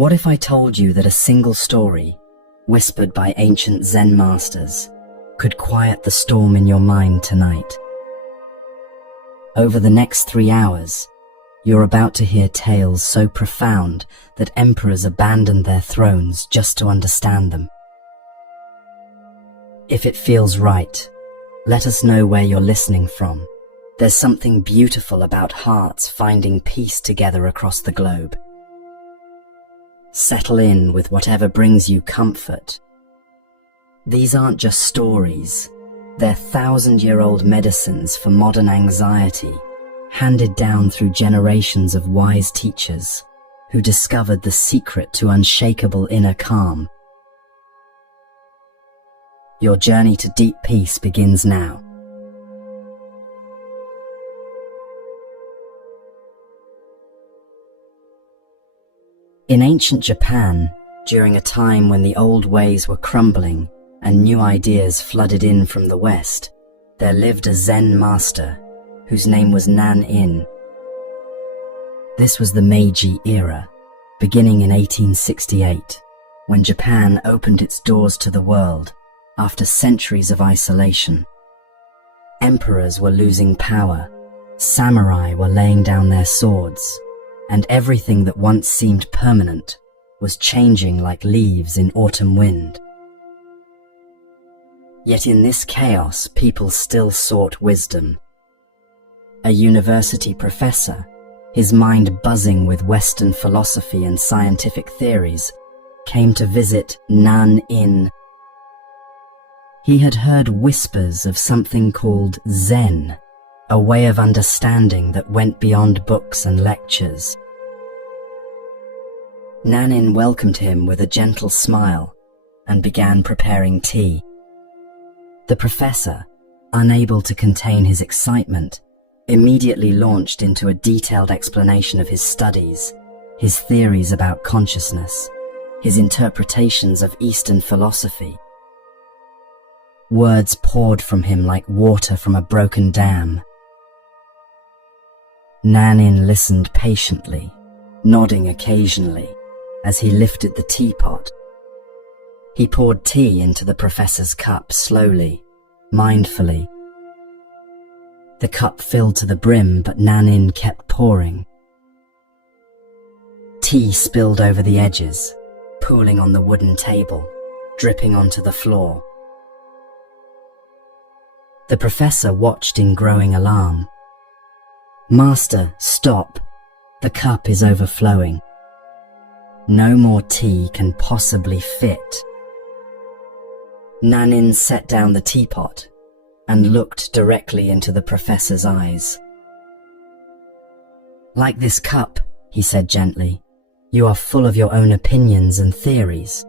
What if I told you that a single story, whispered by ancient Zen masters, could quiet the storm in your mind tonight? Over the next 3 hours, you're about to hear tales so profound that emperors abandoned their thrones just to understand them. If it feels right, let us know where you're listening from. There's something beautiful about hearts finding peace together across the globe. Settle in with whatever brings you comfort. These aren't just stories, they're 1,000-year-old medicines for modern anxiety, handed down through generations of wise teachers who discovered the secret to unshakable inner calm. Your journey to deep peace begins now. In ancient Japan, during a time when the old ways were crumbling and new ideas flooded in from the West, there lived a Zen master whose name was Nan-in. This was the Meiji era, beginning in 1868, when Japan opened its doors to the world after centuries of isolation. Emperors were losing power, samurai were laying down their swords, and everything that once seemed permanent was changing like leaves in autumn wind. Yet in this chaos, people still sought wisdom. A university professor, his mind buzzing with Western philosophy and scientific theories, came to visit Nan-in. He had heard whispers of something called Zen, a way of understanding that went beyond books and lectures. Nan-in welcomed him with a gentle smile and began preparing tea. The professor, unable to contain his excitement, immediately launched into a detailed explanation of his studies, his theories about consciousness, his interpretations of Eastern philosophy. Words poured from him like water from a broken dam. Nan-in listened patiently, nodding occasionally, as he lifted the teapot. He poured tea into the professor's cup slowly, mindfully. The cup filled to the brim, but Nan-in kept pouring. Tea spilled over the edges, pooling on the wooden table, dripping onto the floor. The professor watched in growing alarm. "Master, stop. The cup is overflowing. No more tea can possibly fit." Nan-in set down the teapot and looked directly into the professor's eyes. "Like this cup," he said gently, "you are full of your own opinions and theories.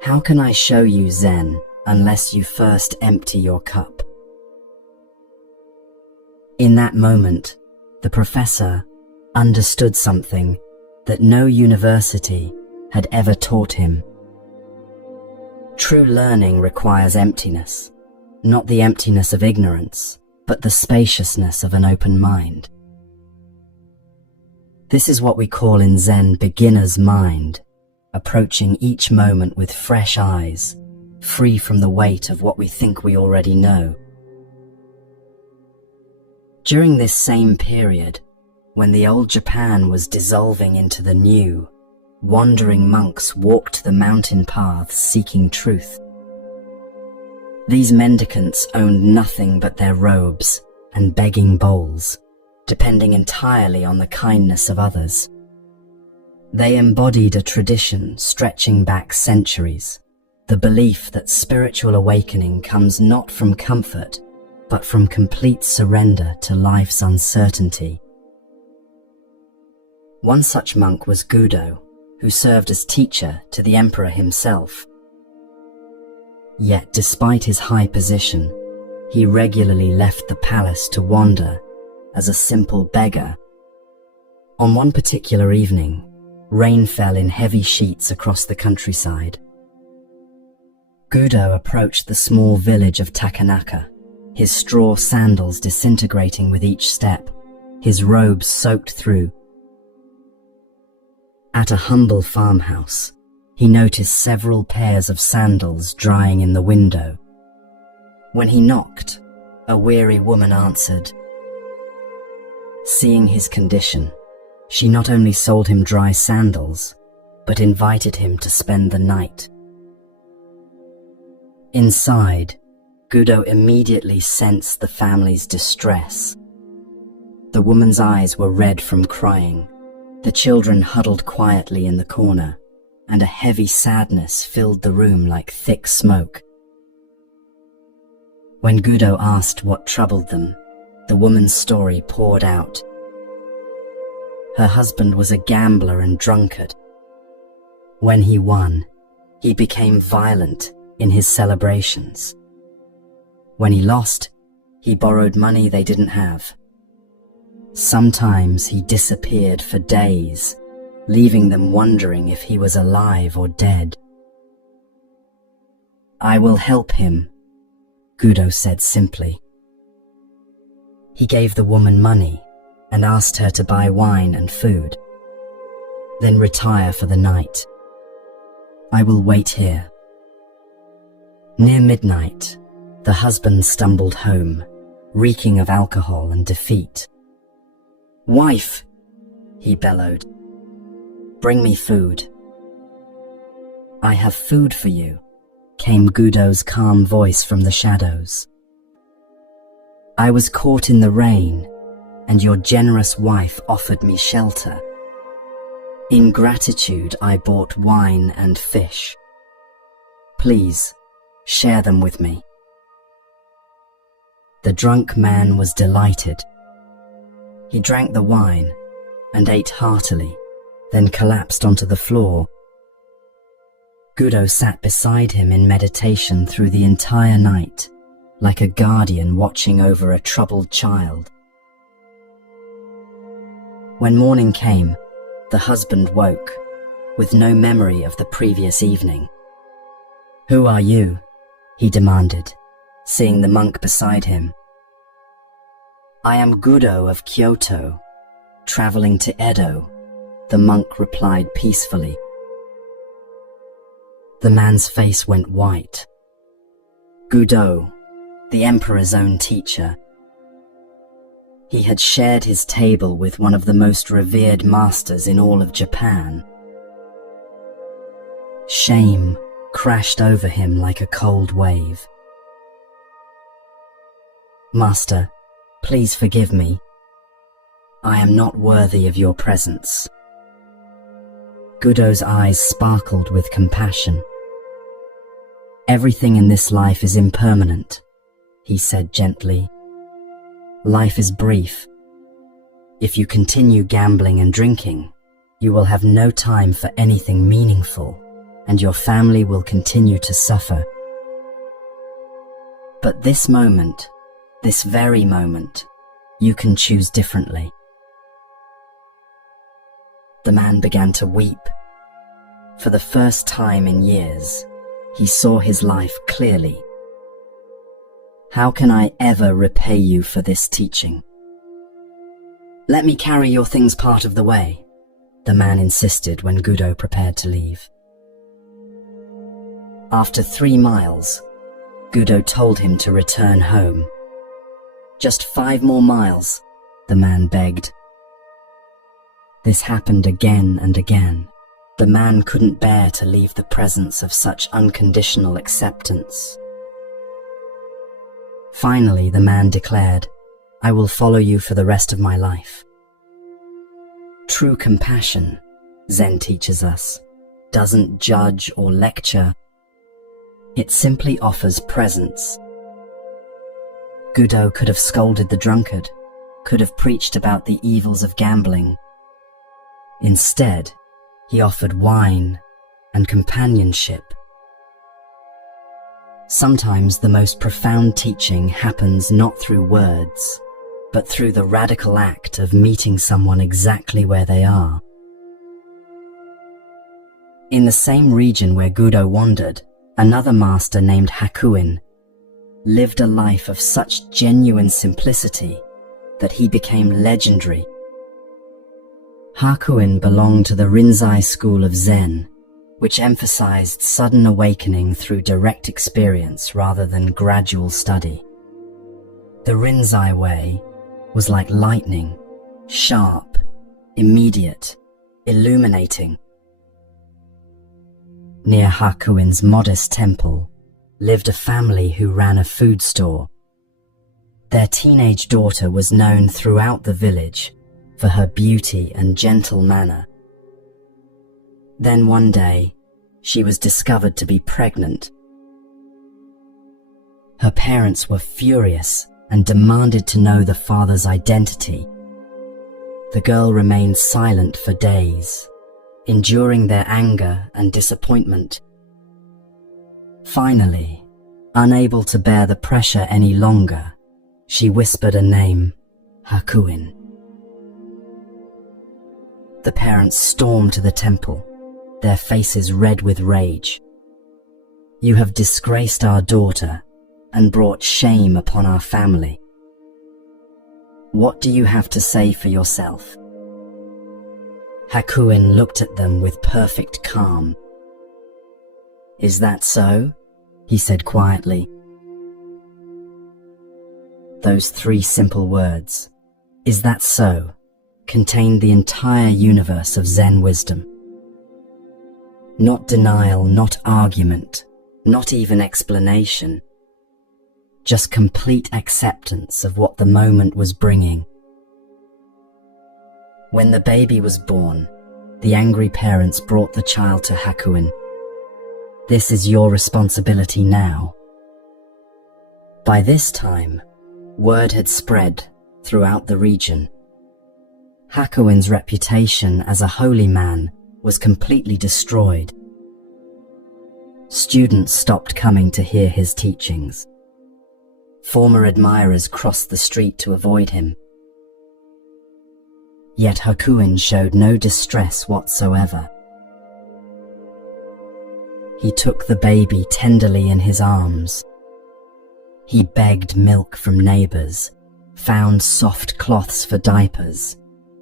How can I show you Zen unless you first empty your cup?" In that moment, the professor understood something that no university had ever taught him. True learning requires emptiness, not the emptiness of ignorance, but the spaciousness of an open mind. This is what we call in Zen beginner's mind, approaching each moment with fresh eyes, free from the weight of what we think we already know. During this same period, when the old Japan was dissolving into the new, wandering monks walked the mountain paths seeking truth. These mendicants owned nothing but their robes and begging bowls, depending entirely on the kindness of others. They embodied a tradition stretching back centuries, the belief that spiritual awakening comes not from comfort, but from complete surrender to life's uncertainty. One such monk was Gudo, who served as teacher to the emperor himself. Yet, despite his high position, he regularly left the palace to wander as a simple beggar. On one particular evening, rain fell in heavy sheets across the countryside. Gudo approached the small village of Takanaka, his straw sandals disintegrating with each step, his robes soaked through. At a humble farmhouse, he noticed several pairs of sandals drying in the window. When he knocked, a weary woman answered. Seeing his condition, she not only sold him dry sandals, but invited him to spend the night. Inside, Gudo immediately sensed the family's distress. The woman's eyes were red from crying. The children huddled quietly in the corner, and a heavy sadness filled the room like thick smoke. When Gudo asked what troubled them, the woman's story poured out. Her husband was a gambler and drunkard. When he won, he became violent in his celebrations. When he lost, he borrowed money they didn't have. Sometimes he disappeared for days, leaving them wondering if he was alive or dead. "I will help him," Gudo said simply. He gave the woman money and asked her to buy wine and food, then retire for the night. "I will wait here." Near midnight, the husband stumbled home, reeking of alcohol and defeat. "Wife," he bellowed, "bring me food." "I have food for you," came Gudo's calm voice from the shadows. "I was caught in the rain, and your generous wife offered me shelter. In gratitude, I bought wine and fish. Please, share them with me." The drunk man was delighted. He drank the wine and ate heartily, then collapsed onto the floor. Gudo sat beside him in meditation through the entire night, like a guardian watching over a troubled child. When morning came, the husband woke, with no memory of the previous evening. "Who are you?" he demanded, seeing the monk beside him. "I am Gudo of Kyoto, traveling to Edo," the monk replied peacefully. The man's face went white. Gudo, the emperor's own teacher. He had shared his table with one of the most revered masters in all of Japan. Shame crashed over him like a cold wave. "Master, please forgive me. I am not worthy of your presence." Gudo's eyes sparkled with compassion. "Everything in this life is impermanent," he said gently. "Life is brief. If you continue gambling and drinking, you will have no time for anything meaningful, and your family will continue to suffer. But this moment, this very moment, you can choose differently." The man began to weep. For the first time in years, he saw his life clearly. "How can I ever repay you for this teaching?" "Let me carry your things part of the way," the man insisted when Gudo prepared to leave. After 3 miles, Gudo told him to return home. "Just 5 more miles," the man begged. This happened again and again. The man couldn't bear to leave the presence of such unconditional acceptance. Finally, the man declared, "I will follow you for the rest of my life." True compassion, Zen teaches us, doesn't judge or lecture. It simply offers presence. Gudo could have scolded the drunkard, could have preached about the evils of gambling. Instead, he offered wine and companionship. Sometimes the most profound teaching happens not through words, but through the radical act of meeting someone exactly where they are. In the same region where Gudo wandered, another master named Hakuin lived a life of such genuine simplicity that he became legendary. Hakuin belonged to the Rinzai school of Zen, which emphasized sudden awakening through direct experience rather than gradual study. The Rinzai way was like lightning, sharp, immediate, illuminating. Near Hakuin's modest temple lived a family who ran a food store. Their teenage daughter was known throughout the village for her beauty and gentle manner. Then one day, she was discovered to be pregnant. Her parents were furious and demanded to know the father's identity. The girl remained silent for days, enduring their anger and disappointment. Finally, unable to bear the pressure any longer, she whispered a name, Hakuin. The parents stormed to the temple, their faces red with rage. "You have disgraced our daughter and brought shame upon our family. What do you have to say for yourself?" Hakuin looked at them with perfect calm. "Is that so?" he said quietly. Those 3 simple words, "Is that so?" contained the entire universe of Zen wisdom. Not denial, not argument, not even explanation. Just complete acceptance of what the moment was bringing. When the baby was born, the angry parents brought the child to Hakuin. "This is your responsibility now." By this time, word had spread throughout the region. Hakuin's reputation as a holy man was completely destroyed. Students stopped coming to hear his teachings. Former admirers crossed the street to avoid him. Yet Hakuin showed no distress whatsoever. He took the baby tenderly in his arms. He begged milk from neighbors, found soft cloths for diapers,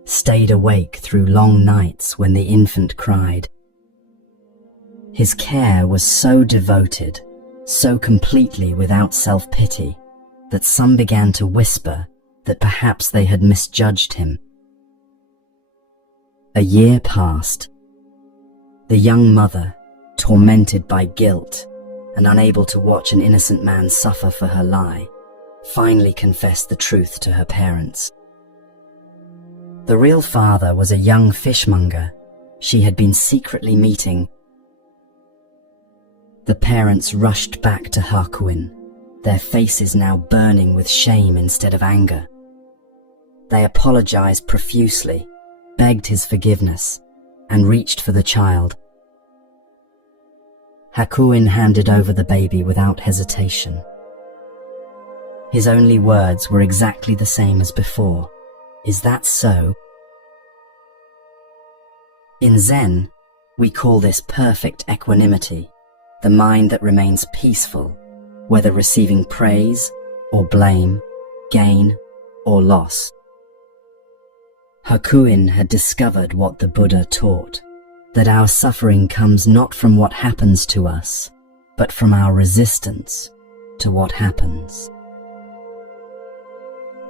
stayed awake through long nights when the infant cried. His care was so devoted, so completely without self-pity, that some began to whisper that perhaps they had misjudged him. A year passed. The young mother, tormented by guilt and unable to watch an innocent man suffer for her lie, finally confessed the truth to her parents. The real father was a young fishmonger she had been secretly meeting. The parents rushed back to Hakuin, their faces now burning with shame instead of anger. They apologized profusely, begged his forgiveness, and reached for the child. Hakuin handed over the baby without hesitation. His only words were exactly the same as before. "Is that so?" In Zen, we call this perfect equanimity, the mind that remains peaceful, whether receiving praise or blame, gain or loss. Hakuin had discovered what the Buddha taught, that our suffering comes not from what happens to us, but from our resistance to what happens.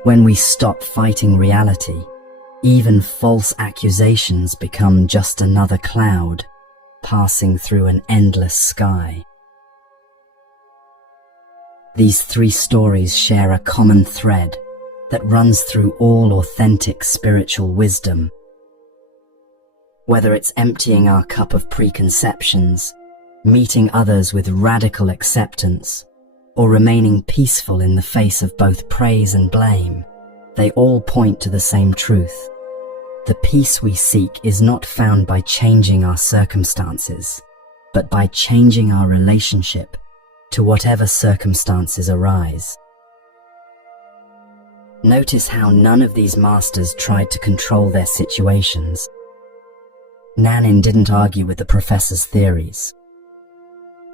When we stop fighting reality, even false accusations become just another cloud passing through an endless sky. These 3 stories share a common thread that runs through all authentic spiritual wisdom. Whether it's emptying our cup of preconceptions, meeting others with radical acceptance, or remaining peaceful in the face of both praise and blame, they all point to the same truth. The peace we seek is not found by changing our circumstances, but by changing our relationship to whatever circumstances arise. Notice how none of these masters tried to control their situations. Nanin didn't argue with the professor's theories.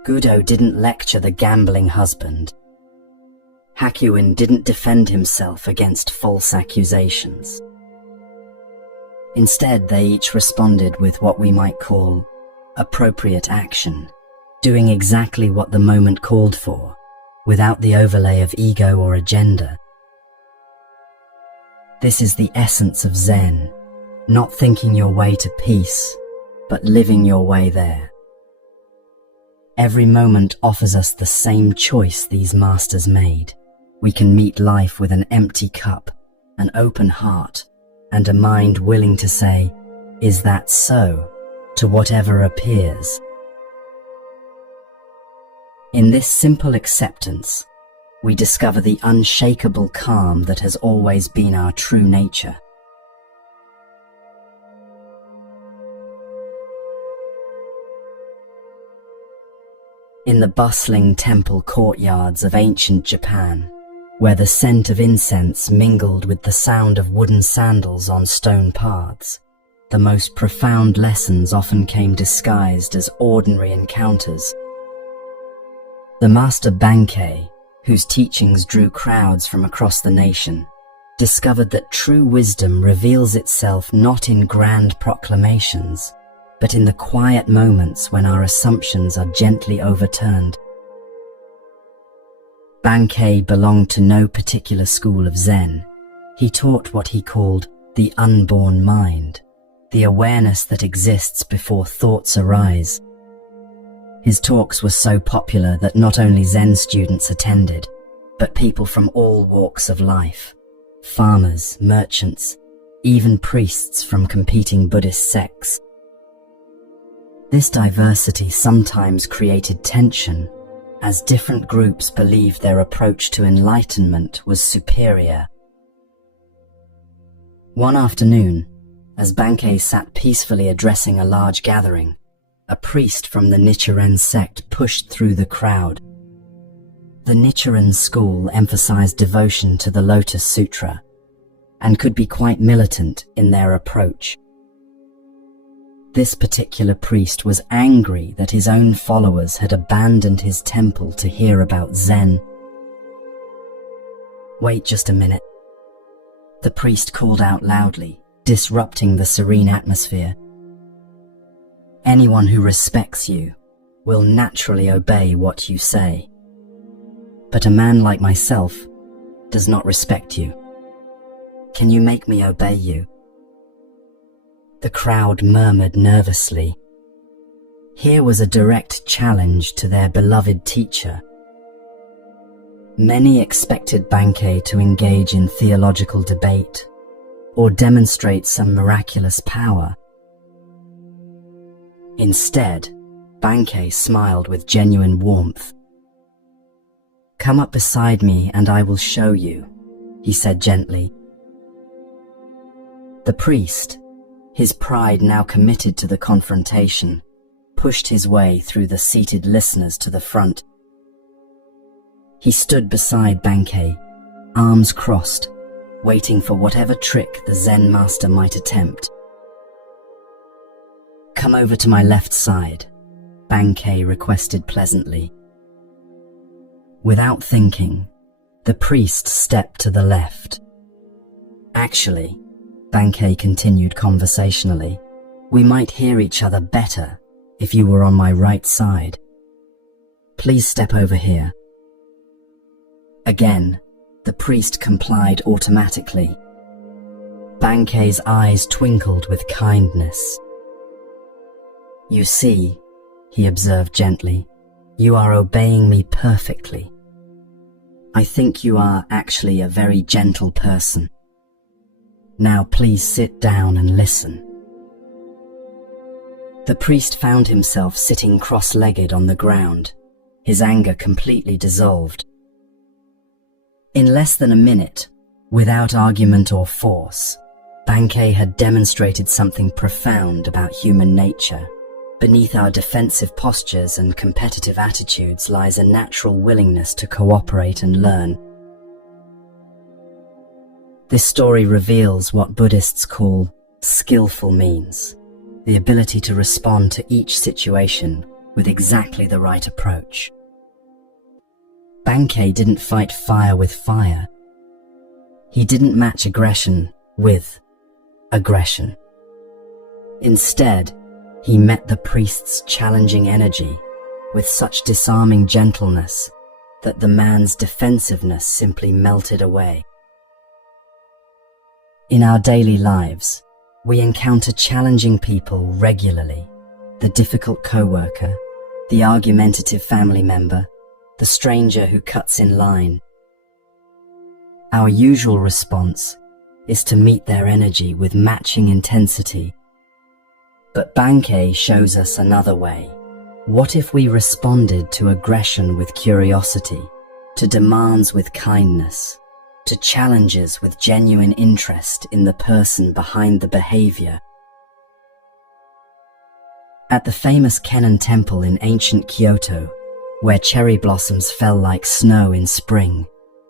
Gudo didn't lecture the gambling husband. Hakuin didn't defend himself against false accusations. Instead, they each responded with what we might call appropriate action, doing exactly what the moment called for, without the overlay of ego or agenda. This is the essence of Zen, not thinking your way to peace, but living your way there. Every moment offers us the same choice these masters made. We can meet life with an empty cup, an open heart, and a mind willing to say, "Is that so?" to whatever appears. In this simple acceptance, we discover the unshakable calm that has always been our true nature. In the bustling temple courtyards of ancient Japan, where the scent of incense mingled with the sound of wooden sandals on stone paths, the most profound lessons often came disguised as ordinary encounters. The master Bankei, whose teachings drew crowds from across the nation, discovered that true wisdom reveals itself not in grand proclamations, but in the quiet moments when our assumptions are gently overturned. Bankei belonged to no particular school of Zen. He taught what he called the unborn mind, the awareness that exists before thoughts arise. His talks were so popular that not only Zen students attended, but people from all walks of life, farmers, merchants, even priests from competing Buddhist sects. This diversity sometimes created tension, as different groups believed their approach to enlightenment was superior. One afternoon, as Bankei sat peacefully addressing a large gathering, a priest from the Nichiren sect pushed through the crowd. The Nichiren school emphasized devotion to the Lotus Sutra, and could be quite militant in their approach. This particular priest was angry that his own followers had abandoned his temple to hear about Zen. "Wait just a minute," the priest called out loudly, disrupting the serene atmosphere. "Anyone who respects you will naturally obey what you say. But a man like myself does not respect you. Can you make me obey you?" The crowd murmured nervously. Here was a direct challenge to their beloved teacher. Many expected Bankei to engage in theological debate or demonstrate some miraculous power. Instead, Bankei smiled with genuine warmth. "Come up beside me and I will show you," he said gently. The priest, his pride now committed to the confrontation, pushed his way through the seated listeners to the front. He stood beside Bankei, arms crossed, waiting for whatever trick the Zen master might attempt. "Come over to my left side," Bankei requested pleasantly. Without thinking, the priest stepped to the left. "Actually," Bankei continued conversationally, "we might hear each other better if you were on my right side. Please step over here." Again, the priest complied automatically. Bankei's eyes twinkled with kindness. "You see," he observed gently, "you are obeying me perfectly. I think you are actually a very gentle person. Now please sit down and listen." The priest found himself sitting cross-legged on the ground, his anger completely dissolved. In less than a minute, without argument or force, Bankei had demonstrated something profound about human nature. Beneath our defensive postures and competitive attitudes lies a natural willingness to cooperate and learn. This story reveals what Buddhists call skillful means, the ability to respond to each situation with exactly the right approach. Bankei didn't fight fire with fire. He didn't match aggression with aggression. Instead, he met the priest's challenging energy with such disarming gentleness that the man's defensiveness simply melted away. In our daily lives, we encounter challenging people regularly: the difficult coworker, the argumentative family member, the stranger who cuts in line. Our usual response is to meet their energy with matching intensity. But Bankei shows us another way. What if we responded to aggression with curiosity, to demands with kindness, to challenges with genuine interest in the person behind the behavior? At the famous Kennen Temple in ancient Kyoto, where cherry blossoms fell like snow in spring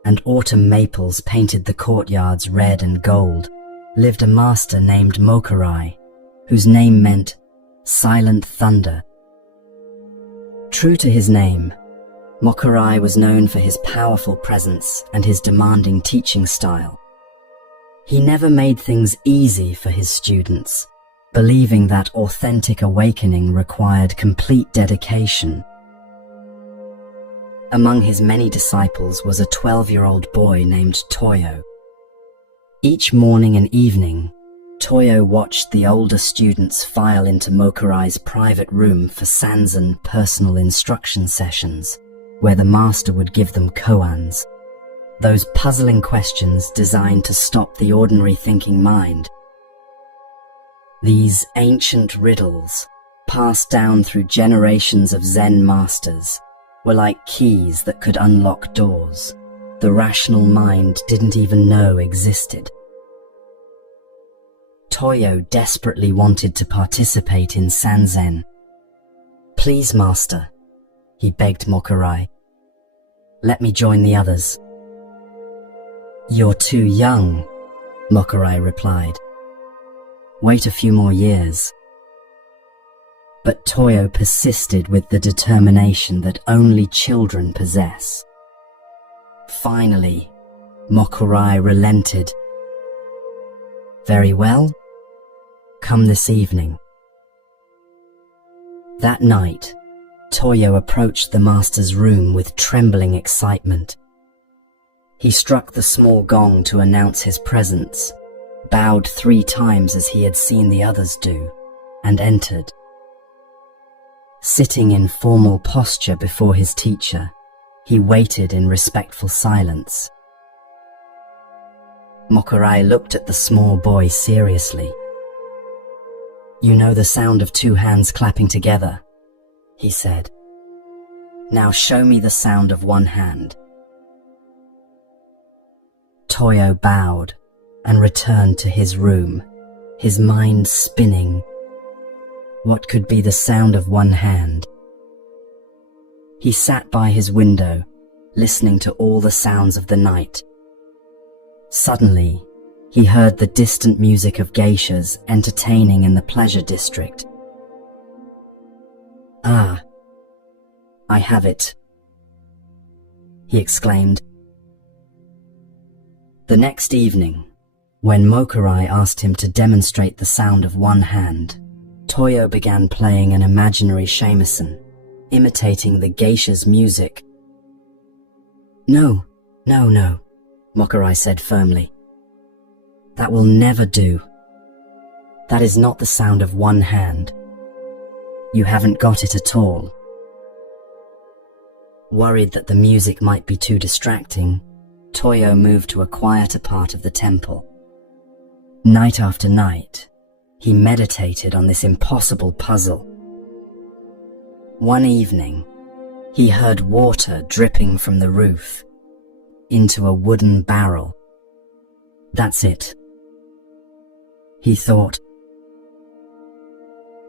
and autumn maples painted the courtyards red and gold, lived a master named Mokurai, whose name meant silent thunder. True to his name, Mokurai was known for his powerful presence and his demanding teaching style. He never made things easy for his students, believing that authentic awakening required complete dedication. Among his many disciples was a 12-year-old boy named Toyo. Each morning and evening, Toyo watched the older students file into Mokurai's private room for Sanzen personal instruction sessions, where the master would give them koans, those puzzling questions designed to stop the ordinary thinking mind. These ancient riddles, passed down through generations of Zen masters, were like keys that could unlock doors the rational mind didn't even know existed. Toyo desperately wanted to participate in Sanzen. "Please, master," he begged Mokurai. "Let me join the others." "You're too young," Mokurai replied. "Wait a few more years." But Toyo persisted with the determination that only children possess. Finally, Mokurai relented. "Very well. Come this evening." That night, Toyo approached the master's room with trembling excitement. He struck the small gong to announce his presence, bowed 3 times as he had seen the others do, and entered. Sitting in formal posture before his teacher, he waited in respectful silence. Mokurai looked at the small boy seriously. "You know the sound of 2 hands clapping together," he said. "Now show me the sound of 1 hand." Toyo bowed and returned to his room, his mind spinning. What could be the sound of 1 hand? He sat by his window, listening to all the sounds of the night. Suddenly, he heard the distant music of geishas entertaining in the pleasure district. "Ah, I have it," he exclaimed. The next evening, when Mokurai asked him to demonstrate the sound of 1 hand, Toyo began playing an imaginary shamisen, imitating the geisha's music. No, Mokurai said firmly. "That will never do. That is not the sound of 1 hand. You haven't got it at all." Worried that the music might be too distracting, Toyo moved to a quieter part of the temple. Night after night, he meditated on this impossible puzzle. One evening, he heard water dripping from the roof into a wooden barrel. "That's it," he thought.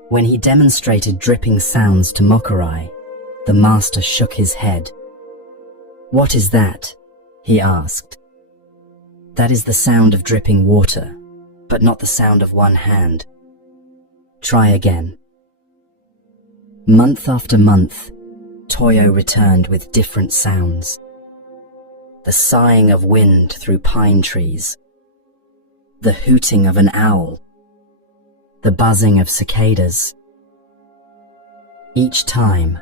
When he demonstrated dripping sounds to Mokurai, the master shook his head. "What is that?" he asked. "That is the sound of dripping water, but not the sound of 1 hand. Try again." Month after month, Toyo returned with different sounds. The sighing of wind through pine trees, the hooting of an owl, the buzzing of cicadas. Each time,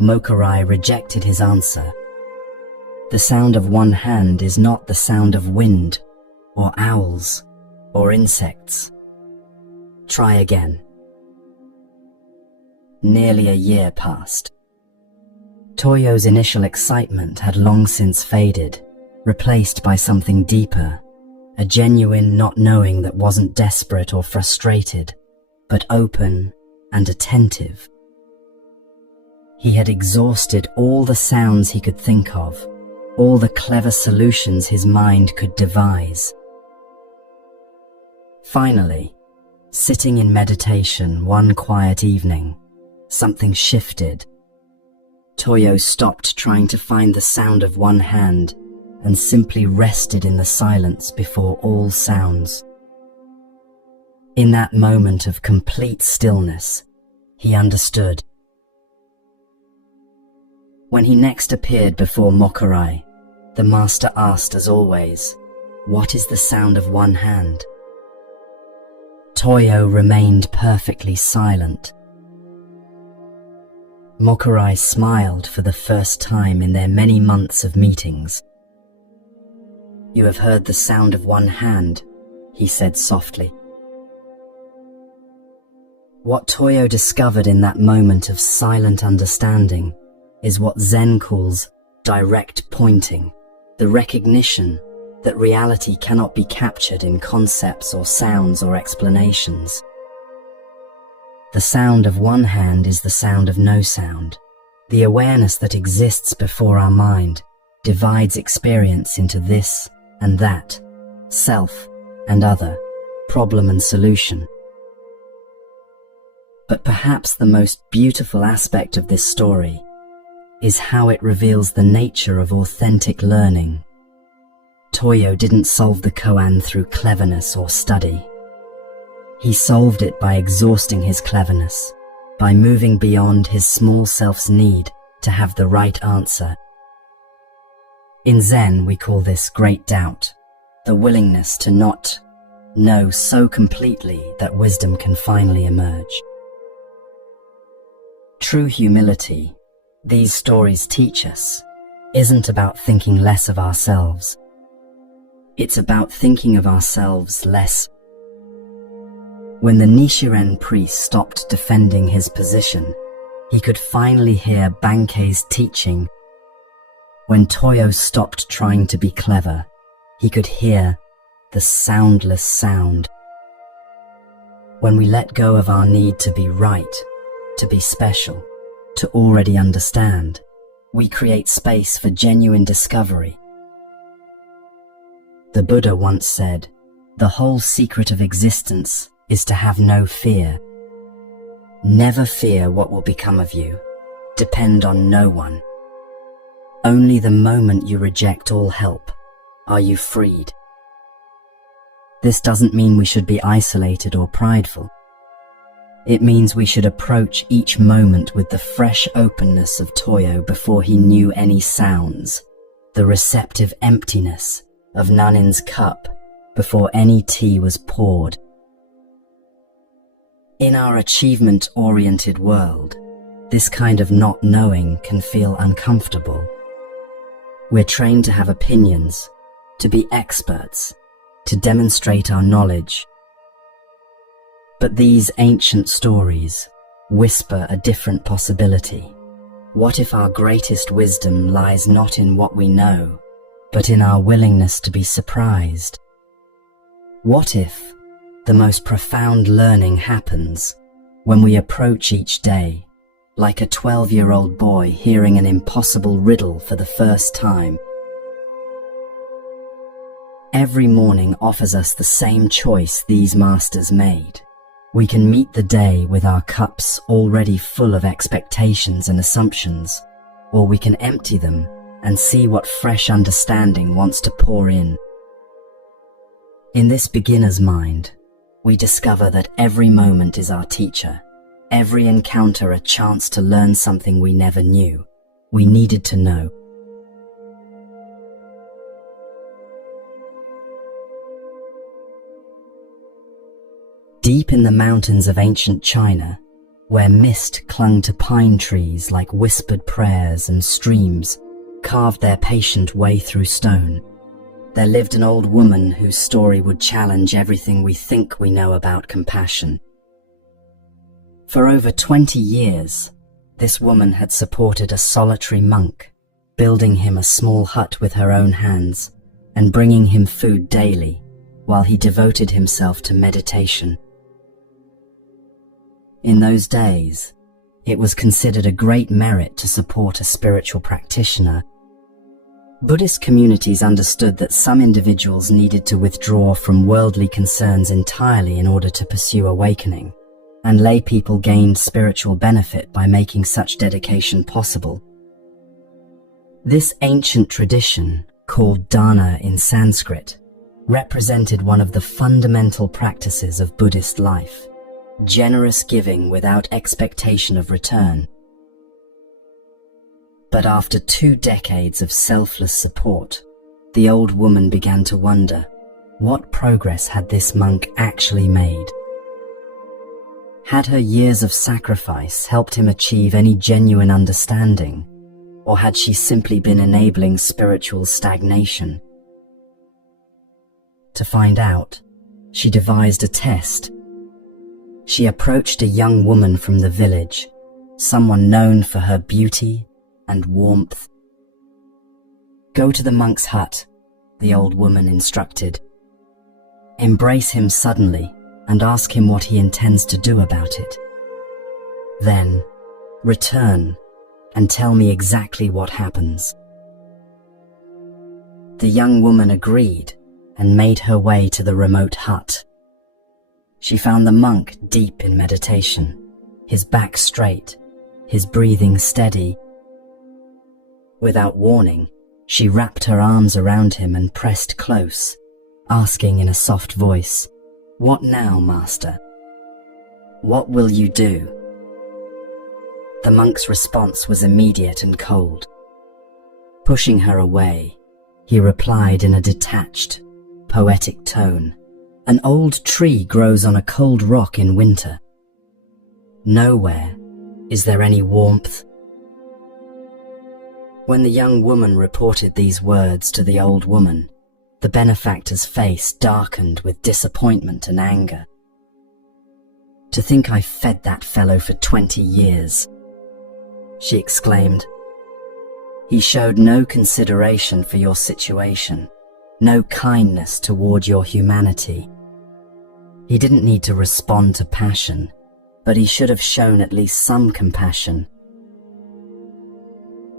Mokurai rejected his answer. The sound of one hand is not the sound of wind, or owls, or insects. Try again. Nearly a year passed. Toyo's initial excitement had long since faded, replaced by something deeper, a genuine not knowing that wasn't desperate or frustrated, but open and attentive. He had exhausted all the sounds he could think of, all the clever solutions his mind could devise. Finally, sitting in meditation one quiet evening, something shifted. Toyo stopped trying to find the sound of one hand and simply rested in the silence before all sounds. In that moment of complete stillness, he understood. When he next appeared before Mokurai, the master asked as always, "What is the sound of one hand?" Toyo remained perfectly silent. Mokurai smiled for the first time in their many months of meetings. "You have heard the sound of one hand," he said softly. What Toyo discovered in that moment of silent understanding is what Zen calls direct pointing, the recognition that reality cannot be captured in concepts or sounds or explanations. The sound of one hand is the sound of no sound. The awareness that exists before our mind divides experience into this and that, self and other, problem and solution. But perhaps the most beautiful aspect of this story is how it reveals the nature of authentic learning. Toyo didn't solve the koan through cleverness or study. He solved it by exhausting his cleverness, by moving beyond his small self's need to have the right answer. In Zen, we call this great doubt, the willingness to not know so completely that wisdom can finally emerge. True humility, these stories teach us, isn't about thinking less of ourselves. It's about thinking of ourselves less. When the Nichiren priest stopped defending his position, he could finally hear Bankei's teaching. When Toyo stopped trying to be clever, he could hear the soundless sound. When we let go of our need to be right, to be special, to already understand, we create space for genuine discovery. The Buddha once said, "The whole secret of existence is to have no fear. Never fear what will become of you. Depend on no one. Only the moment you reject all help are you freed." This doesn't mean we should be isolated or prideful. It means we should approach each moment with the fresh openness of Toyo before he knew any sounds, the receptive emptiness of Nanin's cup before any tea was poured. In our achievement-oriented world, this kind of not knowing can feel uncomfortable. We're trained to have opinions, to be experts, to demonstrate our knowledge. But these ancient stories whisper a different possibility. What if our greatest wisdom lies not in what we know, but in our willingness to be surprised? What if the most profound learning happens when we approach each day like a 12-year-old boy hearing an impossible riddle for the first time? Every morning offers us the same choice these masters made. We can meet the day with our cups already full of expectations and assumptions, or we can empty them and see what fresh understanding wants to pour in. In this beginner's mind, we discover that every moment is our teacher, every encounter a chance to learn something we never knew, we needed to know. Deep in the mountains of ancient China, where mist clung to pine trees like whispered prayers and streams carved their patient way through stone, there lived an old woman whose story would challenge everything we think we know about compassion. For over 20 years, this woman had supported a solitary monk, building him a small hut with her own hands and bringing him food daily while he devoted himself to meditation. In those days, it was considered a great merit to support a spiritual practitioner. Buddhist communities understood that some individuals needed to withdraw from worldly concerns entirely in order to pursue awakening, and lay people gained spiritual benefit by making such dedication possible. This ancient tradition, called dana in Sanskrit, represented one of the fundamental practices of Buddhist life: generous giving without expectation of return. But after 2 decades of selfless support, the old woman began to wonder, what progress had this monk actually made? Had her years of sacrifice helped him achieve any genuine understanding, or had she simply been enabling spiritual stagnation? To find out, she devised a test. She approached a young woman from the village, someone known for her beauty and warmth. "Go to the monk's hut," the old woman instructed. "Embrace him suddenly and ask him what he intends to do about it. Then, return and tell me exactly what happens." The young woman agreed and made her way to the remote hut. She found the monk deep in meditation, his back straight, his breathing steady. Without warning, she wrapped her arms around him and pressed close, asking in a soft voice, "What now, Master? What will you do?" The monk's response was immediate and cold. Pushing her away, he replied in a detached, poetic tone, "An old tree grows on a cold rock in winter. Nowhere is there any warmth." When the young woman reported these words to the old woman, the benefactor's face darkened with disappointment and anger. "To think I fed that fellow for 20 years, she exclaimed. "He showed no consideration for your situation, no kindness toward your humanity. He didn't need to respond to passion, but he should have shown at least some compassion."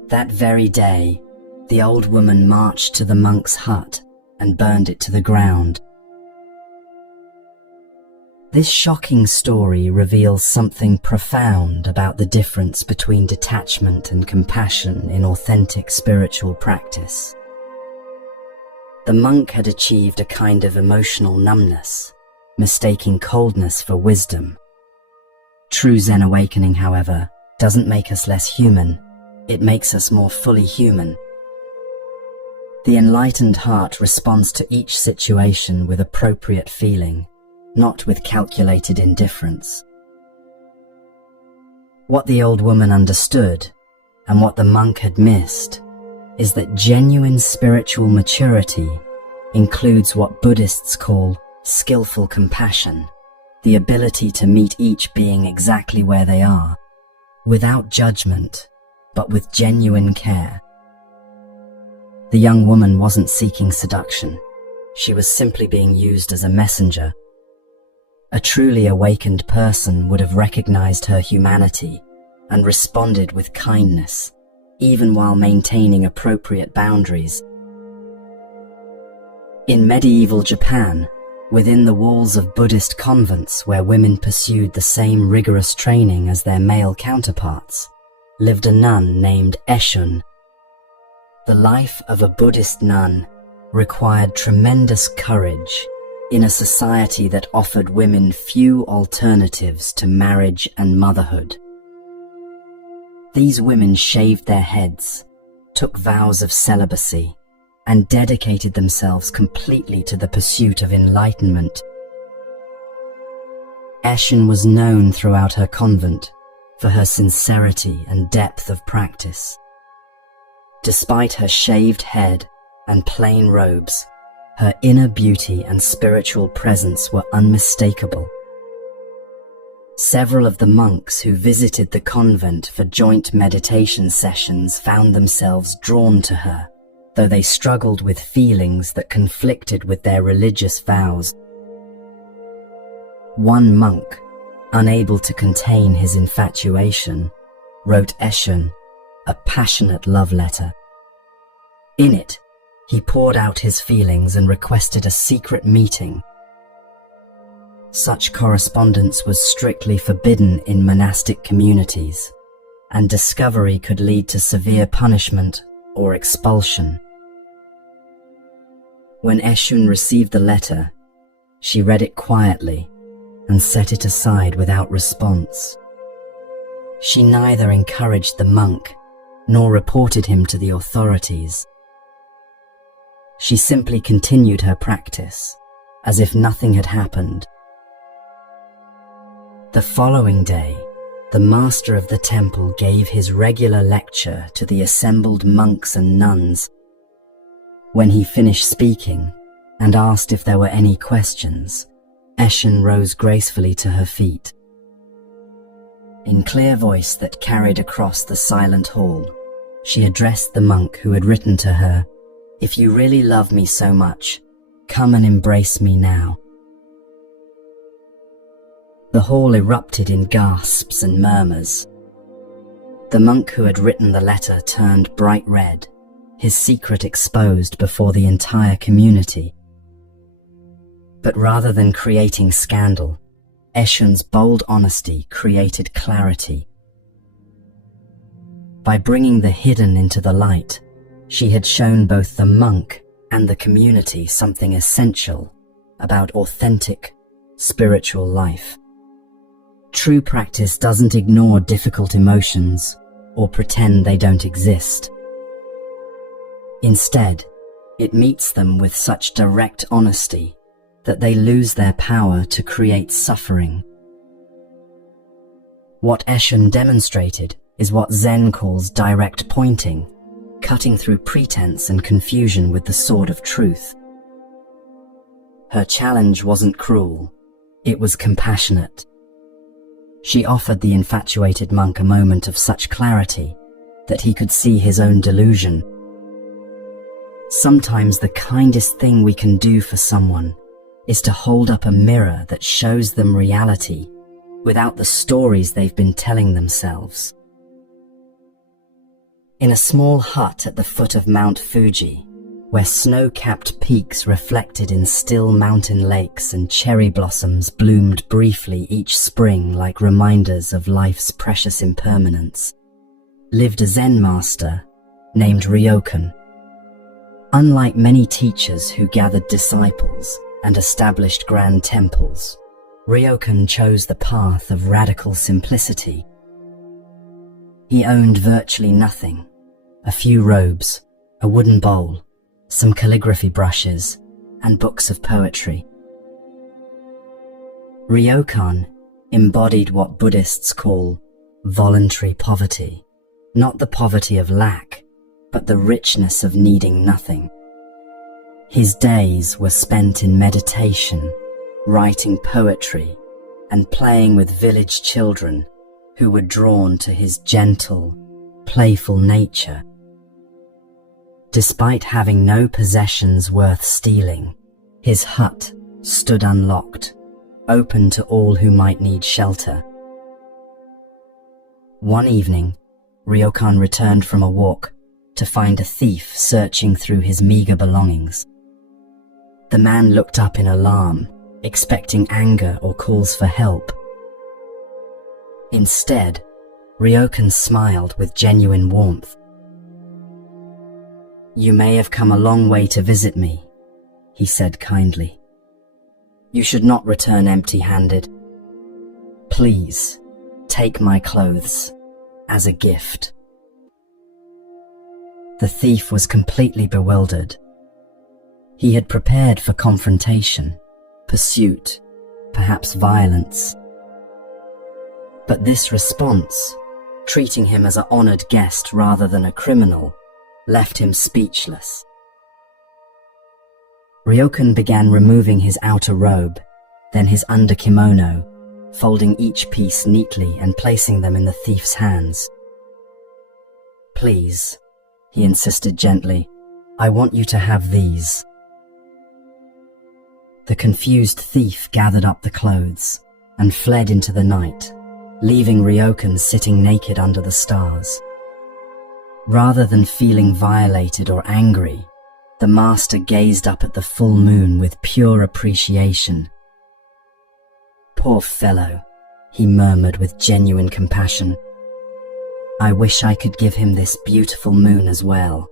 That very day, the old woman marched to the monk's hut and burned it to the ground. This shocking story reveals something profound about the difference between detachment and compassion in authentic spiritual practice. The monk had achieved a kind of emotional numbness, mistaking coldness for wisdom. True Zen awakening, however, doesn't make us less human. It makes us more fully human. The enlightened heart responds to each situation with appropriate feeling, not with calculated indifference. What the old woman understood, and what the monk had missed, is that genuine spiritual maturity includes what Buddhists call skillful compassion, the ability to meet each being exactly where they are, without judgment, but with genuine care. The young woman wasn't seeking seduction. She was simply being used as a messenger. A truly awakened person would have recognized her humanity and responded with kindness, even while maintaining appropriate boundaries. In medieval Japan, within the walls of Buddhist convents where women pursued the same rigorous training as their male counterparts, lived a nun named Eshun. The life of a Buddhist nun required tremendous courage in a society that offered women few alternatives to marriage and motherhood. These women shaved their heads, took vows of celibacy, and dedicated themselves completely to the pursuit of enlightenment. Eshin was known throughout her convent for her sincerity and depth of practice. Despite her shaved head and plain robes, her inner beauty and spiritual presence were unmistakable. Several of the monks who visited the convent for joint meditation sessions found themselves drawn to her, though they struggled with feelings that conflicted with their religious vows. One monk, unable to contain his infatuation, wrote Eshin a passionate love letter. In it, he poured out his feelings and requested a secret meeting. Such correspondence was strictly forbidden in monastic communities, and discovery could lead to severe punishment or expulsion. When Eshin received the letter, she read it quietly and set it aside without response. She neither encouraged the monk nor reported him to the authorities. She simply continued her practice, as if nothing had happened. The following day, the master of the temple gave his regular lecture to the assembled monks and nuns. When he finished speaking and asked if there were any questions, Eshin rose gracefully to her feet. In clear voice that carried across the silent hall, she addressed the monk who had written to her, "If you really love me so much, come and embrace me now." The hall erupted in gasps and murmurs. The monk who had written the letter turned bright red, his secret exposed before the entire community. But rather than creating scandal, Eshin's bold honesty created clarity. By bringing the hidden into the light, she had shown both the monk and the community something essential about authentic, spiritual life. True practice doesn't ignore difficult emotions or pretend they don't exist. Instead, it meets them with such direct honesty that they lose their power to create suffering. What Eshin demonstrated is what Zen calls direct pointing, cutting through pretense and confusion with the sword of truth. Her challenge wasn't cruel, it was compassionate. She offered the infatuated monk a moment of such clarity that he could see his own delusion. Sometimes the kindest thing we can do for someone is to hold up a mirror that shows them reality without the stories they've been telling themselves. In a small hut at the foot of Mount Fuji, where snow-capped peaks reflected in still mountain lakes and cherry blossoms bloomed briefly each spring like reminders of life's precious impermanence, lived a Zen master named Ryokan. Unlike many teachers who gathered disciples and established grand temples, Ryokan chose the path of radical simplicity. He owned virtually nothing: a few robes, a wooden bowl, some calligraphy brushes, and books of poetry. Ryokan embodied what Buddhists call voluntary poverty, not the poverty of lack, but the richness of needing nothing. His days were spent in meditation, writing poetry, and playing with village children who were drawn to his gentle, playful nature. Despite having no possessions worth stealing, his hut stood unlocked, open to all who might need shelter. One evening, Ryokan returned from a walk to find a thief searching through his meager belongings. The man looked up in alarm, expecting anger or calls for help. Instead, Ryokan smiled with genuine warmth. "You may have come a long way to visit me," he said kindly. "You should not return empty-handed. Please, take my clothes as a gift." The thief was completely bewildered. He had prepared for confrontation, pursuit, perhaps violence, But this response, treating him as an honored guest rather than a criminal, left him speechless. Ryokan began removing his outer robe, then his under kimono, folding each piece neatly and placing them in the thief's hands. "Please," he insisted gently, "I want you to have these." The confused thief gathered up the clothes and fled into the night, leaving Ryokan sitting naked under the stars. Rather than feeling violated or angry, the master gazed up at the full moon with pure appreciation. "Poor fellow," he murmured with genuine compassion. "I wish I could give him this beautiful moon as well."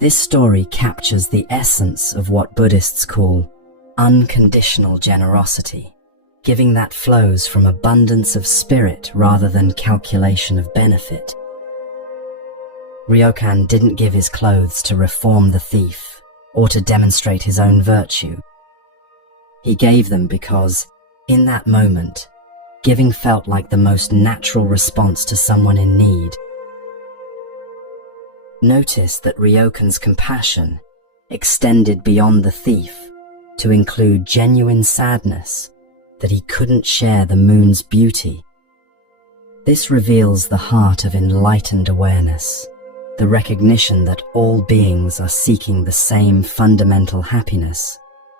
This story captures the essence of what Buddhists call unconditional generosity, giving that flows from abundance of spirit rather than calculation of benefit. Ryokan didn't give his clothes to reform the thief or to demonstrate his own virtue. He gave them because, in that moment, giving felt like the most natural response to someone in need. Notice that Ryokan's compassion extended beyond the thief to include genuine sadness that he couldn't share the moon's beauty. This reveals the heart of enlightened awareness, the recognition that all beings are seeking the same fundamental happiness,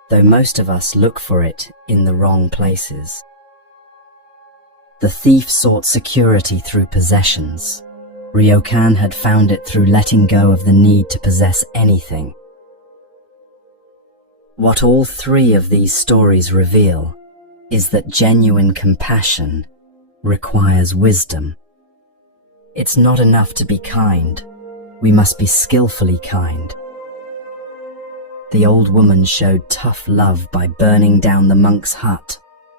though most of us look for it in the wrong places. The thief sought security through possessions. Ryokan had found it through letting go of the need to possess anything. What all three of these stories reveal is that genuine compassion requires wisdom. It's not enough to be kind. We must be skillfully kind. The old woman showed tough love by burning down the monk's hut,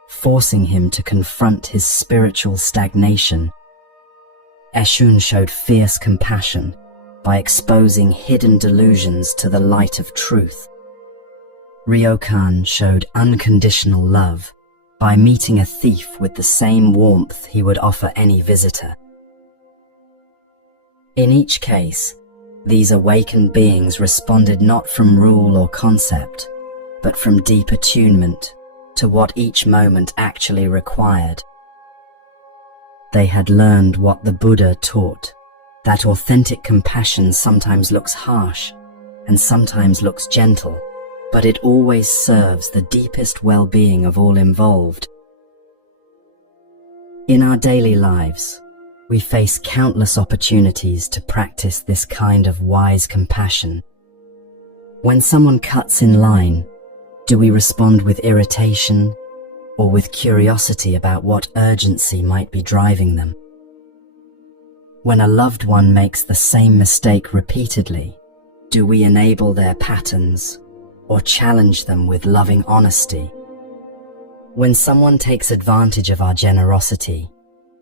forcing him to confront his spiritual stagnation. Eshun showed fierce compassion by exposing hidden delusions to the light of truth. Ryokan showed unconditional love by meeting a thief with the same warmth he would offer any visitor. In each case, these awakened beings responded not from rule or concept, but from deep attunement to what each moment actually required. They had learned what the Buddha taught, that authentic compassion sometimes looks harsh and sometimes looks gentle, but it always serves the deepest well-being of all involved. In our daily lives, we face countless opportunities to practice this kind of wise compassion. When someone cuts in line, do we respond with irritation or with curiosity about what urgency might be driving them? When a loved one makes the same mistake repeatedly, do we enable their patterns or challenge them with loving honesty? When someone takes advantage of our generosity,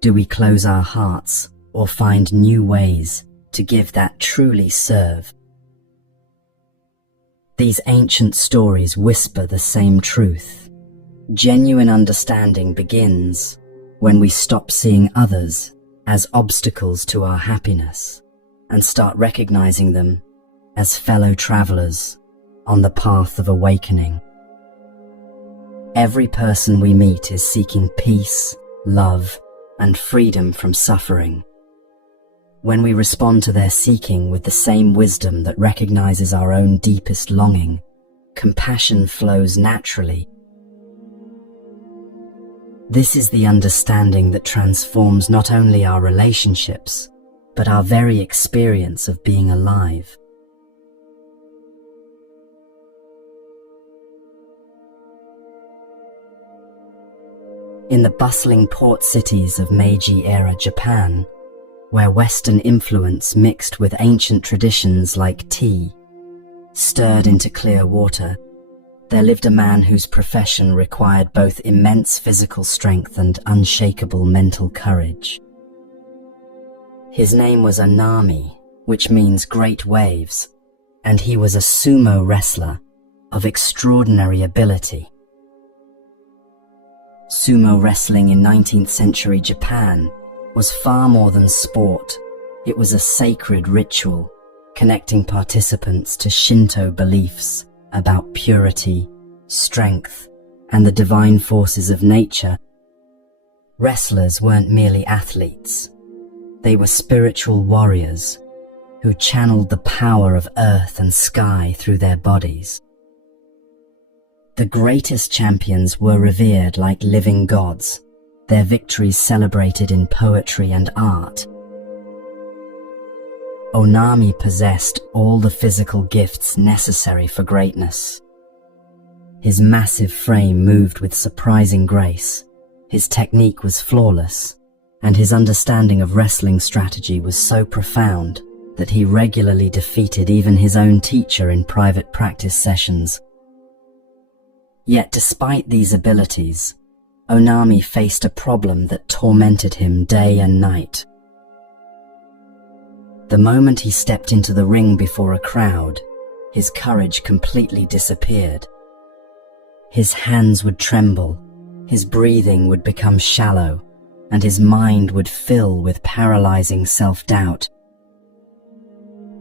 do we close our hearts or find new ways to give that truly serve? These ancient stories whisper the same truth. Genuine understanding begins when we stop seeing others as obstacles to our happiness and start recognizing them as fellow travelers on the path of awakening. Every person we meet is seeking peace, love, and freedom from suffering. When we respond to their seeking with the same wisdom that recognizes our own deepest longing, compassion flows naturally. This is the understanding that transforms not only our relationships, but our very experience of being alive. In the bustling port cities of Meiji-era Japan, where Western influence mixed with ancient traditions like tea, stirred into clear water, there lived a man whose profession required both immense physical strength and unshakable mental courage. His name was Anami, which means great waves, and he was a sumo wrestler of extraordinary ability. Sumo wrestling in 19th century Japan was far more than sport. It was a sacred ritual, connecting participants to Shinto beliefs about purity, strength, and the divine forces of nature. Wrestlers weren't merely athletes. They were spiritual warriors who channeled the power of earth and sky through their bodies. The greatest champions were revered like living gods, their victories celebrated in poetry and art. Onami possessed all the physical gifts necessary for greatness. His massive frame moved with surprising grace, his technique was flawless, and his understanding of wrestling strategy was so profound that he regularly defeated even his own teacher in private practice sessions. Yet despite these abilities, Onami faced a problem that tormented him day and night. The moment he stepped into the ring before a crowd, his courage completely disappeared. His hands would tremble, his breathing would become shallow, and his mind would fill with paralyzing self-doubt.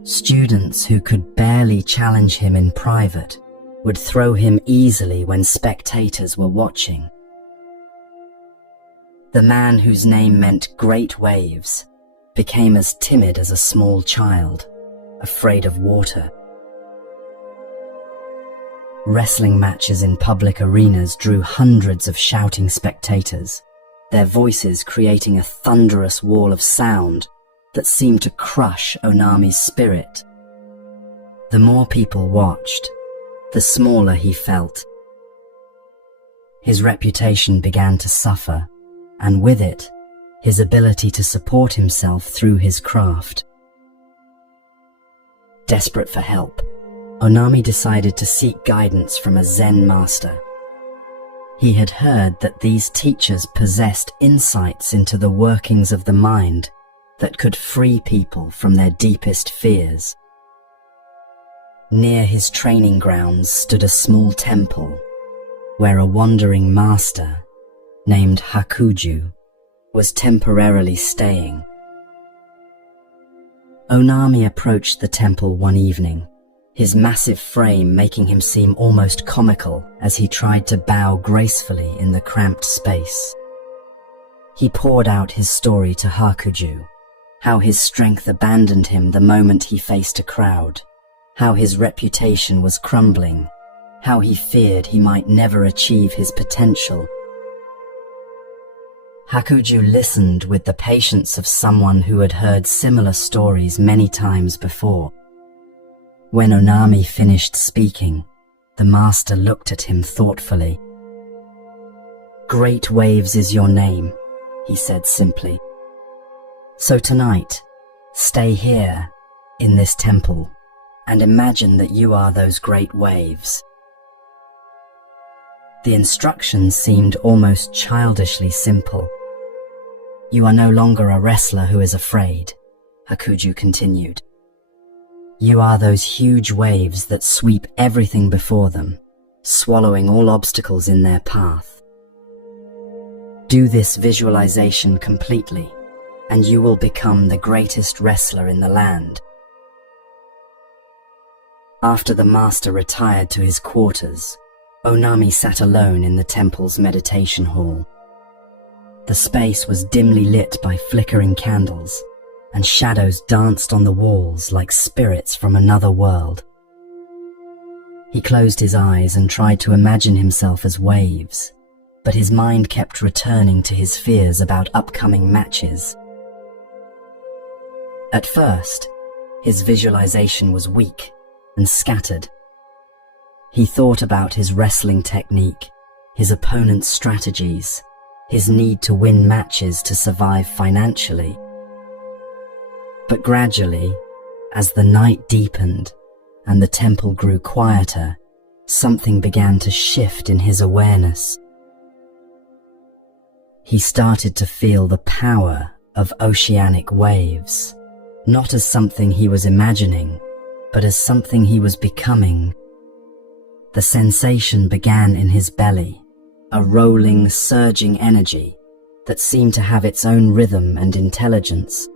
Students who could barely challenge him in private would throw him easily when spectators were watching. The man whose name meant great waves became as timid as a small child, afraid of water. Wrestling matches in public arenas drew hundreds of shouting spectators, their voices creating a thunderous wall of sound that seemed to crush Onami's spirit. The more people watched, the smaller he felt. His reputation began to suffer, and with it, his ability to support himself through his craft. Desperate for help, Onami decided to seek guidance from a Zen master. He had heard that these teachers possessed insights into the workings of the mind that could free people from their deepest fears. Near his training grounds stood a small temple, where a wandering master, named Hakuju, was temporarily staying. Onami approached the temple one evening, his massive frame making him seem almost comical as he tried to bow gracefully in the cramped space. He poured out his story to Hakuju, how his strength abandoned him the moment he faced a crowd, how his reputation was crumbling, how he feared he might never achieve his potential. Hakuju listened with the patience of someone who had heard similar stories many times before. When Onami finished speaking, the master looked at him thoughtfully. "Great Waves is your name," he said simply. "So tonight, stay here, in this temple, and imagine that you are those great waves." The instructions seemed almost childishly simple. "You are no longer a wrestler who is afraid," Hakuju continued. "You are those huge waves that sweep everything before them, swallowing all obstacles in their path. Do this visualization completely, and you will become the greatest wrestler in the land." After the master retired to his quarters, Onami sat alone in the temple's meditation hall. The space was dimly lit by flickering candles, and shadows danced on the walls like spirits from another world. He closed his eyes and tried to imagine himself as waves, but his mind kept returning to his fears about upcoming matches. At first, his visualization was weak and scattered. He thought about his wrestling technique, his opponent's strategies, his need to win matches to survive financially. But gradually, as the night deepened and the temple grew quieter, something began to shift in his awareness. He started to feel the power of oceanic waves, not as something he was imagining, but as something he was becoming. The sensation began in his belly, a rolling, surging energy that seemed to have its own rhythm and intelligence.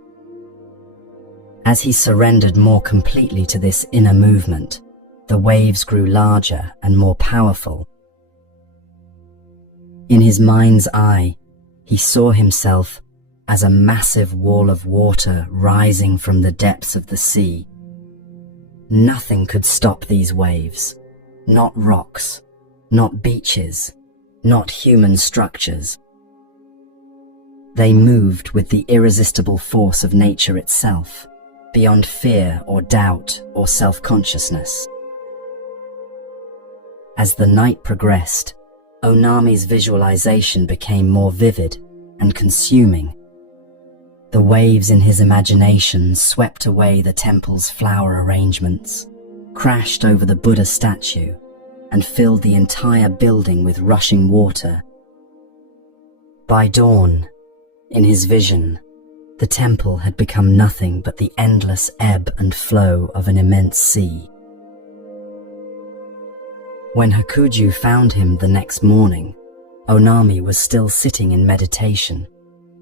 As he surrendered more completely to this inner movement, the waves grew larger and more powerful. In his mind's eye, he saw himself as a massive wall of water rising from the depths of the sea. Nothing could stop these waves, not rocks, not beaches, not human structures. They moved with the irresistible force of nature itself, beyond fear or doubt or self-consciousness. As the night progressed, Onami's visualization became more vivid and consuming. The waves in his imagination swept away the temple's flower arrangements, crashed over the Buddha statue, and filled the entire building with rushing water. By dawn, in his vision, the temple had become nothing but the endless ebb and flow of an immense sea. When Hakuju found him the next morning, Onami was still sitting in meditation,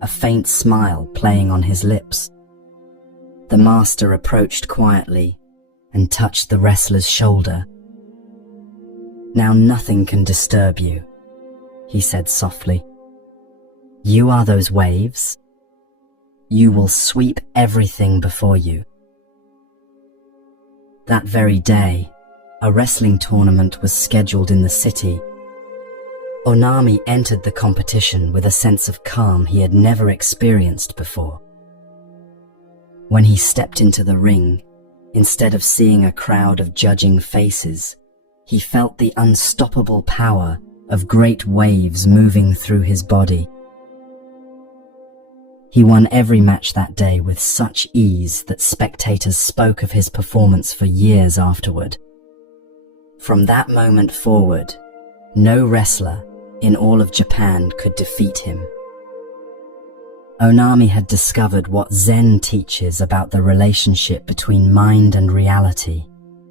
a faint smile playing on his lips. The master approached quietly and touched the wrestler's shoulder. "Now nothing can disturb you," he said softly. "You are those waves. You will sweep everything before you." That very day, a wrestling tournament was scheduled in the city. Onami entered the competition with a sense of calm he had never experienced before. When he stepped into the ring, instead of seeing a crowd of judging faces, he felt the unstoppable power of great waves moving through his body. He won every match that day with such ease that spectators spoke of his performance for years afterward. From that moment forward, no wrestler in all of Japan could defeat him. Onami had discovered what Zen teaches about the relationship between mind and reality.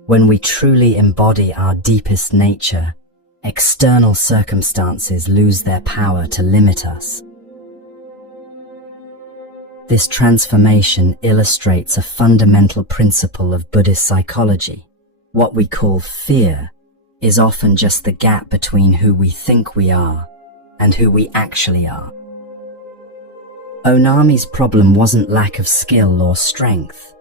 When we truly embody our deepest nature, external circumstances lose their power to limit us. This transformation illustrates a fundamental principle of Buddhist psychology. What we call fear is often just the gap between who we think we are and who we actually are. Onami's problem wasn't lack of skill or strength.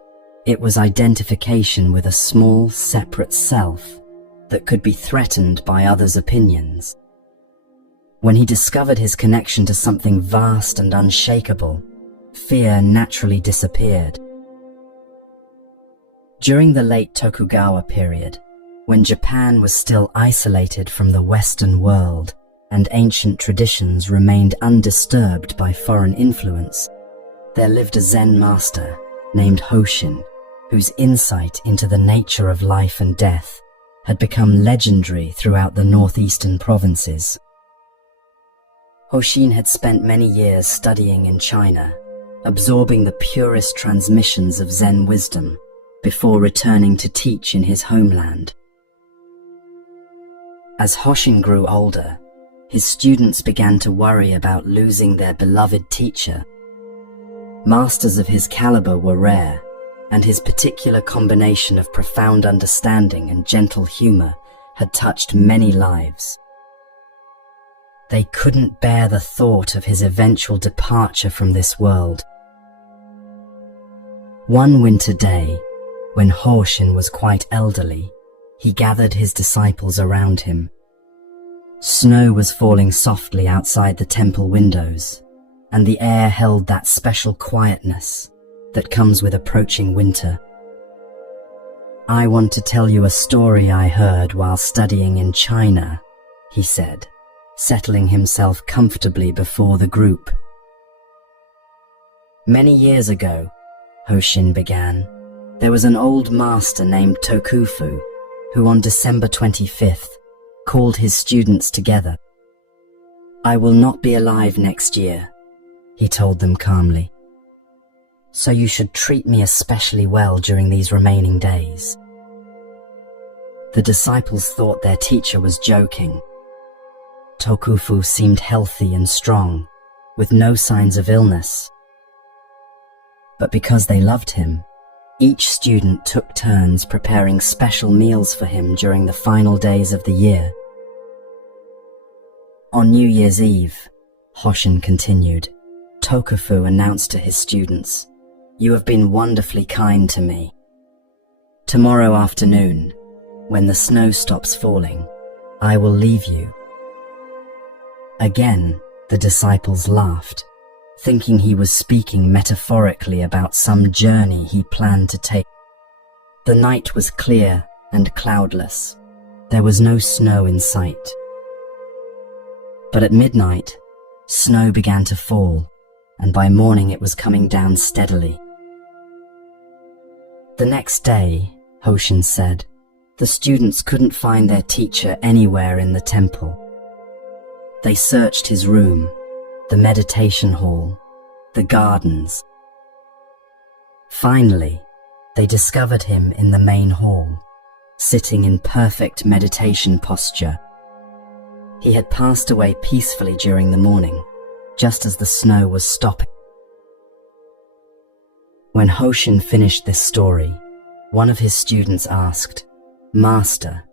It was identification with a small, separate self that could be threatened by others' opinions. When he discovered his connection to something vast and unshakable, fear naturally disappeared. During the late Tokugawa period, when Japan was still isolated from the Western world and ancient traditions remained undisturbed by foreign influence, there lived a Zen master named Hoshin, whose insight into the nature of life and death had become legendary throughout the northeastern provinces. Hoshin had spent many years studying in China, absorbing the purest transmissions of Zen wisdom before returning to teach in his homeland. As Hoshin grew older, his students began to worry about losing their beloved teacher. Masters of his caliber were rare, and his particular combination of profound understanding and gentle humor had touched many lives. They couldn't bear the thought of his eventual departure from this world. One winter day, when Hoshin was quite elderly, he gathered his disciples around him. Snow was falling softly outside the temple windows, and the air held that special quietness that comes with approaching winter. "I want to tell you a story I heard while studying in China," he said, settling himself comfortably before the group. "Many years ago," Hoshin began, "there was an old master named Tokufu who on December 25th called his students together. 'I will not be alive next year,' he told them calmly. 'So you should treat me especially well during these remaining days.' The disciples thought their teacher was joking. Tokufu seemed healthy and strong, with no signs of illness. But because they loved him, each student took turns preparing special meals for him during the final days of the year. On New Year's Eve, Hoshin continued, Tokufu announced to his students, "You have been wonderfully kind to me. Tomorrow afternoon, when the snow stops falling, I will leave you." Again, the disciples laughed, thinking he was speaking metaphorically about some journey he planned to take. The night was clear and cloudless. There was no snow in sight. But at midnight, snow began to fall, and by morning it was coming down steadily. The next day, Hoshin said, the students couldn't find their teacher anywhere in the temple. They searched his room, the meditation hall, the gardens. Finally, they discovered him in the main hall, sitting in perfect meditation posture. He had passed away peacefully during the morning, just as the snow was stopping. When Hoshin finished this story, one of his students asked, "Master,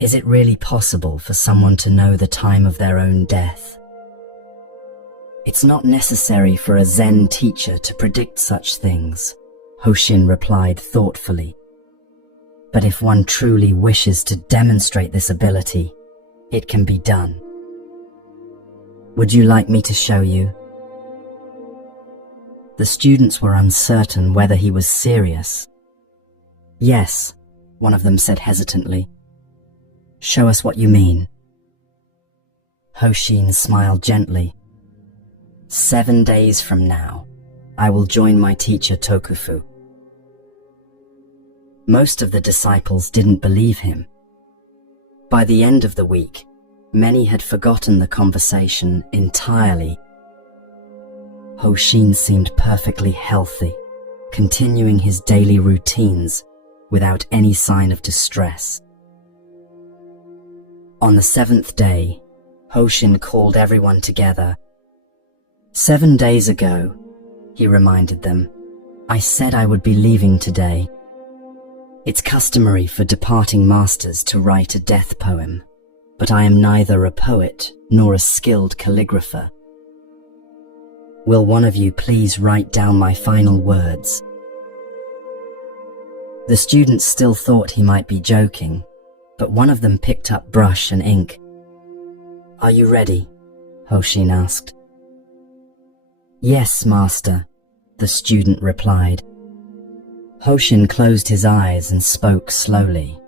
is it really possible for someone to know the time of their own death?" "It's not necessary for a Zen teacher to predict such things," Hoshin replied thoughtfully. "But if one truly wishes to demonstrate this ability, it can be done. Would you like me to show you?" The students were uncertain whether he was serious. "Yes," one of them said hesitantly. "Show us what you mean." Hoshin smiled gently. 7 days from now, I will join my teacher Tokufu." Most of the disciples didn't believe him. By the end of the week, many had forgotten the conversation entirely. Hoshin seemed perfectly healthy, continuing his daily routines without any sign of distress. On the 7th day, Hoshin called everyone together. 7 days ago, he reminded them, I said I would be leaving today. It's customary for departing masters to write a death poem, but I am neither a poet nor a skilled calligrapher. Will one of you please write down my final words? The students still thought he might be joking, but one of them picked up brush and ink. Are you ready? Hoshin asked. Yes, master, the student replied. Hoshin closed his eyes and spoke slowly.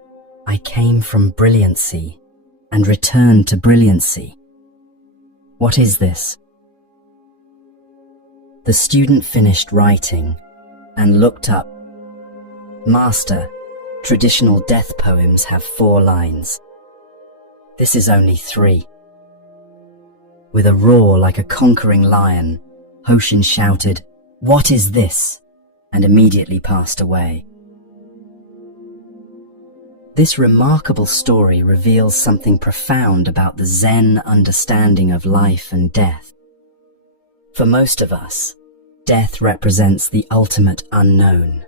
I came from brilliancy and returned to brilliancy. What is this? The student finished writing and looked up. Master, traditional death poems have 4 lines. This is only 3. With a roar like a conquering lion, Hoshin shouted, What is this? And immediately passed away. This remarkable story reveals something profound about the Zen understanding of life and death. For most of us, death represents the ultimate unknown,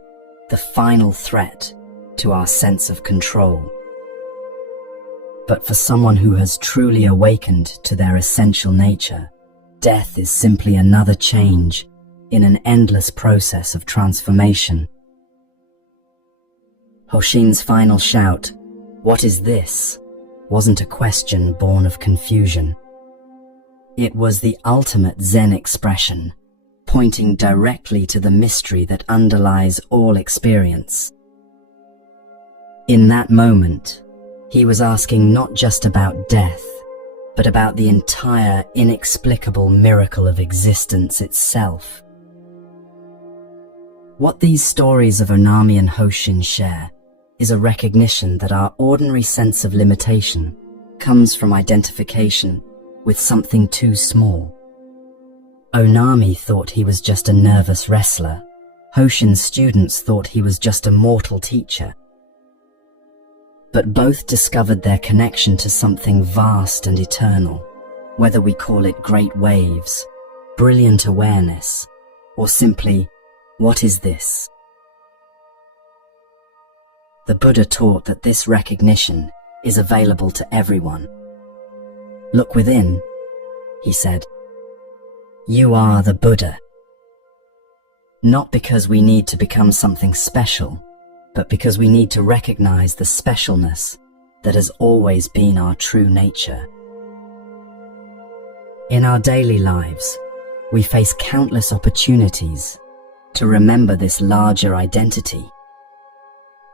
the final threat to our sense of control. But for someone who has truly awakened to their essential nature, death is simply another change in an endless process of transformation. Hoshin's final shout, What is this? Wasn't a question born of confusion. It was the ultimate Zen expression, pointing directly to the mystery that underlies all experience. In that moment, he was asking not just about death, but about the entire inexplicable miracle of existence itself. What these stories of Onami and Hoshin share is a recognition that our ordinary sense of limitation comes from identification with something too small. Onami thought he was just a nervous wrestler. Hoshin's students thought he was just a mortal teacher. But both discovered their connection to something vast and eternal, whether we call it great waves, brilliant awareness, or simply, what is this? The Buddha taught that this recognition is available to everyone. Look within, he said. You are the Buddha. Not because we need to become something special, but because we need to recognize the specialness that has always been our true nature. In our daily lives, we face countless opportunities to remember this larger identity.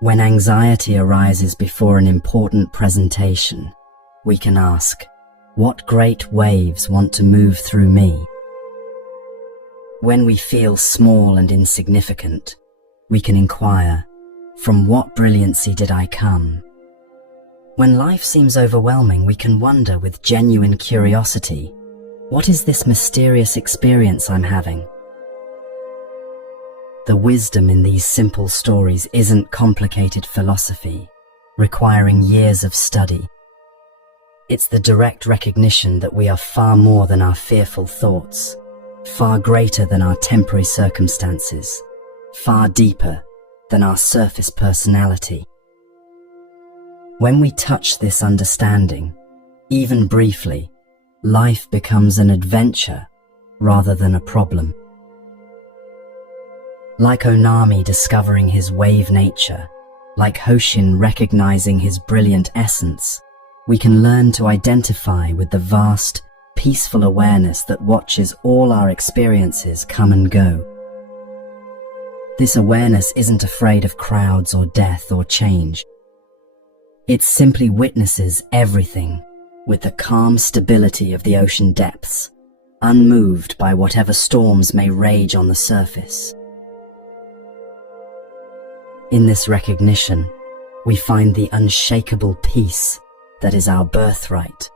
When anxiety arises before an important presentation, we can ask, what great waves want to move through me? When we feel small and insignificant, we can inquire, from what brilliancy did I come? When life seems overwhelming, we can wonder with genuine curiosity, what is this mysterious experience I'm having? The wisdom in these simple stories isn't complicated philosophy, requiring years of study. It's the direct recognition that we are far more than our fearful thoughts, far greater than our temporary circumstances, far deeper than our surface personality. When we touch this understanding, even briefly, life becomes an adventure rather than a problem. Like Onami discovering his wave nature, like Hoshin recognizing his brilliant essence, we can learn to identify with the vast, peaceful awareness that watches all our experiences come and go. This awareness isn't afraid of crowds or death or change. It simply witnesses everything with the calm stability of the ocean depths, unmoved by whatever storms may rage on the surface. In this recognition, we find the unshakable peace that is our birthright.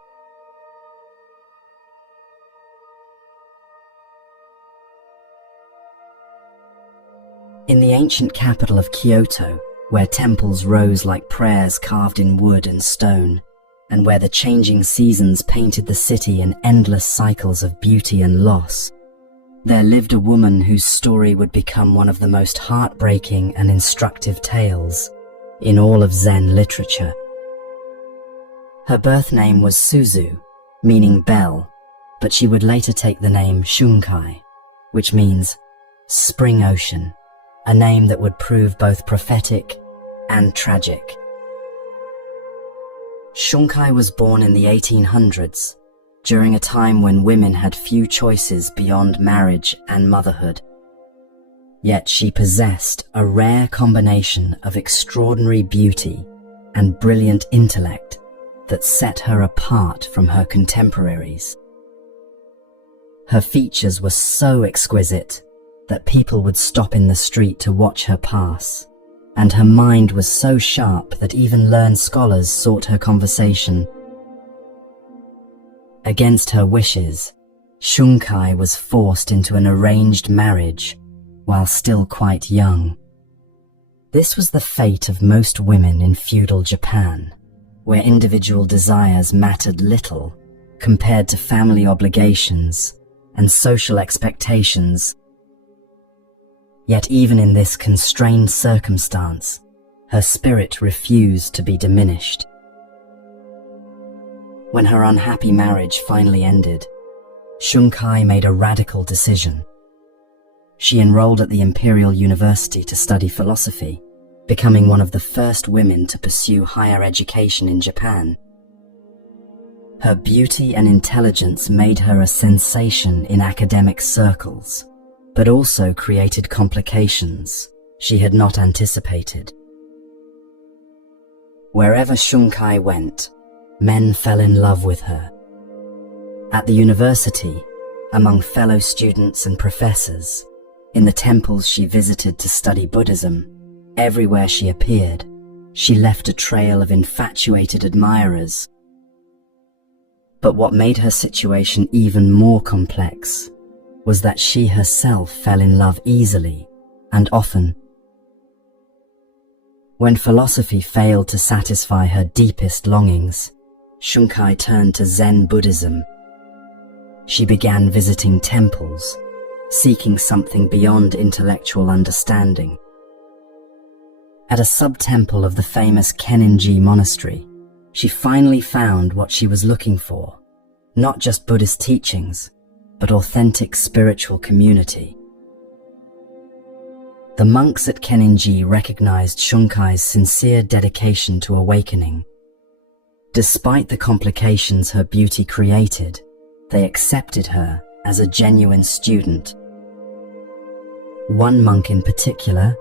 In the ancient capital of Kyoto, where temples rose like prayers carved in wood and stone, and where the changing seasons painted the city in endless cycles of beauty and loss, there lived a woman whose story would become one of the most heartbreaking and instructive tales in all of Zen literature. Her birth name was Suzu, meaning bell, but she would later take the name Shunkai, which means spring ocean, a name that would prove both prophetic and tragic. Shunkai was born in the 1800s, during a time when women had few choices beyond marriage and motherhood. Yet she possessed a rare combination of extraordinary beauty and brilliant intellect that set her apart from her contemporaries. Her features were so exquisite that people would stop in the street to watch her pass, and her mind was so sharp that even learned scholars sought her conversation. Against her wishes, Shunkai was forced into an arranged marriage while still quite young. This was the fate of most women in feudal Japan, where individual desires mattered little compared to family obligations and social expectations. Yet even in this constrained circumstance, her spirit refused to be diminished. When her unhappy marriage finally ended, Shunkai made a radical decision. She enrolled at the Imperial University to study philosophy, becoming one of the first women to pursue higher education in Japan. Her beauty and intelligence made her a sensation in academic circles, but also created complications she had not anticipated. Wherever Shunkai went, men fell in love with her. At the university, among fellow students and professors, in the temples she visited to study Buddhism, everywhere she appeared, she left a trail of infatuated admirers. But what made her situation even more complex was that she herself fell in love easily and often. When philosophy failed to satisfy her deepest longings, Shunkai turned to Zen Buddhism, she began visiting temples, seeking something beyond intellectual understanding. At a sub-temple of the famous Kenninji monastery, she finally found what she was looking for, not just Buddhist teachings, but authentic spiritual community. The monks at Kenninji recognized Shunkai's sincere dedication to awakening. Despite the complications her beauty created, they accepted her as a genuine student. One monk in particular,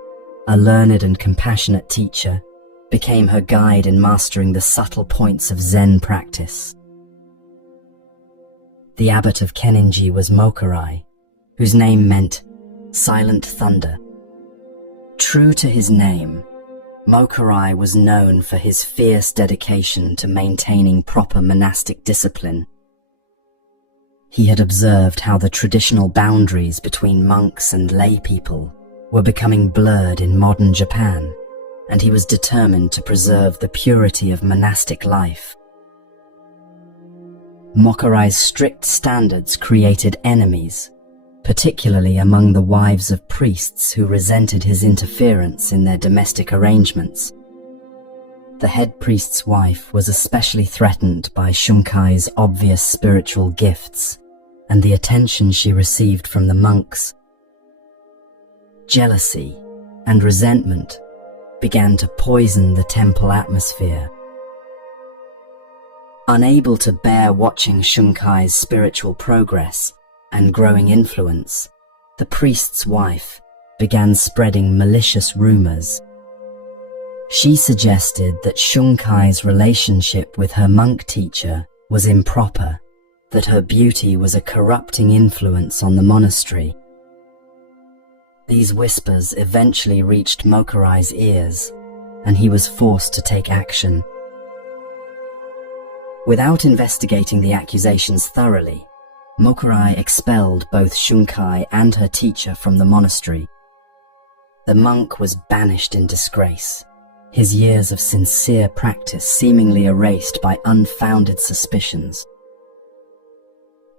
a learned and compassionate teacher, became her guide in mastering the subtle points of Zen practice. The abbot of Kenninji was Mokurai, whose name meant silent thunder. True to his name, Mokurai was known for his fierce dedication to maintaining proper monastic discipline. He had observed how the traditional boundaries between monks and lay people were becoming blurred in modern Japan, and he was determined to preserve the purity of monastic life. Mokurai's strict standards created enemies, particularly among the wives of priests who resented his interference in their domestic arrangements. The head priest's wife was especially threatened by Shunkai's obvious spiritual gifts and the attention she received from the monks. Jealousy and resentment began to poison the temple atmosphere. Unable to bear watching Shunkai's spiritual progress and growing influence, the priest's wife began spreading malicious rumors. She suggested that Shunkai's relationship with her monk teacher was improper, that her beauty was a corrupting influence on the monastery. These whispers eventually reached Mokurai's ears, and he was forced to take action. Without investigating the accusations thoroughly, Mokurai expelled both Shunkai and her teacher from the monastery. The monk was banished in disgrace, his years of sincere practice seemingly erased by unfounded suspicions.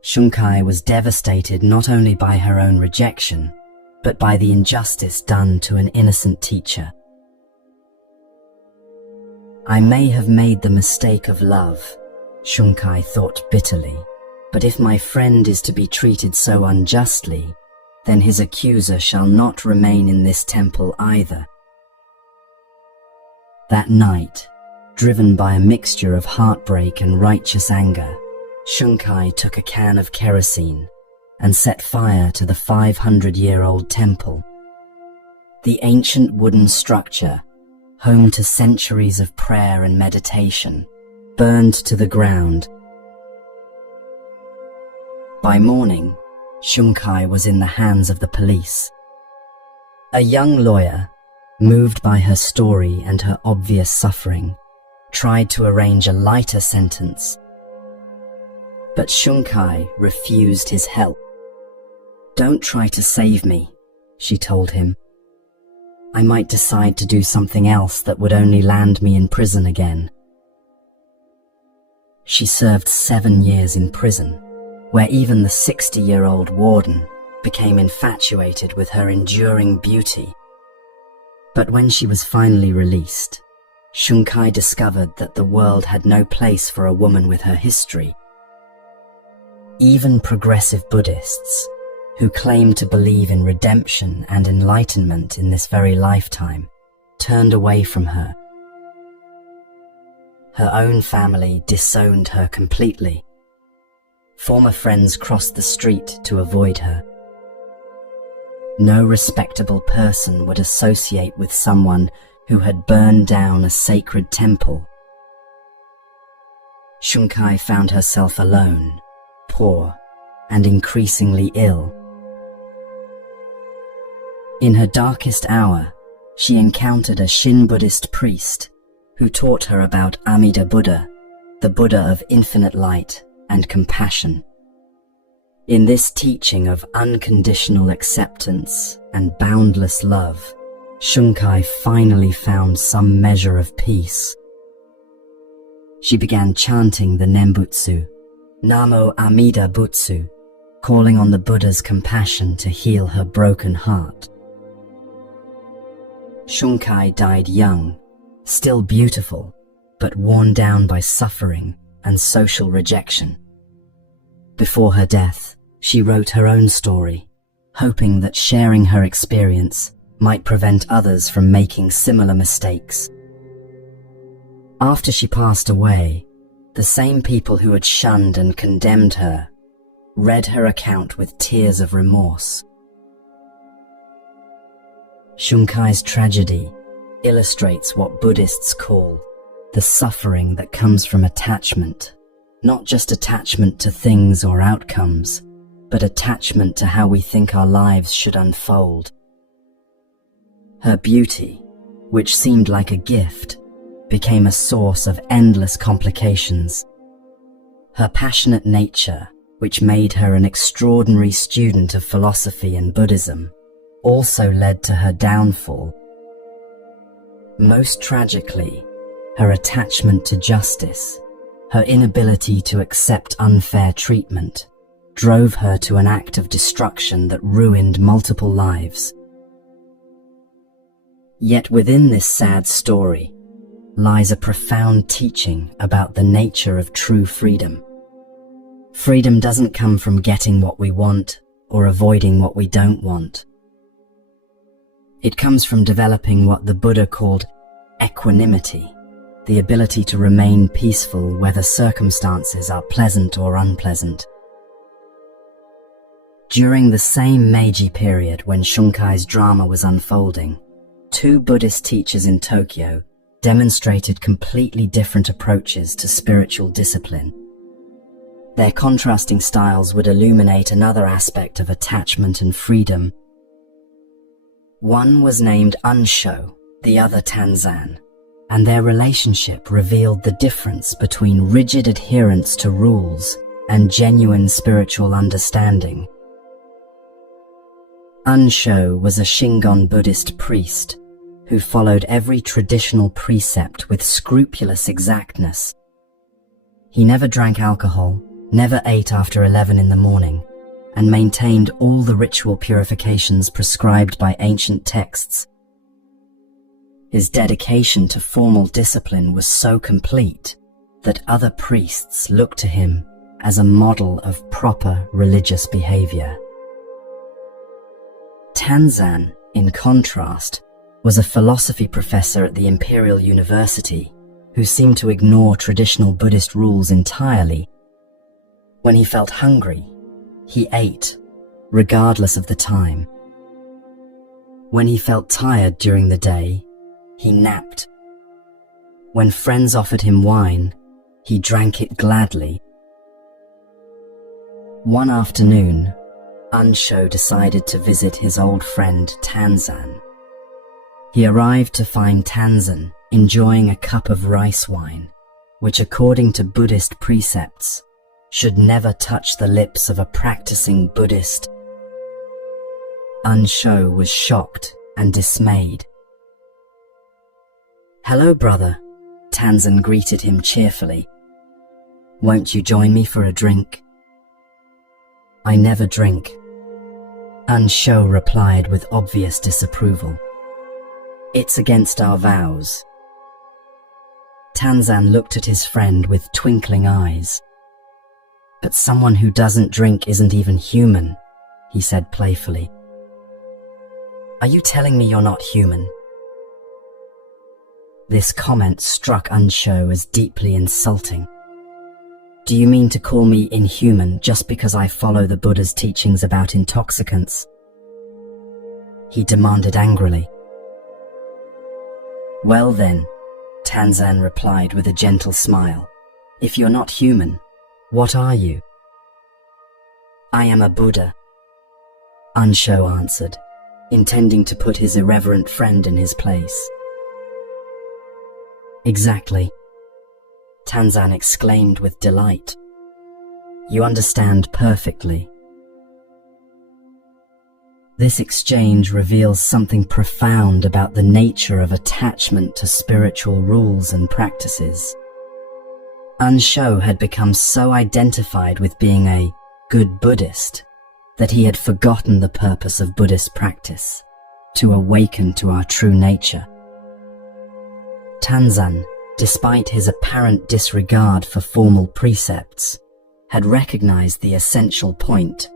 Shunkai was devastated not only by her own rejection, but by the injustice done to an innocent teacher. I may have made the mistake of love, Shunkai thought bitterly, but if my friend is to be treated so unjustly, then his accuser shall not remain in this temple either. That night, driven by a mixture of heartbreak and righteous anger, Shunkai took a can of kerosene and set fire to the 500-year-old temple. The ancient wooden structure, home to centuries of prayer and meditation, burned to the ground. By morning, Shunkai was in the hands of the police. A young lawyer, moved by her story and her obvious suffering, tried to arrange a lighter sentence. But Shunkai refused his help. "Don't try to save me," she told him. "I might decide to do something else that would only land me in prison again." She served 7 years in prison, where even the 60-year-old warden became infatuated with her enduring beauty. But when she was finally released, Shunkai discovered that the world had no place for a woman with her history. Even progressive Buddhists, who claimed to believe in redemption and enlightenment in this very lifetime, turned away from her. Her own family disowned her completely. Former friends crossed the street to avoid her. No respectable person would associate with someone who had burned down a sacred temple. Shunkai found herself alone, poor, and increasingly ill. In her darkest hour, she encountered a Shin Buddhist priest who taught her about Amida Buddha, the Buddha of infinite light and compassion. In this teaching of unconditional acceptance and boundless love, Shunkai finally found some measure of peace. She began chanting the Nembutsu, Namo Amida Butsu, calling on the Buddha's compassion to heal her broken heart. Shunkai died young, still beautiful, but worn down by suffering and social rejection. Before her death, she wrote her own story, hoping that sharing her experience might prevent others from making similar mistakes. After she passed away, the same people who had shunned and condemned her read her account with tears of remorse. Shunkai's tragedy illustrates what Buddhists call the suffering that comes from attachment, not just attachment to things or outcomes, but attachment to how we think our lives should unfold. Her beauty, which seemed like a gift, became a source of endless complications. Her passionate nature, which made her an extraordinary student of philosophy and Buddhism, also led to her downfall. Most tragically, her attachment to justice, her inability to accept unfair treatment, drove her to an act of destruction that ruined multiple lives. Yet within this sad story lies a profound teaching about the nature of true freedom. Freedom doesn't come from getting what we want or avoiding what we don't want. It comes from developing what the Buddha called equanimity, the ability to remain peaceful whether circumstances are pleasant or unpleasant. During the same Meiji period when Shunkai's drama was unfolding, two Buddhist teachers in Tokyo demonstrated completely different approaches to spiritual discipline. Their contrasting styles would illuminate another aspect of attachment and freedom. One was named Unsho, the other Tanzan, and their relationship revealed the difference between rigid adherence to rules and genuine spiritual understanding. Unsho was a Shingon Buddhist priest who followed every traditional precept with scrupulous exactness. He never drank alcohol, never ate after 11 in the morning, and maintained all the ritual purifications prescribed by ancient texts. His dedication to formal discipline was so complete that other priests looked to him as a model of proper religious behavior. Tanzan, in contrast, was a philosophy professor at the Imperial University who seemed to ignore traditional Buddhist rules entirely. When he felt hungry, he ate, regardless of the time. When he felt tired during the day, he napped. When friends offered him wine, he drank it gladly. One afternoon, Unsho decided to visit his old friend Tanzan. He arrived to find Tanzan enjoying a cup of rice wine, which according to Buddhist precepts, should never touch the lips of a practicing Buddhist. Unsho was shocked and dismayed. "Hello, brother," Tanzan greeted him cheerfully. "Won't you join me for a drink?" "I never drink," Unsho replied with obvious disapproval. "It's against our vows." Tanzan looked at his friend with twinkling eyes. "But someone who doesn't drink isn't even human," he said playfully. "Are you telling me you're not human?" This comment struck Unsho as deeply insulting. "Do you mean to call me inhuman just because I follow the Buddha's teachings about intoxicants?" he demanded angrily. "Well then," Tanzan replied with a gentle smile, "if you're not human, what are you?" "I am a Buddha," Unsho answered, intending to put his irreverent friend in his place. "Exactly," Tanzan exclaimed with delight. "You understand perfectly." This exchange reveals something profound about the nature of attachment to spiritual rules and practices. Unsho had become so identified with being a good Buddhist that he had forgotten the purpose of Buddhist practice, to awaken to our true nature. Tanzan, despite his apparent disregard for formal precepts, had recognized the essential point: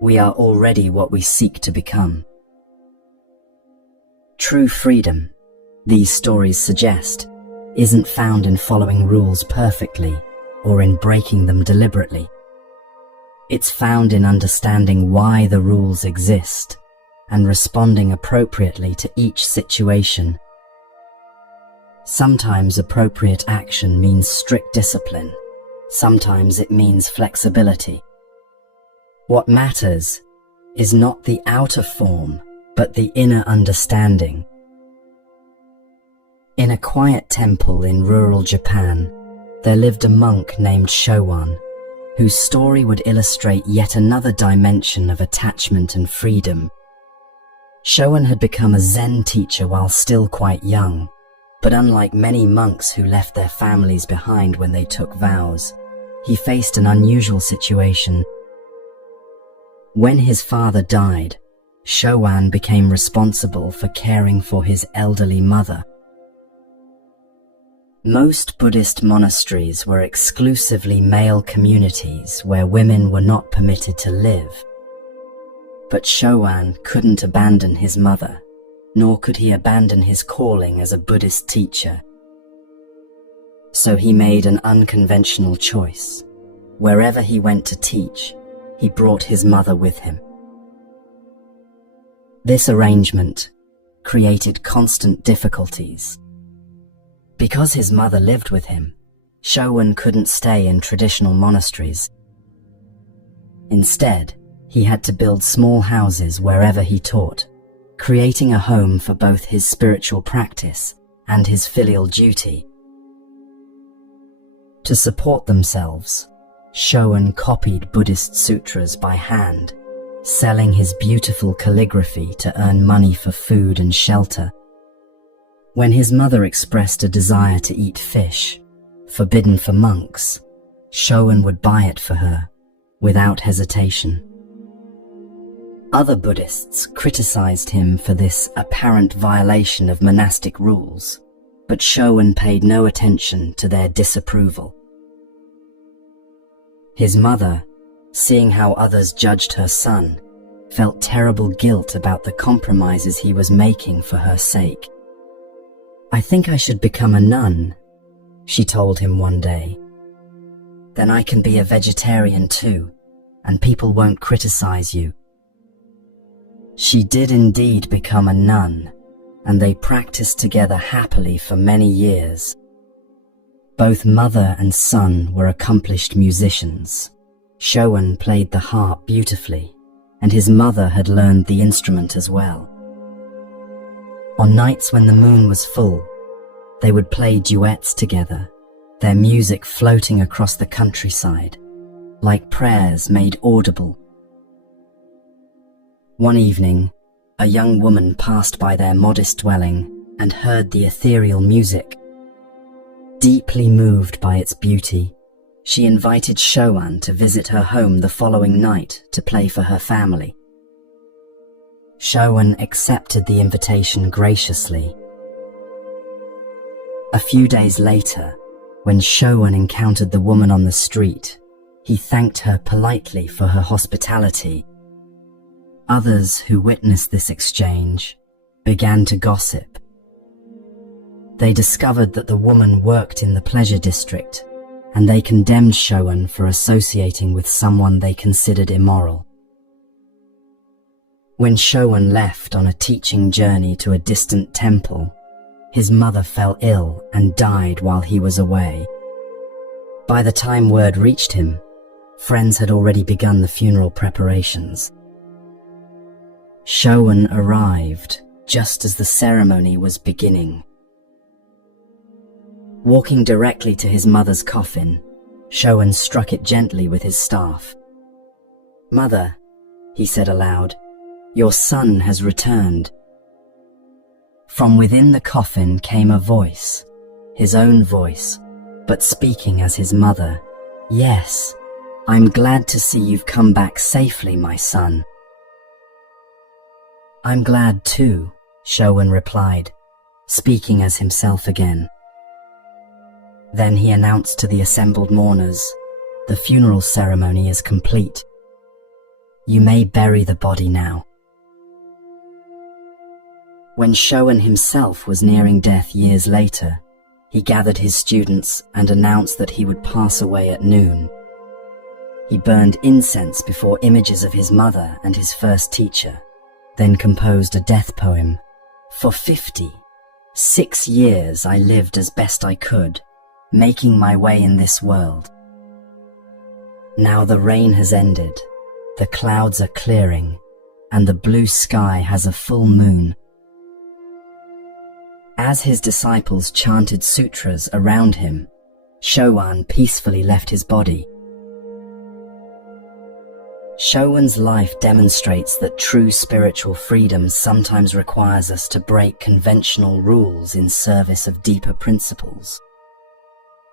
we are already what we seek to become. True freedom, these stories suggest, isn't found in following rules perfectly or in breaking them deliberately. It's found in understanding why the rules exist and responding appropriately to each situation. Sometimes appropriate action means strict discipline. Sometimes it means flexibility. What matters is not the outer form, but the inner understanding. In a quiet temple in rural Japan, there lived a monk named Showan, whose story would illustrate yet another dimension of attachment and freedom. Showan had become a Zen teacher while still quite young, but unlike many monks who left their families behind when they took vows, he faced an unusual situation. When his father died, Showan became responsible for caring for his elderly mother. Most Buddhist monasteries were exclusively male communities where women were not permitted to live. But Showan couldn't abandon his mother, nor could he abandon his calling as a Buddhist teacher. So he made an unconventional choice. Wherever he went to teach, he brought his mother with him. This arrangement created constant difficulties. Because his mother lived with him, Showan couldn't stay in traditional monasteries. Instead, he had to build small houses wherever he taught, creating a home for both his spiritual practice and his filial duty. To support themselves, Showan copied Buddhist sutras by hand, selling his beautiful calligraphy to earn money for food and shelter. When his mother expressed a desire to eat fish, forbidden for monks, Showan would buy it for her, without hesitation. Other Buddhists criticized him for this apparent violation of monastic rules, but Showan paid no attention to their disapproval. His mother, seeing how others judged her son, felt terrible guilt about the compromises he was making for her sake. "I think I should become a nun," she told him one day. "Then I can be a vegetarian too, and people won't criticize you." She did indeed become a nun, and they practiced together happily for many years. Both mother and son were accomplished musicians. Showan played the harp beautifully, and his mother had learned the instrument as well. On nights when the moon was full, they would play duets together, their music floating across the countryside, like prayers made audible. One evening, a young woman passed by their modest dwelling and heard the ethereal music. Deeply moved by its beauty, she invited Showan to visit her home the following night to play for her family. Showan accepted the invitation graciously. A few days later, when Showan encountered the woman on the street, he thanked her politely for her hospitality. Others who witnessed this exchange began to gossip. They discovered that the woman worked in the pleasure district, and they condemned Showan for associating with someone they considered immoral. When Showan left on a teaching journey to a distant temple, his mother fell ill and died while he was away. By the time word reached him, friends had already begun the funeral preparations. Showan arrived just as the ceremony was beginning. Walking directly to his mother's coffin, Showan struck it gently with his staff. "Mother," he said aloud, "your son has returned." From within the coffin came a voice, his own voice, but speaking as his mother. "Yes, I'm glad to see you've come back safely, my son. I'm glad too, Showan replied, speaking as himself again. Then he announced to the assembled mourners, the funeral ceremony is complete. You may bury the body now. When Showan himself was nearing death years later, he gathered his students and announced that he would pass away at noon. He burned incense before images of his mother and his first teacher, then composed a death poem. For 56 years I lived as best I could, making my way in this world. Now the rain has ended, the clouds are clearing, and the blue sky has a full moon. As his disciples chanted sutras around him, Showan peacefully left his body. Showan's life demonstrates that true spiritual freedom sometimes requires us to break conventional rules in service of deeper principles.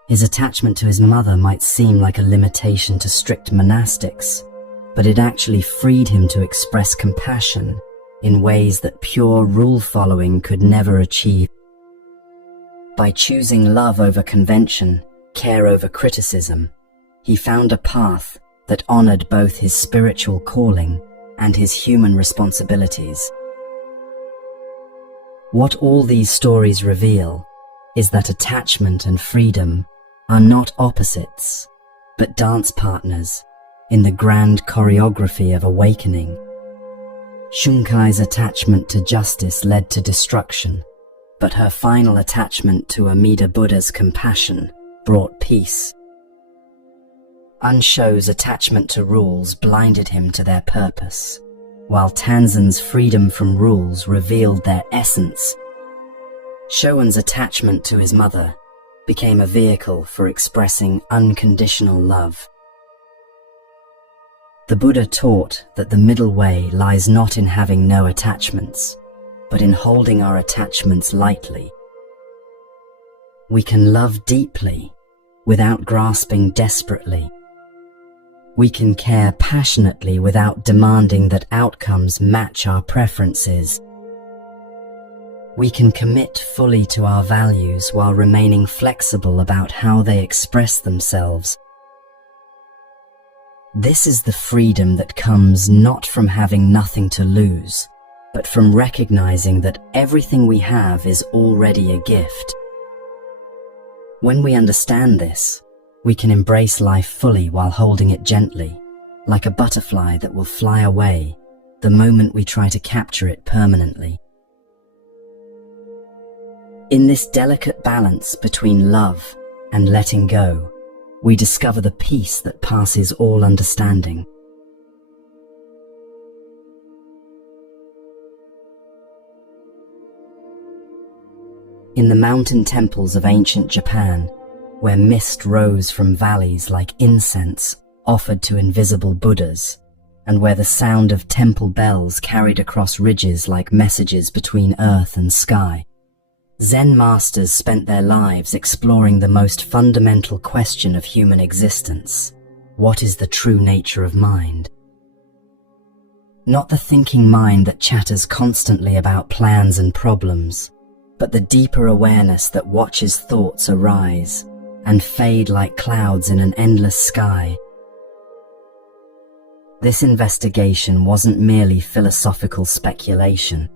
His attachment to his mother might seem like a limitation to strict monastics, but it actually freed him to express compassion in ways that pure rule-following could never achieve. By choosing love over convention, care over criticism, he found a path that honored both his spiritual calling and his human responsibilities. What all these stories reveal is that attachment and freedom are not opposites, but dance partners in the grand choreography of awakening. Shunkai's attachment to justice led to destruction, but her final attachment to Amida Buddha's compassion brought peace. Unsho's attachment to rules blinded him to their purpose, while Tanzan's freedom from rules revealed their essence. Showan's attachment to his mother became a vehicle for expressing unconditional love. The Buddha taught that the middle way lies not in having no attachments, but in holding our attachments lightly. We can love deeply without grasping desperately. We can care passionately without demanding that outcomes match our preferences. We can commit fully to our values while remaining flexible about how they express themselves. This is the freedom that comes not from having nothing to lose, but from recognizing that everything we have is already a gift. When we understand this, we can embrace life fully while holding it gently, like a butterfly that will fly away the moment we try to capture it permanently. In this delicate balance between love and letting go, we discover the peace that passes all understanding. In the mountain temples of ancient Japan, where mist rose from valleys like incense offered to invisible Buddhas, and where the sound of temple bells carried across ridges like messages between earth and sky, Zen masters spent their lives exploring the most fundamental question of human existence: what is the true nature of mind? Not the thinking mind that chatters constantly about plans and problems, but the deeper awareness that watches thoughts arise and fade like clouds in an endless sky. This investigation wasn't merely philosophical speculation.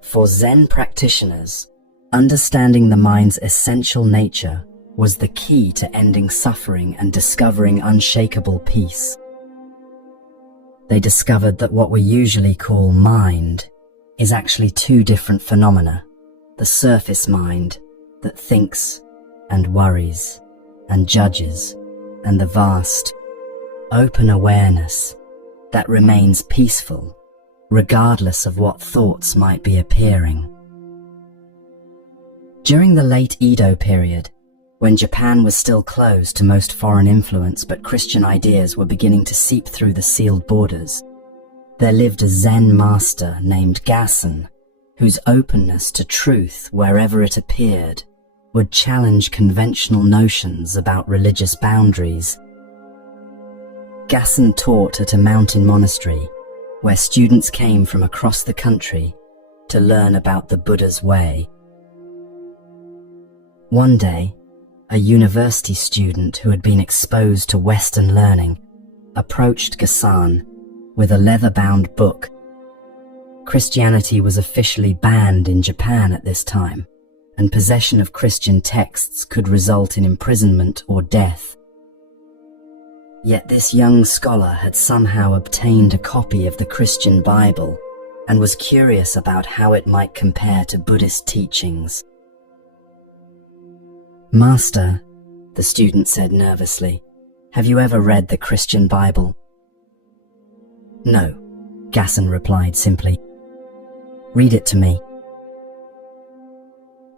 For Zen practitioners, understanding the mind's essential nature was the key to ending suffering and discovering unshakable peace. They discovered that what we usually call mind is actually two different phenomena: the surface mind that thinks and worries and judges, and the vast, open awareness that remains peaceful regardless of what thoughts might be appearing. During the late Edo period, when Japan was still closed to most foreign influence but Christian ideas were beginning to seep through the sealed borders, there lived a Zen master named Gassen, whose openness to truth wherever it appeared would challenge conventional notions about religious boundaries. Gassan taught at a mountain monastery where students came from across the country to learn about the Buddha's way. One day, a university student who had been exposed to Western learning approached Gassan with a leather-bound book. Christianity was officially banned in Japan at this time, and possession of Christian texts could result in imprisonment or death. Yet this young scholar had somehow obtained a copy of the Christian Bible and was curious about how it might compare to Buddhist teachings. "Master," the student said nervously, "have you ever read the Christian Bible?" "No," Gassan replied simply. "Read it to me."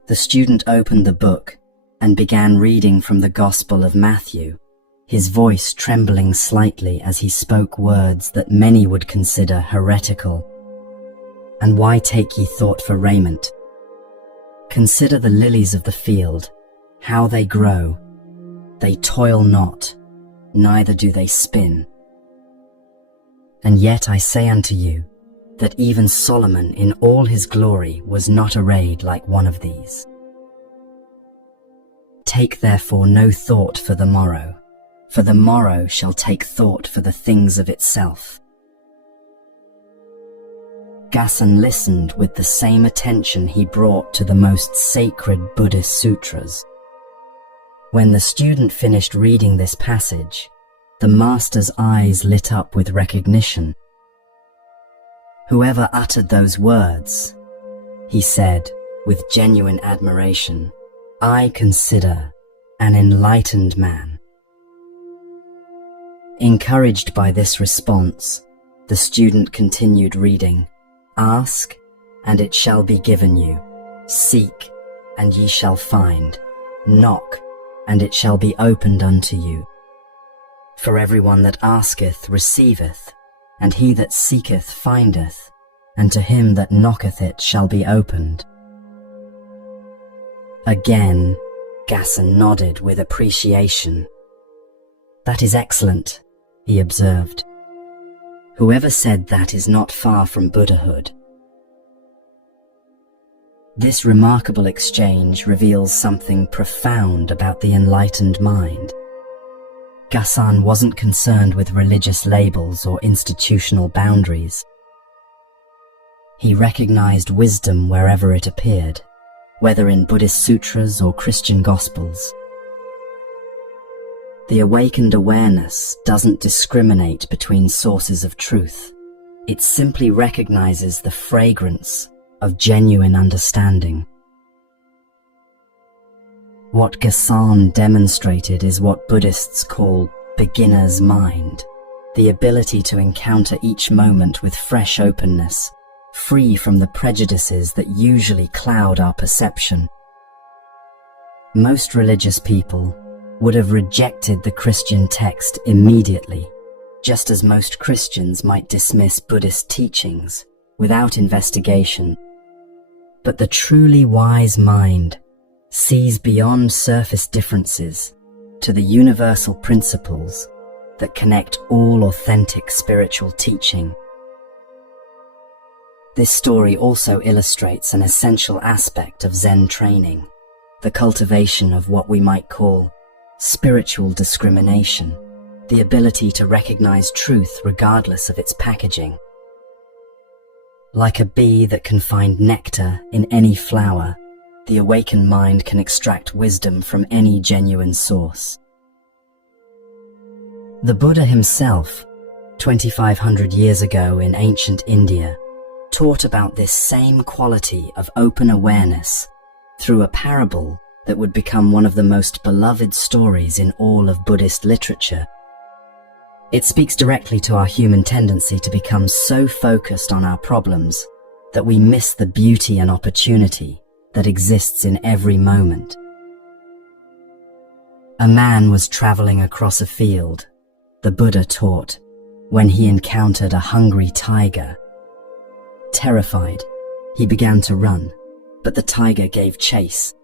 The student opened the book and began reading from the Gospel of Matthew, his voice trembling slightly as he spoke words that many would consider heretical. "And why take ye thought for raiment? Consider the lilies of the field, how they grow. They toil not, neither do they spin. And yet I say unto you, that even Solomon in all his glory was not arrayed like one of these. Take therefore no thought for the morrow shall take thought for the things of itself." Gassan listened with the same attention he brought to the most sacred Buddhist sutras. When the student finished reading this passage, the master's eyes lit up with recognition. "Whoever uttered those words," he said with genuine admiration, "I consider an enlightened man." Encouraged by this response, the student continued reading. "Ask, and it shall be given you. Seek, and ye shall find. Knock, and it shall be opened unto you. For everyone that asketh receiveth, and he that seeketh findeth, and to him that knocketh it shall be opened." Again, Gassan nodded with appreciation. "That is excellent," he observed. "Whoever said that is not far from Buddhahood." This remarkable exchange reveals something profound about the enlightened mind. Gassan wasn't concerned with religious labels or institutional boundaries. He recognized wisdom wherever it appeared, whether in Buddhist sutras or Christian gospels. The awakened awareness doesn't discriminate between sources of truth. It simply recognizes the fragrance of genuine understanding. What Gassan demonstrated is what Buddhists call beginner's mind, the ability to encounter each moment with fresh openness, free from the prejudices that usually cloud our perception. Most religious people would have rejected the Christian text immediately, just as most Christians might dismiss Buddhist teachings without investigation. But the truly wise mind sees beyond surface differences to the universal principles that connect all authentic spiritual teaching. This story also illustrates an essential aspect of Zen training, the cultivation of what we might call spiritual discrimination, the ability to recognize truth regardless of its packaging. Like a bee that can find nectar in any flower, the awakened mind can extract wisdom from any genuine source. The Buddha himself, 2,500 years ago in ancient India, taught about this same quality of open awareness through a parable that would become one of the most beloved stories in all of Buddhist literature. It speaks directly to our human tendency to become so focused on our problems that we miss the beauty and opportunity that exists in every moment. A man was traveling across a field, the Buddha taught, when he encountered a hungry tiger. Terrified, he began to run, but the tiger gave chase.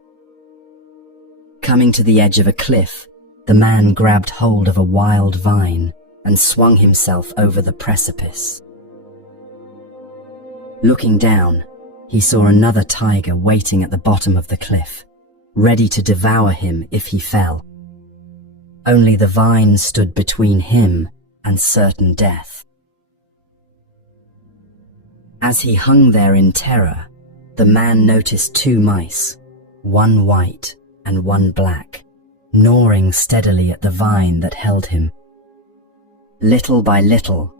Coming to the edge of a cliff, the man grabbed hold of a wild vine and swung himself over the precipice. Looking down, he saw another tiger waiting at the bottom of the cliff, ready to devour him if he fell. Only the vine stood between him and certain death. As he hung there in terror, the man noticed two mice, one white and one black, gnawing steadily at the vine that held him. Little by little,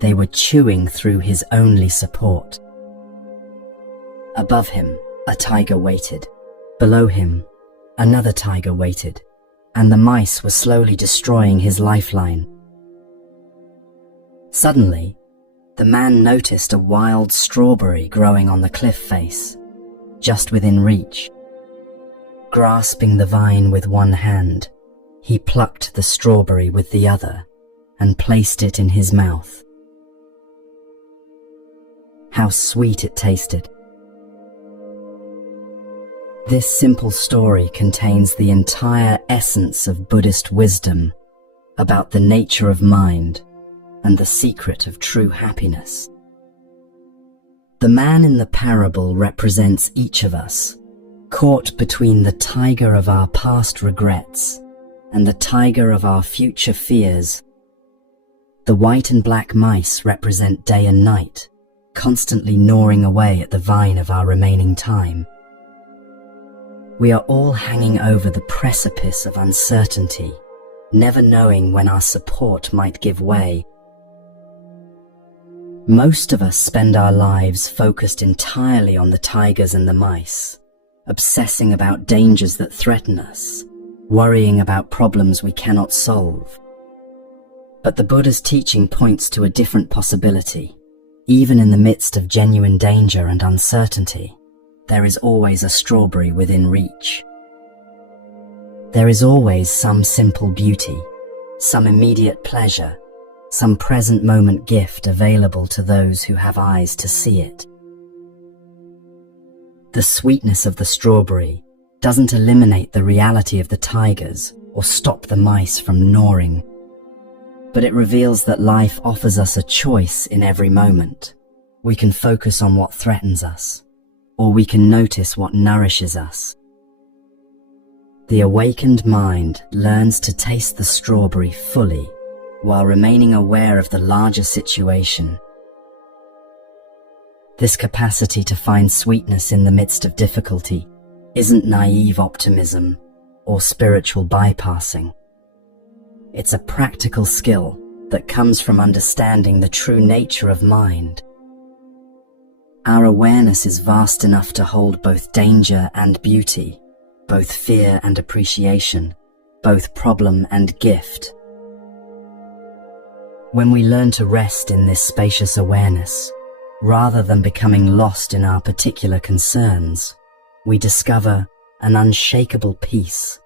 they were chewing through his only support. Above him, a tiger waited. Below him, another tiger waited, and the mice were slowly destroying his lifeline. Suddenly, the man noticed a wild strawberry growing on the cliff face, just within reach. Grasping the vine with one hand, he plucked the strawberry with the other and placed it in his mouth. How sweet it tasted! This simple story contains the entire essence of Buddhist wisdom about the nature of mind and the secret of true happiness. The man in the parable represents each of us, caught between the tiger of our past regrets and the tiger of our future fears. The white and black mice represent day and night, constantly gnawing away at the vine of our remaining time. We are all hanging over the precipice of uncertainty, never knowing when our support might give way. Most of us spend our lives focused entirely on the tigers and the mice, obsessing about dangers that threaten us, worrying about problems we cannot solve. But the Buddha's teaching points to a different possibility. Even in the midst of genuine danger and uncertainty, there is always a strawberry within reach. There is always some simple beauty, some immediate pleasure, some present moment gift available to those who have eyes to see it. The sweetness of the strawberry doesn't eliminate the reality of the tigers or stop the mice from gnawing, but it reveals that life offers us a choice in every moment. We can focus on what threatens us, or we can notice what nourishes us. The awakened mind learns to taste the strawberry fully while remaining aware of the larger situation. This capacity to find sweetness in the midst of difficulty isn't naive optimism or spiritual bypassing. It's a practical skill that comes from understanding the true nature of mind. Our awareness is vast enough to hold both danger and beauty, both fear and appreciation, both problem and gift. When we learn to rest in this spacious awareness, rather than becoming lost in our particular concerns, we discover an unshakable peace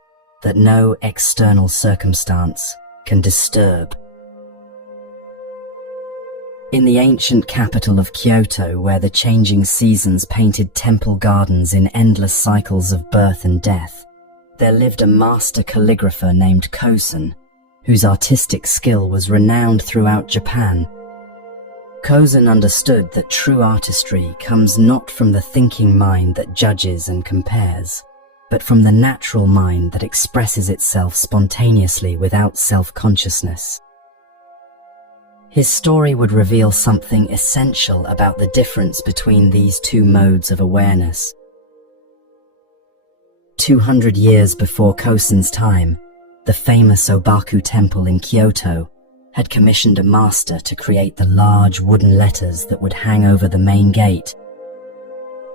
that no external circumstance can disturb. In the ancient capital of Kyoto, where the changing seasons painted temple gardens in endless cycles of birth and death, there lived a master calligrapher named Kosen, whose artistic skill was renowned throughout Japan. Kosen understood that true artistry comes not from the thinking mind that judges and compares, but from the natural mind that expresses itself spontaneously without self-consciousness. His story would reveal something essential about the difference between these two modes of awareness. 200 years before Kosen's time, the famous Obaku Temple in Kyoto had commissioned a master to create the large wooden letters that would hang over the main gate.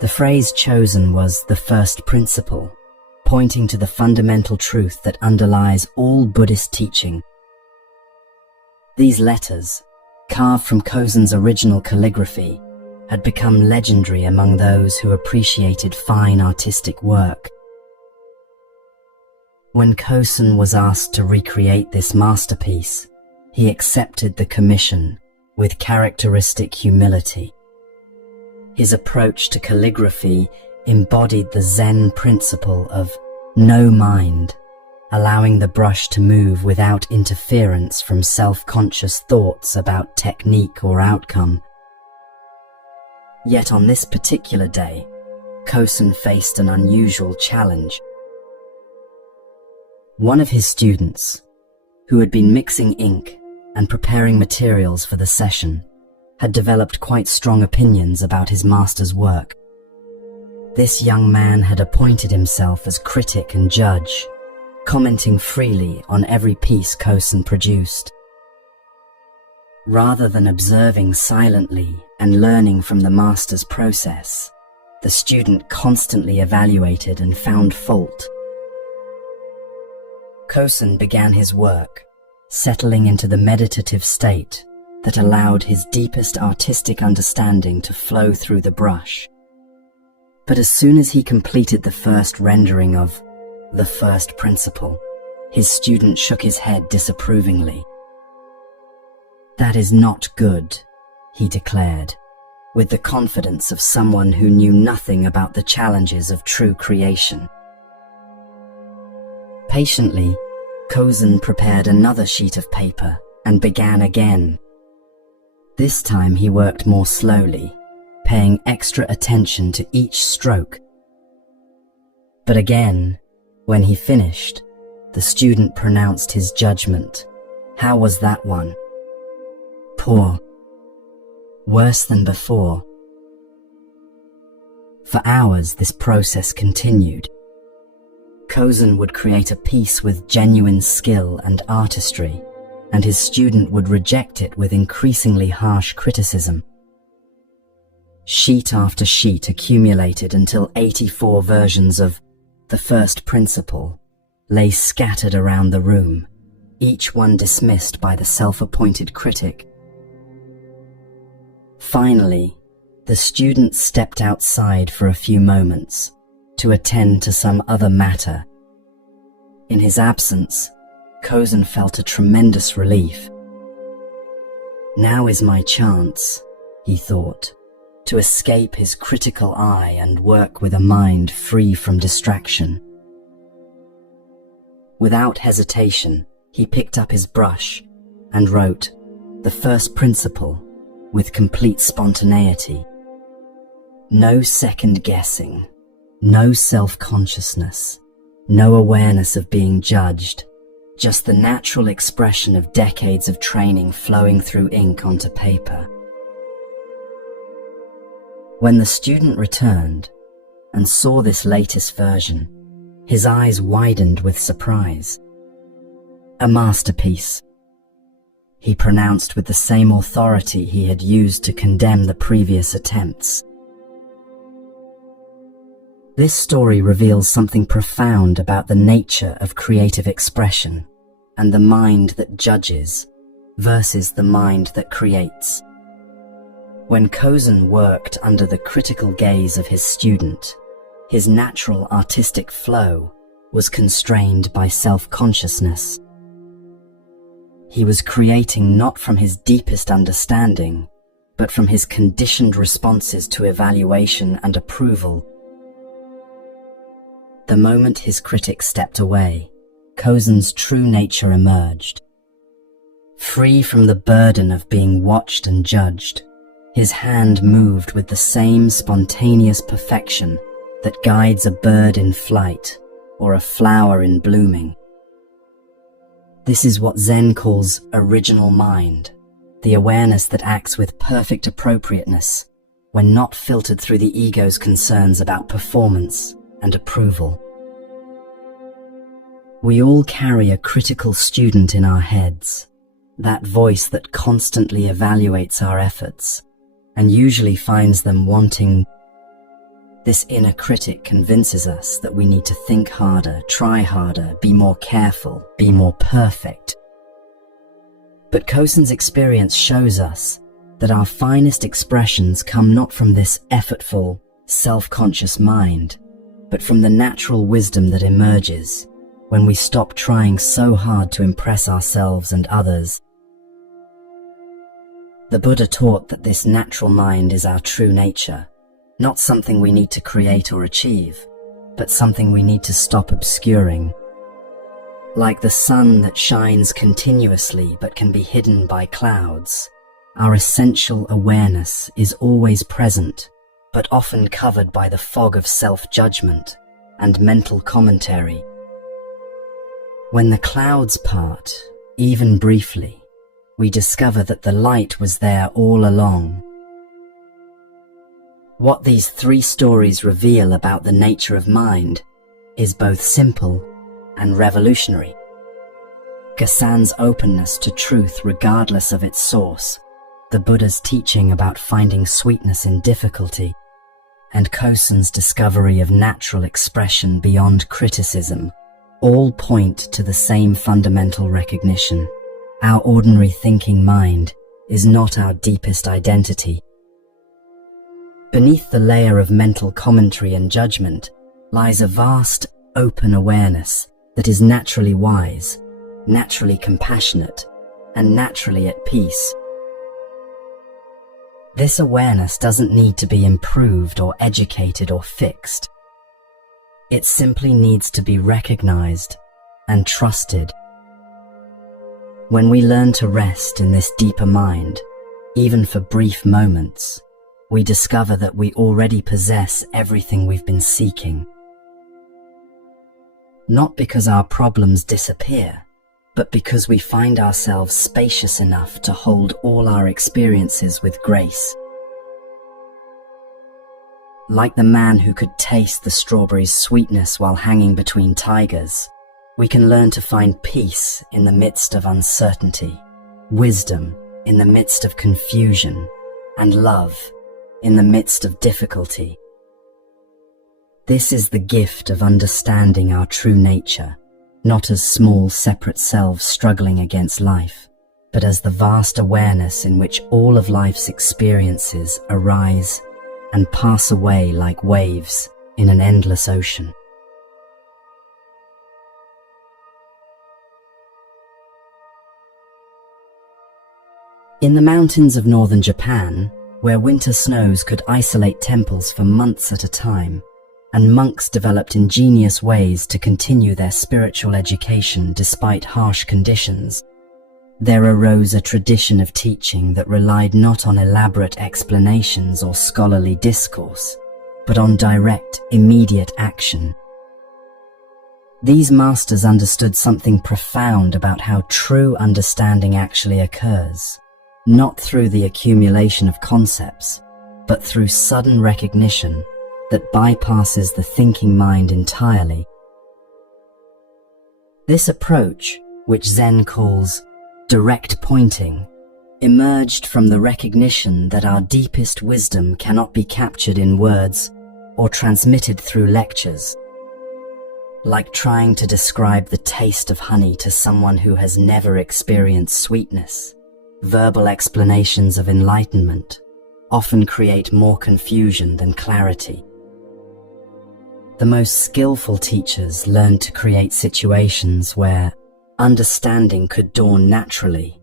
The phrase chosen was the first principle, pointing to the fundamental truth that underlies all Buddhist teaching. These letters, carved from Kosen's original calligraphy, had become legendary among those who appreciated fine artistic work. When Kosen was asked to recreate this masterpiece, he accepted the commission with characteristic humility. His approach to calligraphy embodied the Zen principle of no mind allowing the brush to move without interference from self-conscious thoughts about technique or outcome. Yet on this particular day, Kosen faced an unusual challenge. One of his students, who had been mixing ink and preparing materials for the session, had developed quite strong opinions about his master's work. This young man had appointed himself as critic and judge, commenting freely on every piece Kosen produced. Rather than observing silently and learning from the master's process, the student constantly evaluated and found fault. Kosen began his work, settling into the meditative state that allowed his deepest artistic understanding to flow through the brush. But as soon as he completed the first rendering of the first principle, his student shook his head disapprovingly. "That is not good," he declared, with the confidence of someone who knew nothing about the challenges of true creation. Patiently, Kosen prepared another sheet of paper and began again. This time he worked more slowly, paying extra attention to each stroke. But again, when he finished, the student pronounced his judgment. How was that one? Poor. Worse than before. For hours this process continued. Kosen would create a piece with genuine skill and artistry, and his student would reject it with increasingly harsh criticism. Sheet after sheet accumulated until 84 versions of the first principle lay scattered around the room, each one dismissed by the self-appointed critic. Finally, the student stepped outside for a few moments to attend to some other matter. In his absence, Kosen felt a tremendous relief. Now is my chance, he thought, to escape his critical eye and work with a mind free from distraction. Without hesitation, he picked up his brush and wrote the first principle with complete spontaneity. No second guessing, no self-consciousness, no awareness of being judged, just the natural expression of decades of training flowing through ink onto paper. When the student returned and saw this latest version, his eyes widened with surprise. A masterpiece, he pronounced with the same authority he had used to condemn the previous attempts. This story reveals something profound about the nature of creative expression and the mind that judges versus the mind that creates. When Kosen worked under the critical gaze of his student, his natural artistic flow was constrained by self-consciousness. He was creating not from his deepest understanding, but from his conditioned responses to evaluation and approval. The moment his critic stepped away, Kosen's true nature emerged. Free from the burden of being watched and judged, his hand moved with the same spontaneous perfection that guides a bird in flight or a flower in blooming. This is what Zen calls original mind, the awareness that acts with perfect appropriateness when not filtered through the ego's concerns about performance and approval. We all carry a critical student in our heads, that voice that constantly evaluates our efforts and usually finds them wanting. This inner critic convinces us that we need to think harder, try harder, be more careful, be more perfect. But Kosen's experience shows us that our finest expressions come not from this effortful, self-conscious mind, but from the natural wisdom that emerges when we stop trying so hard to impress ourselves and others. The Buddha taught that this natural mind is our true nature, not something we need to create or achieve, but something we need to stop obscuring. Like the sun that shines continuously but can be hidden by clouds, our essential awareness is always present, but often covered by the fog of self-judgment and mental commentary. When the clouds part, even briefly, we discover that the light was there all along. What these three stories reveal about the nature of mind is both simple and revolutionary. Gassan's openness to truth regardless of its source, the Buddha's teaching about finding sweetness in difficulty, and Kosan's discovery of natural expression beyond criticism, all point to the same fundamental recognition. Our ordinary thinking mind is not our deepest identity. Beneath the layer of mental commentary and judgment lies a vast, open awareness that is naturally wise, naturally compassionate, and naturally at peace. This awareness doesn't need to be improved or educated or fixed. It simply needs to be recognized and trusted. When we learn to rest in this deeper mind, even for brief moments, we discover that we already possess everything we've been seeking. Not because our problems disappear, but because we find ourselves spacious enough to hold all our experiences with grace. Like the man who could taste the strawberry's sweetness while hanging between tigers, we can learn to find peace in the midst of uncertainty, wisdom in the midst of confusion, and love in the midst of difficulty. This is the gift of understanding our true nature, not as small separate selves struggling against life, but as the vast awareness in which all of life's experiences arise and pass away like waves in an endless ocean. In the mountains of northern Japan, where winter snows could isolate temples for months at a time, and monks developed ingenious ways to continue their spiritual education despite harsh conditions, there arose a tradition of teaching that relied not on elaborate explanations or scholarly discourse, but on direct, immediate action. These masters understood something profound about how true understanding actually occurs, not through the accumulation of concepts, but through sudden recognition that bypasses the thinking mind entirely. This approach, which Zen calls direct pointing, emerged from the recognition that our deepest wisdom cannot be captured in words or transmitted through lectures. Like trying to describe the taste of honey to someone who has never experienced sweetness, verbal explanations of enlightenment often create more confusion than clarity. The most skillful teachers learned to create situations where understanding could dawn naturally,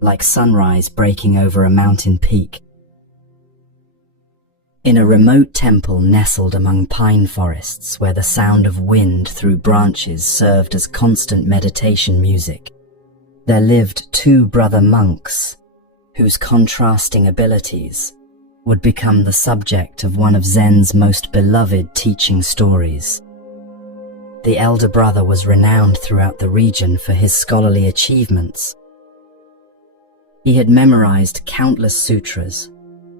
like sunrise breaking over a mountain peak. In a remote temple nestled among pine forests where the sound of wind through branches served as constant meditation music, there lived two brother monks whose contrasting abilities would become the subject of one of Zen's most beloved teaching stories. The elder brother was renowned throughout the region for his scholarly achievements. He had memorized countless sutras,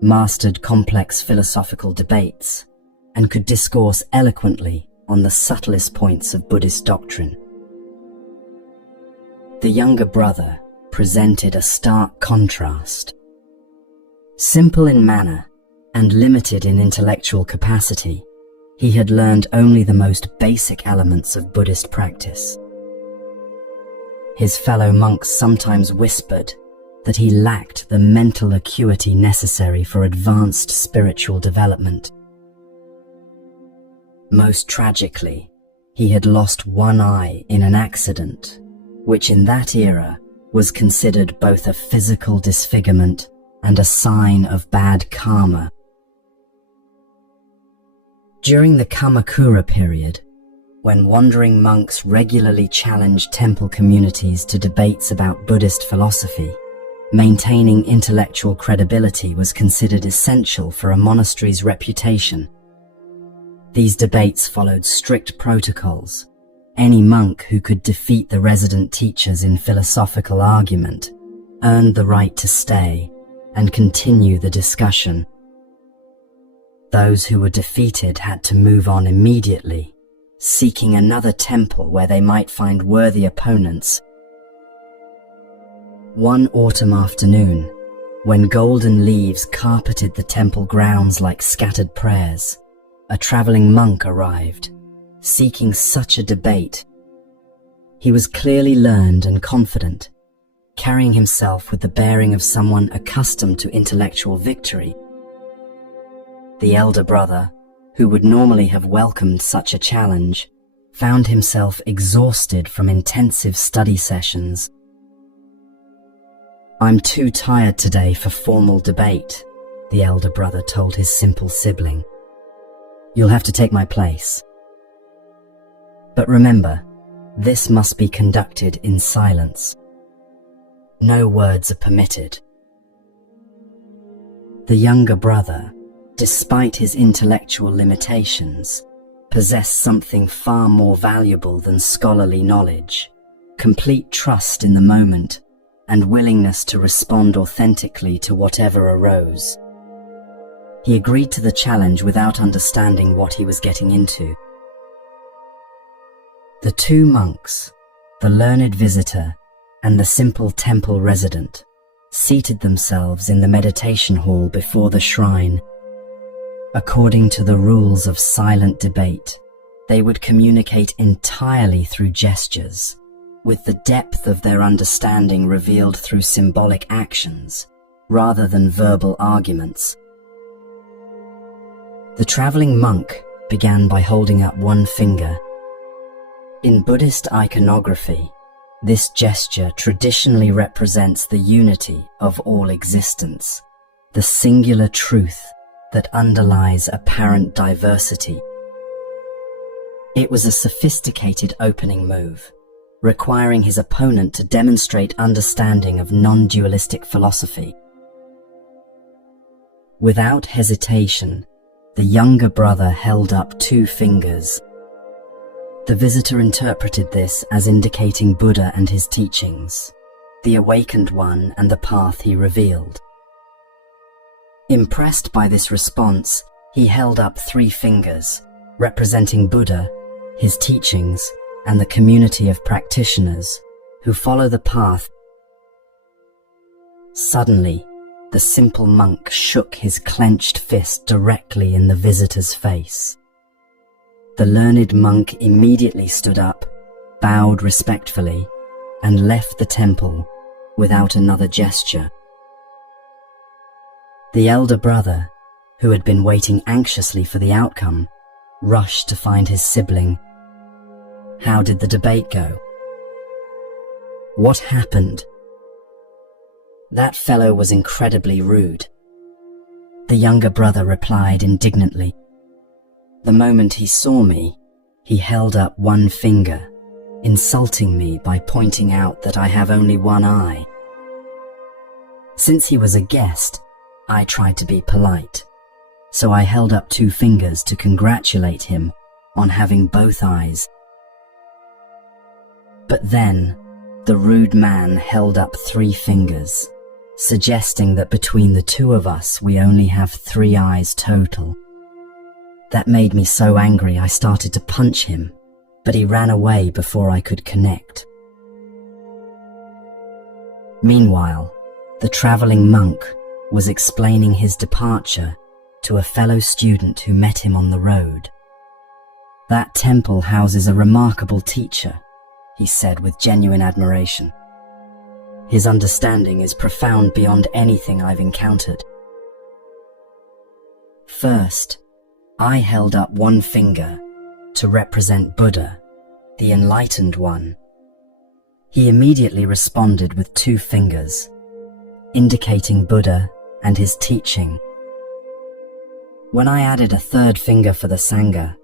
mastered complex philosophical debates, and could discourse eloquently on the subtlest points of Buddhist doctrine. The younger brother presented a stark contrast. Simple in manner and limited in intellectual capacity, he had learned only the most basic elements of Buddhist practice. His fellow monks sometimes whispered that he lacked the mental acuity necessary for advanced spiritual development. Most tragically, he had lost one eye in an accident, which in that era was considered both a physical disfigurement and a sign of bad karma. During the Kamakura period, when wandering monks regularly challenged temple communities to debates about Buddhist philosophy, maintaining intellectual credibility was considered essential for a monastery's reputation. These debates followed strict protocols. Any monk who could defeat the resident teachers in philosophical argument earned the right to stay and continue the discussion. Those who were defeated had to move on immediately, seeking another temple where they might find worthy opponents. One autumn afternoon, when golden leaves carpeted the temple grounds like scattered prayers, a traveling monk arrived, seeking such a debate. He was clearly learned and confident, carrying himself with the bearing of someone accustomed to intellectual victory. The elder brother, who would normally have welcomed such a challenge, found himself exhausted from intensive study sessions. "I'm too tired today for formal debate," the elder brother told his simple sibling. "You'll have to take my place. But remember, this must be conducted in silence. No words are permitted." The younger brother, despite his intellectual limitations, possessed something far more valuable than scholarly knowledge: complete trust in the moment and willingness to respond authentically to whatever arose. He agreed to the challenge without understanding what he was getting into. The two monks, the learned visitor and the simple temple resident, seated themselves in the meditation hall before the shrine. According to the rules of silent debate, they would communicate entirely through gestures, with the depth of their understanding revealed through symbolic actions, rather than verbal arguments. The traveling monk began by holding up one finger. In Buddhist iconography, this gesture traditionally represents the unity of all existence, the singular truth that underlies apparent diversity. It was a sophisticated opening move, requiring his opponent to demonstrate understanding of non-dualistic philosophy. Without hesitation, the younger brother held up two fingers. The visitor interpreted this as indicating Buddha and his teachings, the awakened one and the path he revealed. Impressed by this response, he held up three fingers, representing Buddha, his teachings, and the community of practitioners who follow the path. Suddenly, the simple monk shook his clenched fist directly in the visitor's face. The learned monk immediately stood up, bowed respectfully, and left the temple without another gesture. The elder brother, who had been waiting anxiously for the outcome, rushed to find his sibling. "How did the debate go? What happened?" "That fellow was incredibly rude," the younger brother replied indignantly. "The moment he saw me, he held up one finger, insulting me by pointing out that I have only one eye. Since he was a guest, I tried to be polite, so I held up two fingers to congratulate him on having both eyes. But then, the rude man held up three fingers, suggesting that between the two of us we only have 3 eyes total. That made me so angry I started to punch him, but he ran away before I could connect." Meanwhile, the traveling monk was explaining his departure to a fellow student who met him on the road. "That temple houses a remarkable teacher," he said with genuine admiration. "His understanding is profound beyond anything I've encountered." First, I held up one finger to represent Buddha, the enlightened one. He immediately responded with 2 fingers, indicating Buddha and his teaching. When I added a 3rd finger for the Sangha,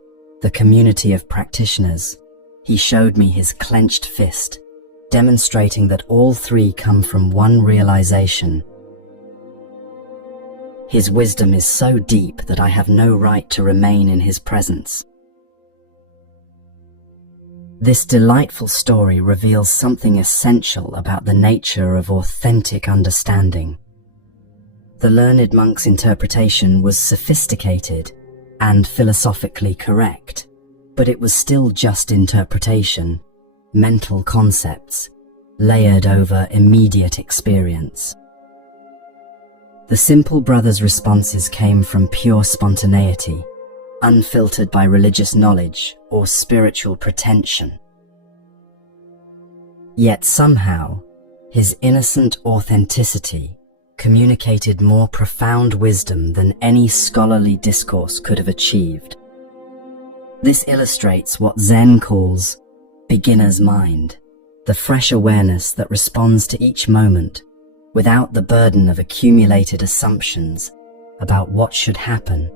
the community of practitioners, he showed me his clenched fist, demonstrating that all three come from one realization. His wisdom is so deep that I have no right to remain in his presence. This delightful story reveals something essential about the nature of authentic understanding. The learned monk's interpretation was sophisticated and philosophically correct, but it was still just interpretation, mental concepts, layered over immediate experience. The simple brother's responses came from pure spontaneity, unfiltered by religious knowledge or spiritual pretension. Yet somehow, his innocent authenticity communicated more profound wisdom than any scholarly discourse could have achieved. This illustrates what Zen calls beginner's mind, the fresh awareness that responds to each moment without the burden of accumulated assumptions about what should happen.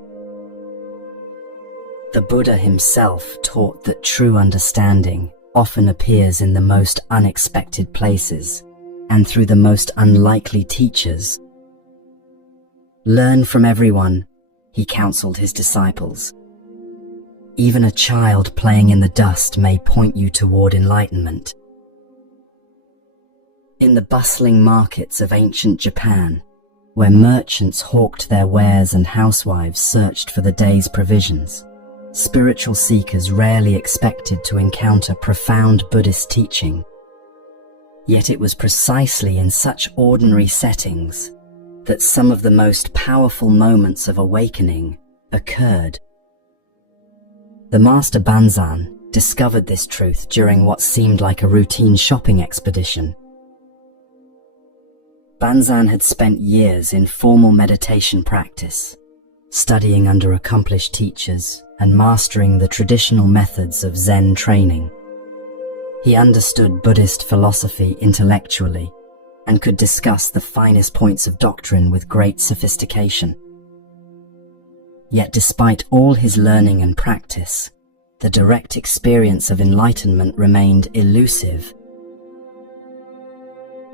The Buddha himself taught that true understanding often appears in the most unexpected places and through the most unlikely teachers. Learn from everyone, he counseled his disciples. Even a child playing in the dust may point you toward enlightenment. In the bustling markets of ancient Japan, where merchants hawked their wares and housewives searched for the day's provisions, spiritual seekers rarely expected to encounter profound Buddhist teaching. Yet it was precisely in such ordinary settings that some of the most powerful moments of awakening occurred. The master Banzan discovered this truth during what seemed like a routine shopping expedition. Banzan had spent years in formal meditation practice, studying under accomplished teachers and mastering the traditional methods of Zen training. He understood Buddhist philosophy intellectually and could discuss the finest points of doctrine with great sophistication. Yet despite all his learning and practice, the direct experience of enlightenment remained elusive.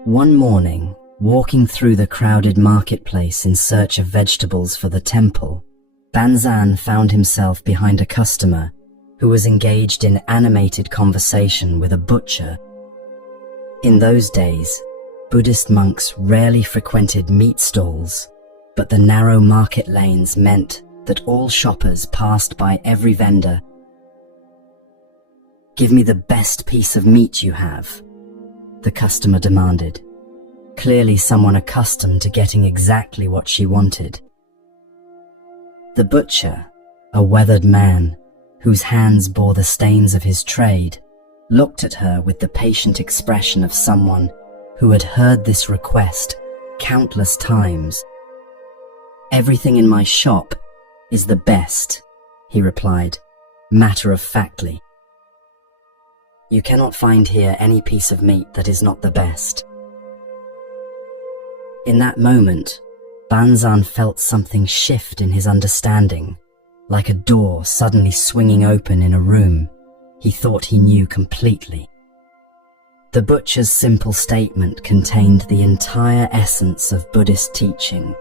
One morning, walking through the crowded marketplace in search of vegetables for the temple, Banzan found himself behind a customer who was engaged in animated conversation with a butcher. In those days, Buddhist monks rarely frequented meat stalls, but the narrow market lanes meant that all shoppers passed by every vendor. "Give me the best piece of meat you have," the customer demanded, clearly someone accustomed to getting exactly what she wanted. The butcher, a weathered man whose hands bore the stains of his trade, looked at her with the patient expression of someone who had heard this request countless times. "Everything in my shop is the best," he replied, matter-of-factly. "You cannot find here any piece of meat that is not the best." In that moment, Banzan felt something shift in his understanding, like a door suddenly swinging open in a room he thought he knew completely. The butcher's simple statement contained the entire essence of Buddhist teaching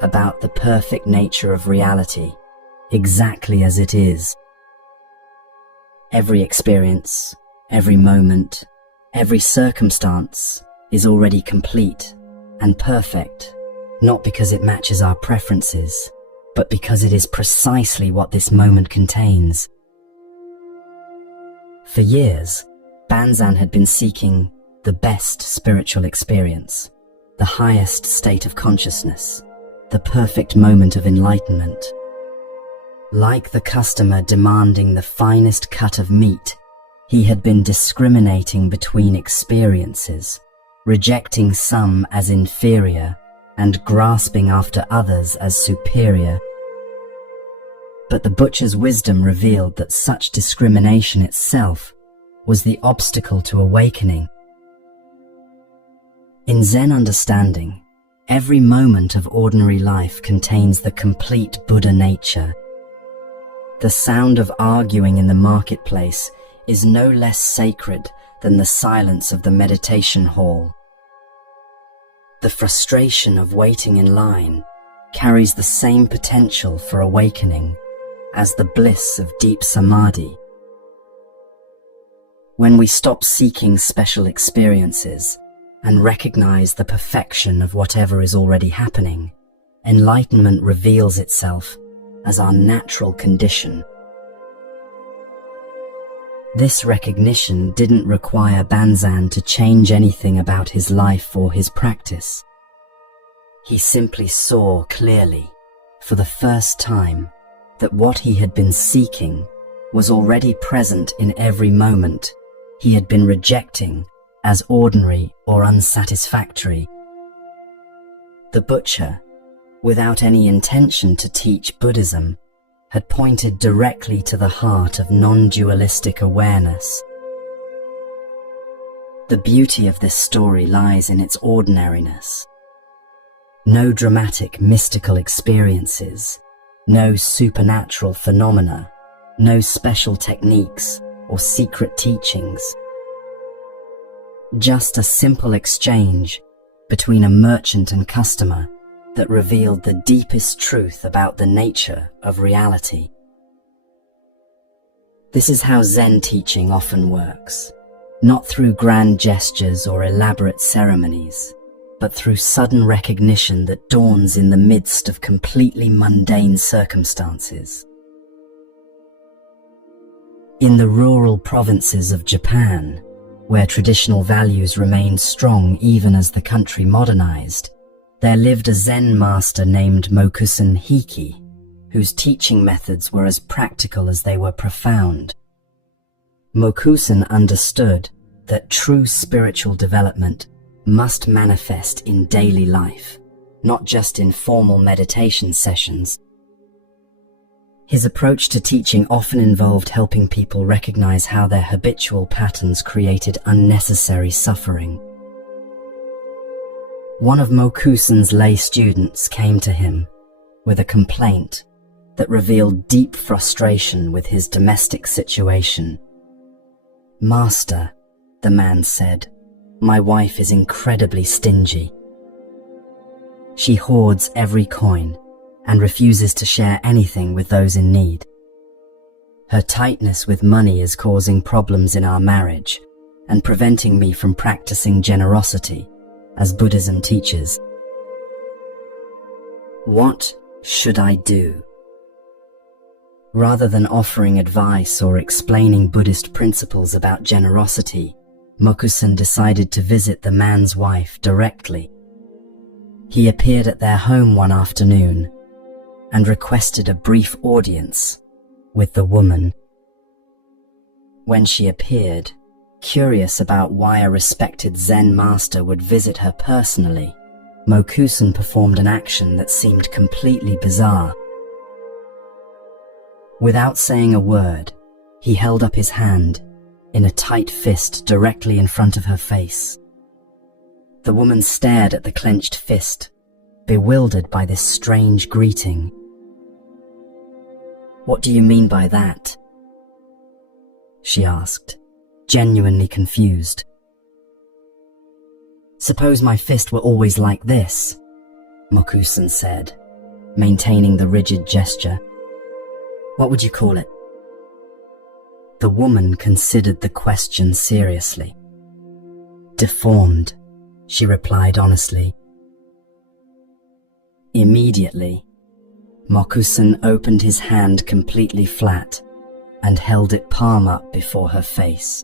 about the perfect nature of reality, exactly as it is. Every experience, every moment, every circumstance is already complete and perfect, not because it matches our preferences, but because it is precisely what this moment contains. For years, Banzan had been seeking the best spiritual experience, the highest state of consciousness, the perfect moment of enlightenment. Like the customer demanding the finest cut of meat, he had been discriminating between experiences, rejecting some as inferior and grasping after others as superior. But the butcher's wisdom revealed that such discrimination itself was the obstacle to awakening. In Zen understanding, every moment of ordinary life contains the complete Buddha nature. The sound of arguing in the marketplace is no less sacred than the silence of the meditation hall. The frustration of waiting in line carries the same potential for awakening as the bliss of deep samadhi. When we stop seeking special experiences and recognize the perfection of whatever is already happening, enlightenment reveals itself as our natural condition. This recognition didn't require Banzan to change anything about his life or his practice. He simply saw clearly, for the first time, that what he had been seeking was already present in every moment he had been rejecting as ordinary or unsatisfactory. The butcher, without any intention to teach Buddhism, had pointed directly to the heart of non-dualistic awareness. The beauty of this story lies in its ordinariness. No dramatic mystical experiences, no supernatural phenomena, no special techniques or secret teachings. Just a simple exchange between a merchant and customer that revealed the deepest truth about the nature of reality. This is how Zen teaching often works, not through grand gestures or elaborate ceremonies, but through sudden recognition that dawns in the midst of completely mundane circumstances. In the rural provinces of Japan, where traditional values remained strong even as the country modernized, there lived a Zen master named Mokusen Hiki, whose teaching methods were as practical as they were profound. Mokusen understood that true spiritual development must manifest in daily life, not just in formal meditation sessions. His approach to teaching often involved helping people recognize how their habitual patterns created unnecessary suffering. One of Mokusen's lay students came to him with a complaint that revealed deep frustration with his domestic situation. "Master," the man said, "my wife is incredibly stingy. She hoards every coin and refuses to share anything with those in need. Her tightness with money is causing problems in our marriage and preventing me from practicing generosity, as Buddhism teaches. What should I do?" Rather than offering advice or explaining Buddhist principles about generosity, Mokusen decided to visit the man's wife directly. He appeared at their home one afternoon and requested a brief audience with the woman. When she appeared, curious about why a respected Zen master would visit her personally, Mokusen performed an action that seemed completely bizarre. Without saying a word, he held up his hand in a tight fist directly in front of her face. The woman stared at the clenched fist, bewildered by this strange greeting. "What do you mean by that?" she asked, genuinely confused. "Suppose my fist were always like this," Mokusen said, maintaining the rigid gesture. "What would you call it?" The woman considered the question seriously. "Deformed," she replied honestly. Immediately, Mokusen opened his hand completely flat and held it palm up before her face.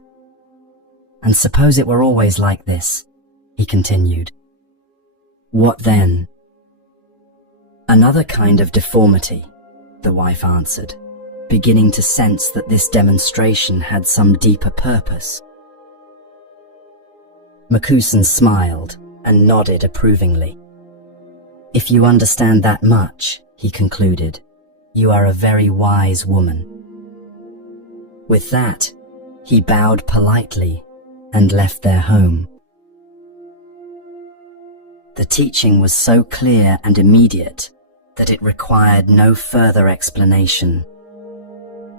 "And suppose it were always like this," he continued. "What then?" "Another kind of deformity," the wife answered, beginning to sense that this demonstration had some deeper purpose. Mokusen smiled and nodded approvingly. "If you understand that much," he concluded, "you are a very wise woman." With that, he bowed politely and left their home. The teaching was so clear and immediate that it required no further explanation.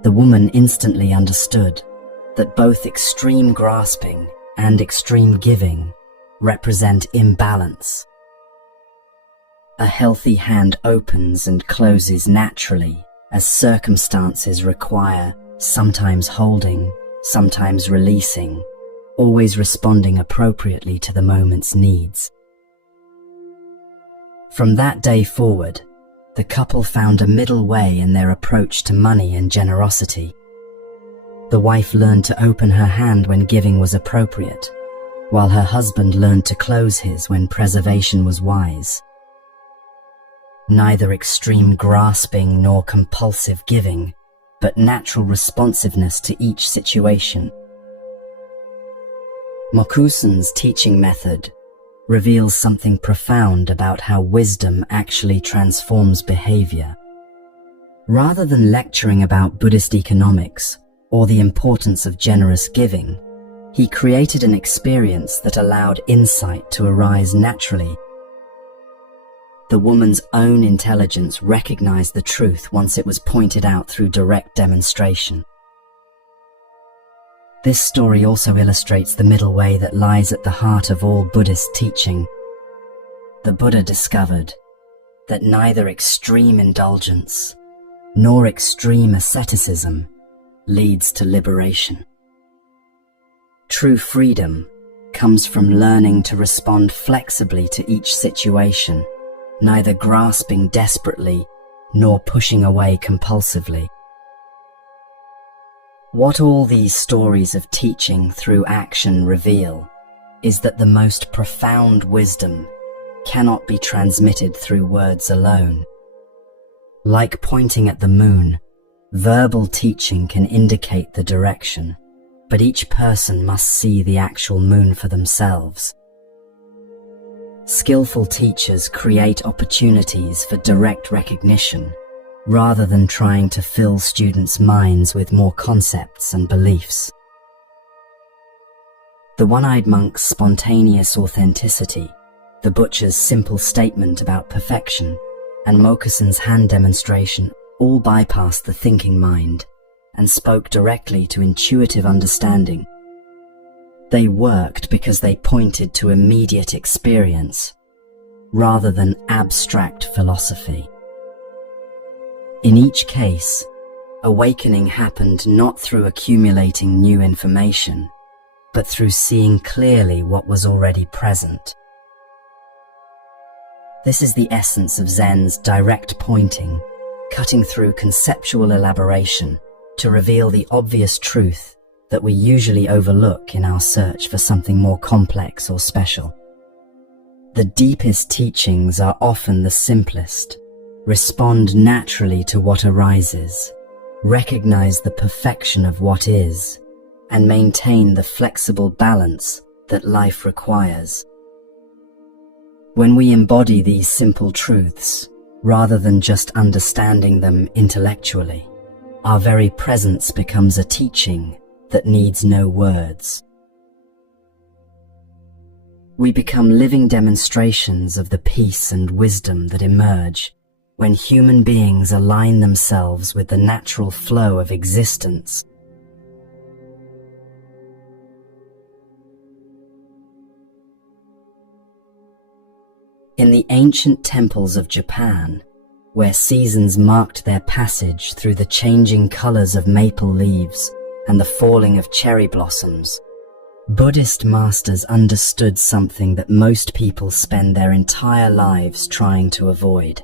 The woman instantly understood that both extreme grasping and extreme giving represent imbalance. A healthy hand opens and closes naturally as circumstances require, sometimes holding, sometimes releasing, always responding appropriately to the moment's needs. From that day forward, the couple found a middle way in their approach to money and generosity. The wife learned to open her hand when giving was appropriate, while her husband learned to close his when preservation was wise. Neither extreme grasping nor compulsive giving, but natural responsiveness to each situation. Mokusan's teaching method reveals something profound about how wisdom actually transforms behavior. Rather than lecturing about Buddhist economics or the importance of generous giving, he created an experience that allowed insight to arise naturally. The woman's own intelligence recognized the truth once it was pointed out through direct demonstration. This story also illustrates the middle way that lies at the heart of all Buddhist teaching. The Buddha discovered that neither extreme indulgence nor extreme asceticism leads to liberation. True freedom comes from learning to respond flexibly to each situation, neither grasping desperately nor pushing away compulsively. What all these stories of teaching through action reveal is that the most profound wisdom cannot be transmitted through words alone. Like pointing at the moon, verbal teaching can indicate the direction, but each person must see the actual moon for themselves. Skillful teachers create opportunities for direct recognition, rather than trying to fill students' minds with more concepts and beliefs. The one-eyed monk's spontaneous authenticity, the butcher's simple statement about perfection, and Mokusan's hand demonstration all bypassed the thinking mind and spoke directly to intuitive understanding. They worked because they pointed to immediate experience, rather than abstract philosophy. In each case, awakening happened not through accumulating new information, but through seeing clearly what was already present. This is the essence of Zen's direct pointing, cutting through conceptual elaboration to reveal the obvious truth that we usually overlook in our search for something more complex or special. The deepest teachings are often the simplest. Respond naturally to what arises, recognize the perfection of what is, and maintain the flexible balance that life requires. When we embody these simple truths, rather than just understanding them intellectually, our very presence becomes a teaching that needs no words. We become living demonstrations of the peace and wisdom that emerge when human beings align themselves with the natural flow of existence. In the ancient temples of Japan, where seasons marked their passage through the changing colors of maple leaves and the falling of cherry blossoms, Buddhist masters understood something that most people spend their entire lives trying to avoid: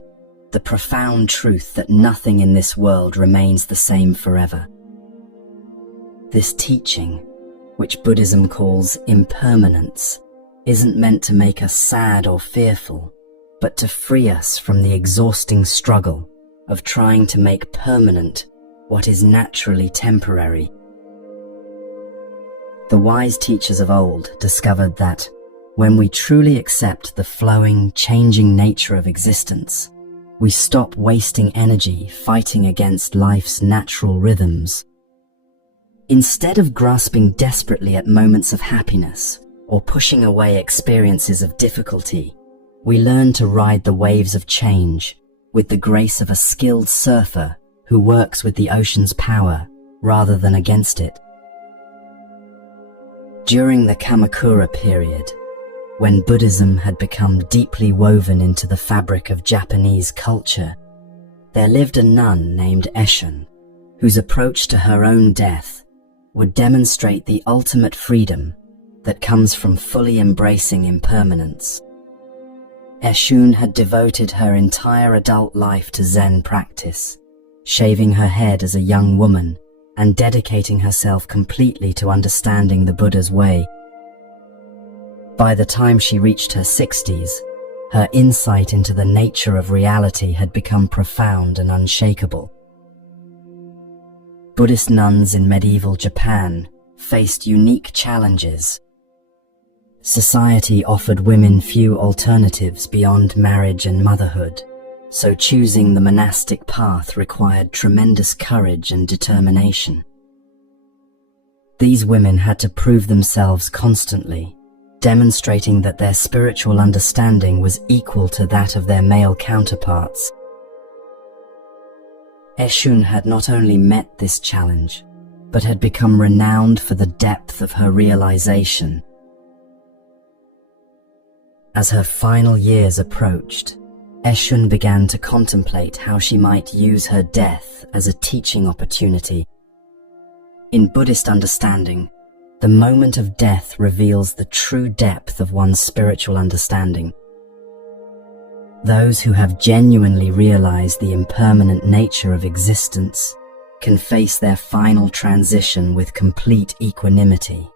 the profound truth that nothing in this world remains the same forever. This teaching, which Buddhism calls impermanence, isn't meant to make us sad or fearful, but to free us from the exhausting struggle of trying to make permanent what is naturally temporary. The wise teachers of old discovered that when we truly accept the flowing, changing nature of existence, we stop wasting energy fighting against life's natural rhythms. Instead of grasping desperately at moments of happiness or pushing away experiences of difficulty, we learn to ride the waves of change with the grace of a skilled surfer who works with the ocean's power rather than against it. During the Kamakura period, when Buddhism had become deeply woven into the fabric of Japanese culture, there lived a nun named Eshun, whose approach to her own death would demonstrate the ultimate freedom that comes from fully embracing impermanence. Eshun had devoted her entire adult life to Zen practice, shaving her head as a young woman and dedicating herself completely to understanding the Buddha's way. By the time she reached her 60s, her insight into the nature of reality had become profound and unshakable. Buddhist nuns in medieval Japan faced unique challenges. Society offered women few alternatives beyond marriage and motherhood, so choosing the monastic path required tremendous courage and determination. These women had to prove themselves constantly, demonstrating that their spiritual understanding was equal to that of their male counterparts. Eshun had not only met this challenge, but had become renowned for the depth of her realization. As her final years approached, Eshun began to contemplate how she might use her death as a teaching opportunity. In Buddhist understanding, the moment of death reveals the true depth of one's spiritual understanding. Those who have genuinely realized the impermanent nature of existence can face their final transition with complete equanimity,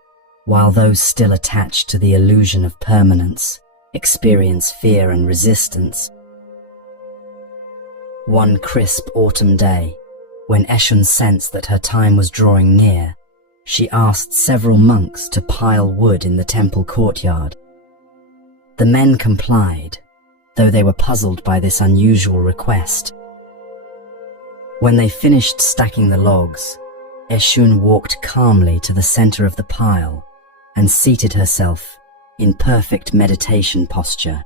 while those still attached to the illusion of permanence experience fear and resistance. One crisp autumn day, when Eshun sensed that her time was drawing near, she asked several monks to pile wood in the temple courtyard. The men complied, though they were puzzled by this unusual request. When they finished stacking the logs, Eshun walked calmly to the center of the pile and seated herself in perfect meditation posture.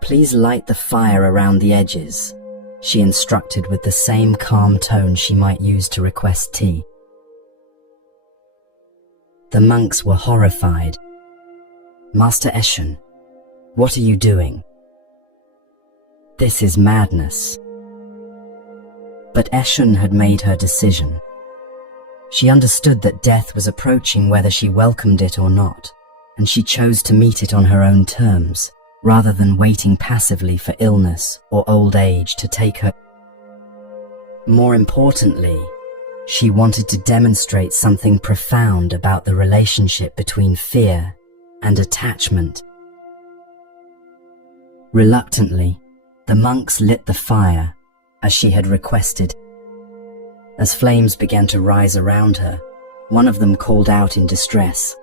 "Please light the fire around the edges," she instructed with the same calm tone she might use to request tea. The monks were horrified. "Master Eshun, what are you doing? This is madness." But Eshun had made her decision. She understood that death was approaching whether she welcomed it or not, and she chose to meet it on her own terms, rather than waiting passively for illness or old age to take her. More importantly, she wanted to demonstrate something profound about the relationship between fear and attachment. Reluctantly, the monks lit the fire, as she had requested. As flames began to rise around her, one of them called out in distress,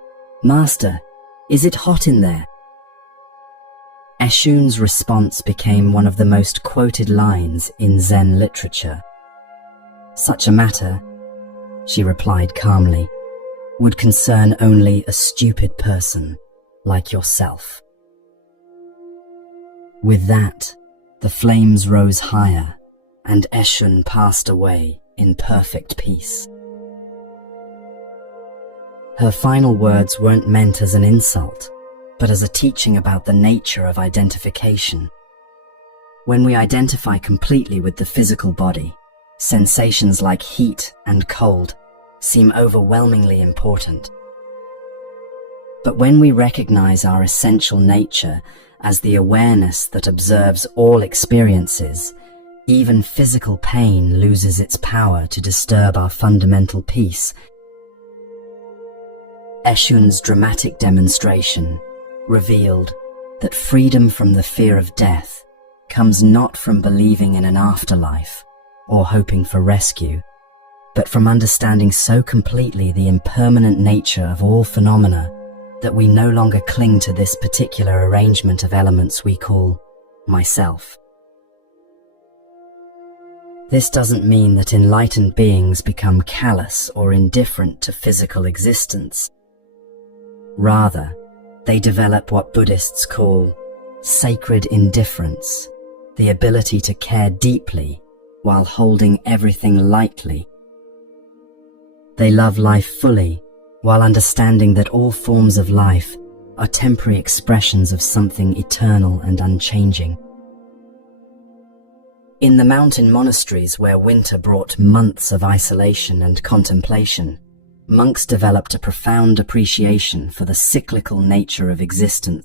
"Master, is it hot in there?" Eshun's response became one of the most quoted lines in Zen literature. "Such a matter," she replied calmly, "would concern only a stupid person like yourself." With that, the flames rose higher, and Eshun passed away in perfect peace. Her final words weren't meant as an insult, but as a teaching about the nature of identification. When we identify completely with the physical body, sensations like heat and cold seem overwhelmingly important. But when we recognize our essential nature as the awareness that observes all experiences, even physical pain loses its power to disturb our fundamental peace. Eshun's dramatic demonstration revealed that freedom from the fear of death comes not from believing in an afterlife or hoping for rescue, but from understanding so completely the impermanent nature of all phenomena that we no longer cling to this particular arrangement of elements we call myself. This doesn't mean that enlightened beings become callous or indifferent to physical existence. Rather, they develop what Buddhists call sacred indifference, the ability to care deeply while holding everything lightly. They love life fully, while understanding that all forms of life are temporary expressions of something eternal and unchanging. In the mountain monasteries where winter brought months of isolation and contemplation, monks developed a profound appreciation for the cyclical nature of existence.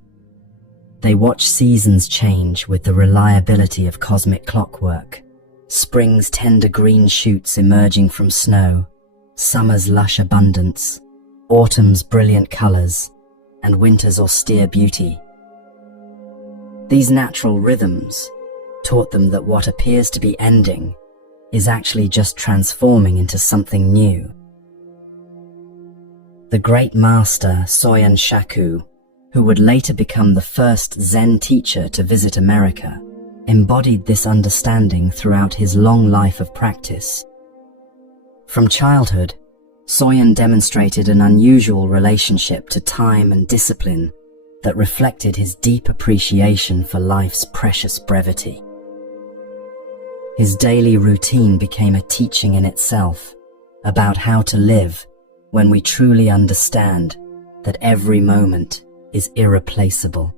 They watch seasons change with the reliability of cosmic clockwork. Spring's tender green shoots emerging from snow, summer's lush abundance, autumn's brilliant colors, and winter's austere beauty. These natural rhythms taught them that what appears to be ending is actually just transforming into something new. The great master Soyen Shaku, who would later become the first Zen teacher to visit America, embodied this understanding throughout his long life of practice. From childhood, Soyen demonstrated an unusual relationship to time and discipline that reflected his deep appreciation for life's precious brevity. His daily routine became a teaching in itself about how to live when we truly understand that every moment is irreplaceable.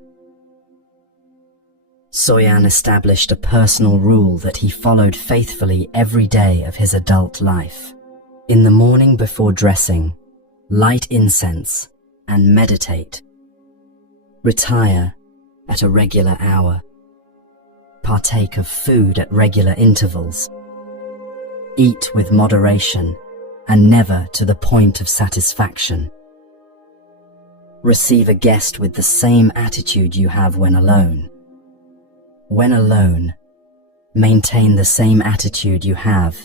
Soyen established a personal rule that he followed faithfully every day of his adult life. In the morning before dressing, light incense and meditate. Retire at a regular hour. Partake of food at regular intervals. Eat with moderation and never to the point of satisfaction. Receive a guest with the same attitude you have when alone. When alone, maintain the same attitude you have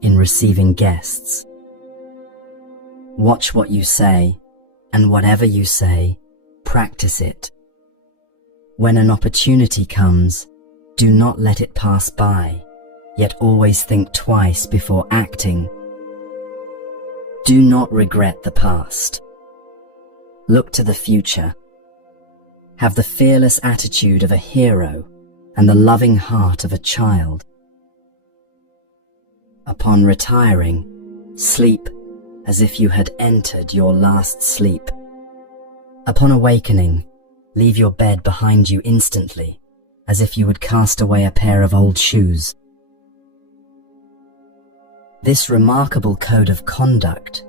in receiving guests. Watch what you say, and whatever you say, practice it. When an opportunity comes, do not let it pass by, yet always think twice before acting. Do not regret the past. Look to the future. Have the fearless attitude of a hero and the loving heart of a child. Upon retiring, sleep as if you had entered your last sleep. Upon awakening, leave your bed behind you instantly, as if you would cast away a pair of old shoes. This remarkable code of conduct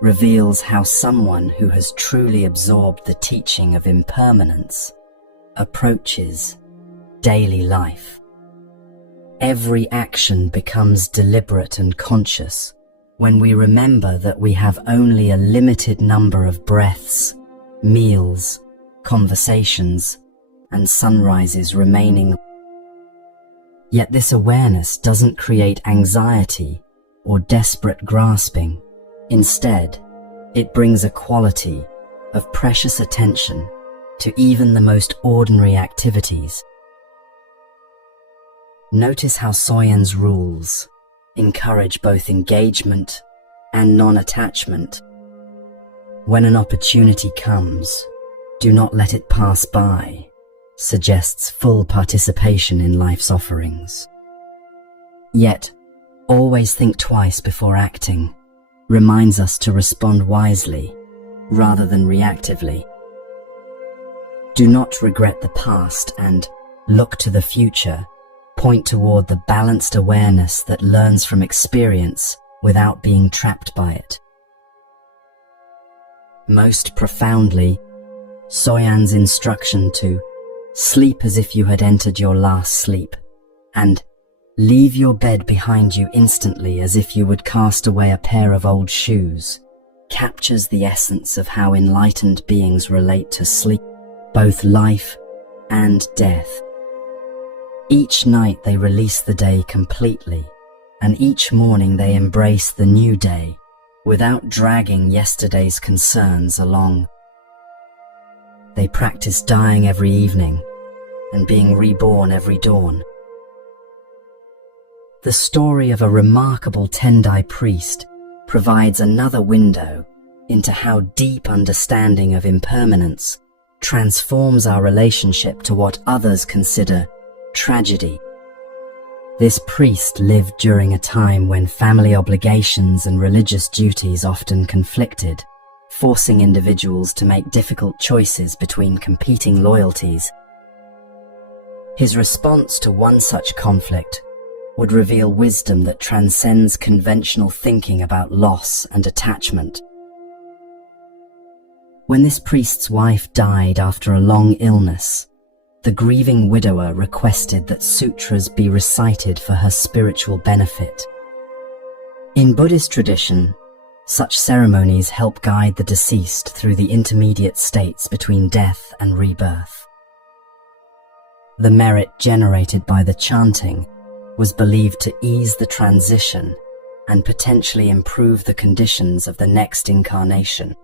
reveals how someone who has truly absorbed the teaching of impermanence approaches daily life. Every action becomes deliberate and conscious when we remember that we have only a limited number of breaths, meals, conversations, and sunrises remaining. Yet this awareness doesn't create anxiety or desperate grasping. Instead, it brings a quality of precious attention to even the most ordinary activities. Notice how Soyen's rules encourage both engagement and non-attachment. When an opportunity comes, do not let it pass by, suggests full participation in life's offerings. Yet, always think twice before acting, reminds us to respond wisely rather than reactively. Do not regret the past and look to the future. Point toward the balanced awareness that learns from experience without being trapped by it. Most profoundly, Soyen's instruction to sleep as if you had entered your last sleep and leave your bed behind you instantly as if you would cast away a pair of old shoes captures the essence of how enlightened beings relate to sleep, both life and death. Each night they release the day completely, and each morning they embrace the new day without dragging yesterday's concerns along. They practice dying every evening and being reborn every dawn. The story of a remarkable Tendai priest provides another window into how deep understanding of impermanence transforms our relationship to what others consider tragedy. This priest lived during a time when family obligations and religious duties often conflicted, forcing individuals to make difficult choices between competing loyalties. His response to one such conflict would reveal wisdom that transcends conventional thinking about loss and attachment. When this priest's wife died after a long illness, the grieving widower requested that sutras be recited for her spiritual benefit. In Buddhist tradition, such ceremonies help guide the deceased through the intermediate states between death and rebirth. The merit generated by the chanting was believed to ease the transition and potentially improve the conditions of the next incarnation.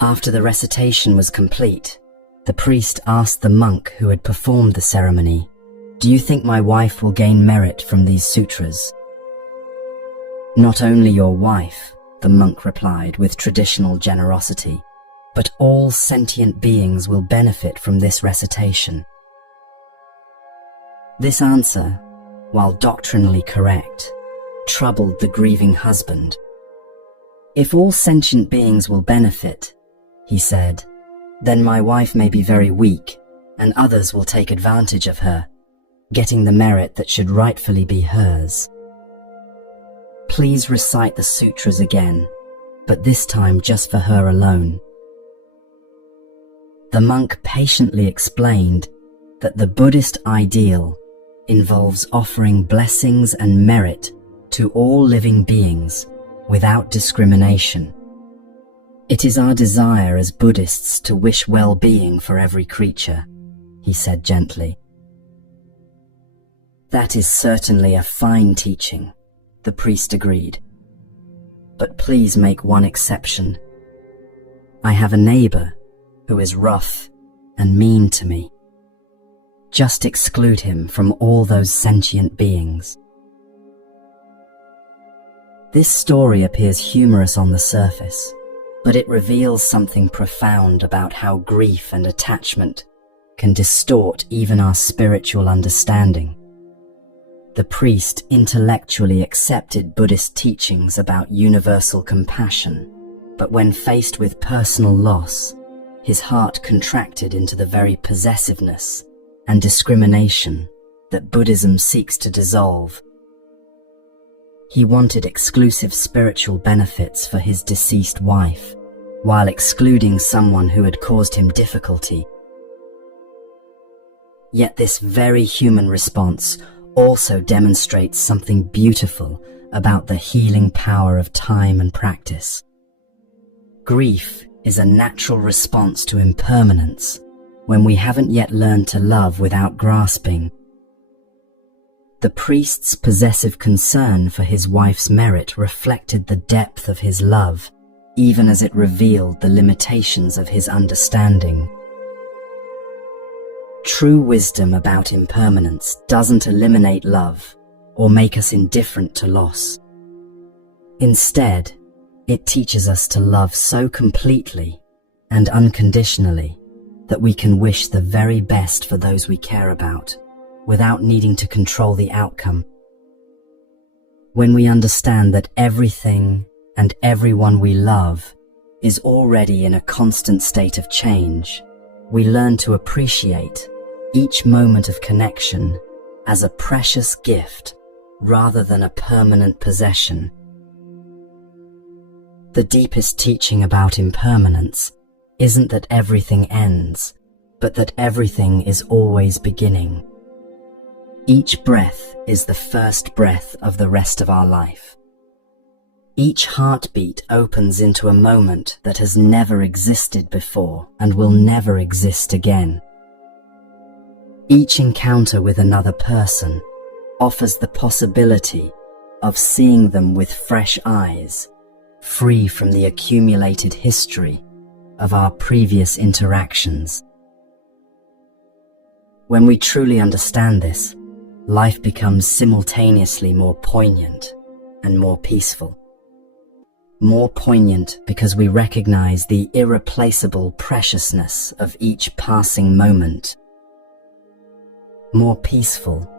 After the recitation was complete, the priest asked the monk who had performed the ceremony, "Do you think my wife will gain merit from these sutras?" "Not only your wife," the monk replied with traditional generosity, "but all sentient beings will benefit from this recitation." This answer, while doctrinally correct, troubled the grieving husband. "If all sentient beings will benefit," he said, "then my wife may be very weak, and others will take advantage of her, getting the merit that should rightfully be hers. Please recite the sutras again, but this time just for her alone." The monk patiently explained that the Buddhist ideal involves offering blessings and merit to all living beings without discrimination. "It is our desire as Buddhists to wish well-being for every creature," he said gently. "That is certainly a fine teaching," the priest agreed. "But please make one exception. I have a neighbor who is rough and mean to me. Just exclude him from all those sentient beings." This story appears humorous on the surface, but it reveals something profound about how grief and attachment can distort even our spiritual understanding. The priest intellectually accepted Buddhist teachings about universal compassion, but when faced with personal loss, his heart contracted into the very possessiveness and discrimination that Buddhism seeks to dissolve. He wanted exclusive spiritual benefits for his deceased wife, while excluding someone who had caused him difficulty. Yet this very human response also demonstrates something beautiful about the healing power of time and practice. Grief is a natural response to impermanence when we haven't yet learned to love without grasping. The priest's possessive concern for his wife's merit reflected the depth of his love, even as it revealed the limitations of his understanding. True wisdom about impermanence doesn't eliminate love or make us indifferent to loss. Instead, it teaches us to love so completely and unconditionally that we can wish the very best for those we care about, without needing to control the outcome. When we understand that everything and everyone we love is already in a constant state of change, we learn to appreciate each moment of connection as a precious gift rather than a permanent possession. The deepest teaching about impermanence isn't that everything ends, but that everything is always beginning. Each breath is the first breath of the rest of our life. Each heartbeat opens into a moment that has never existed before and will never exist again. Each encounter with another person offers the possibility of seeing them with fresh eyes, free from the accumulated history of our previous interactions. When we truly understand this, life becomes simultaneously more poignant and more peaceful. More poignant because we recognize the irreplaceable preciousness of each passing moment. More peaceful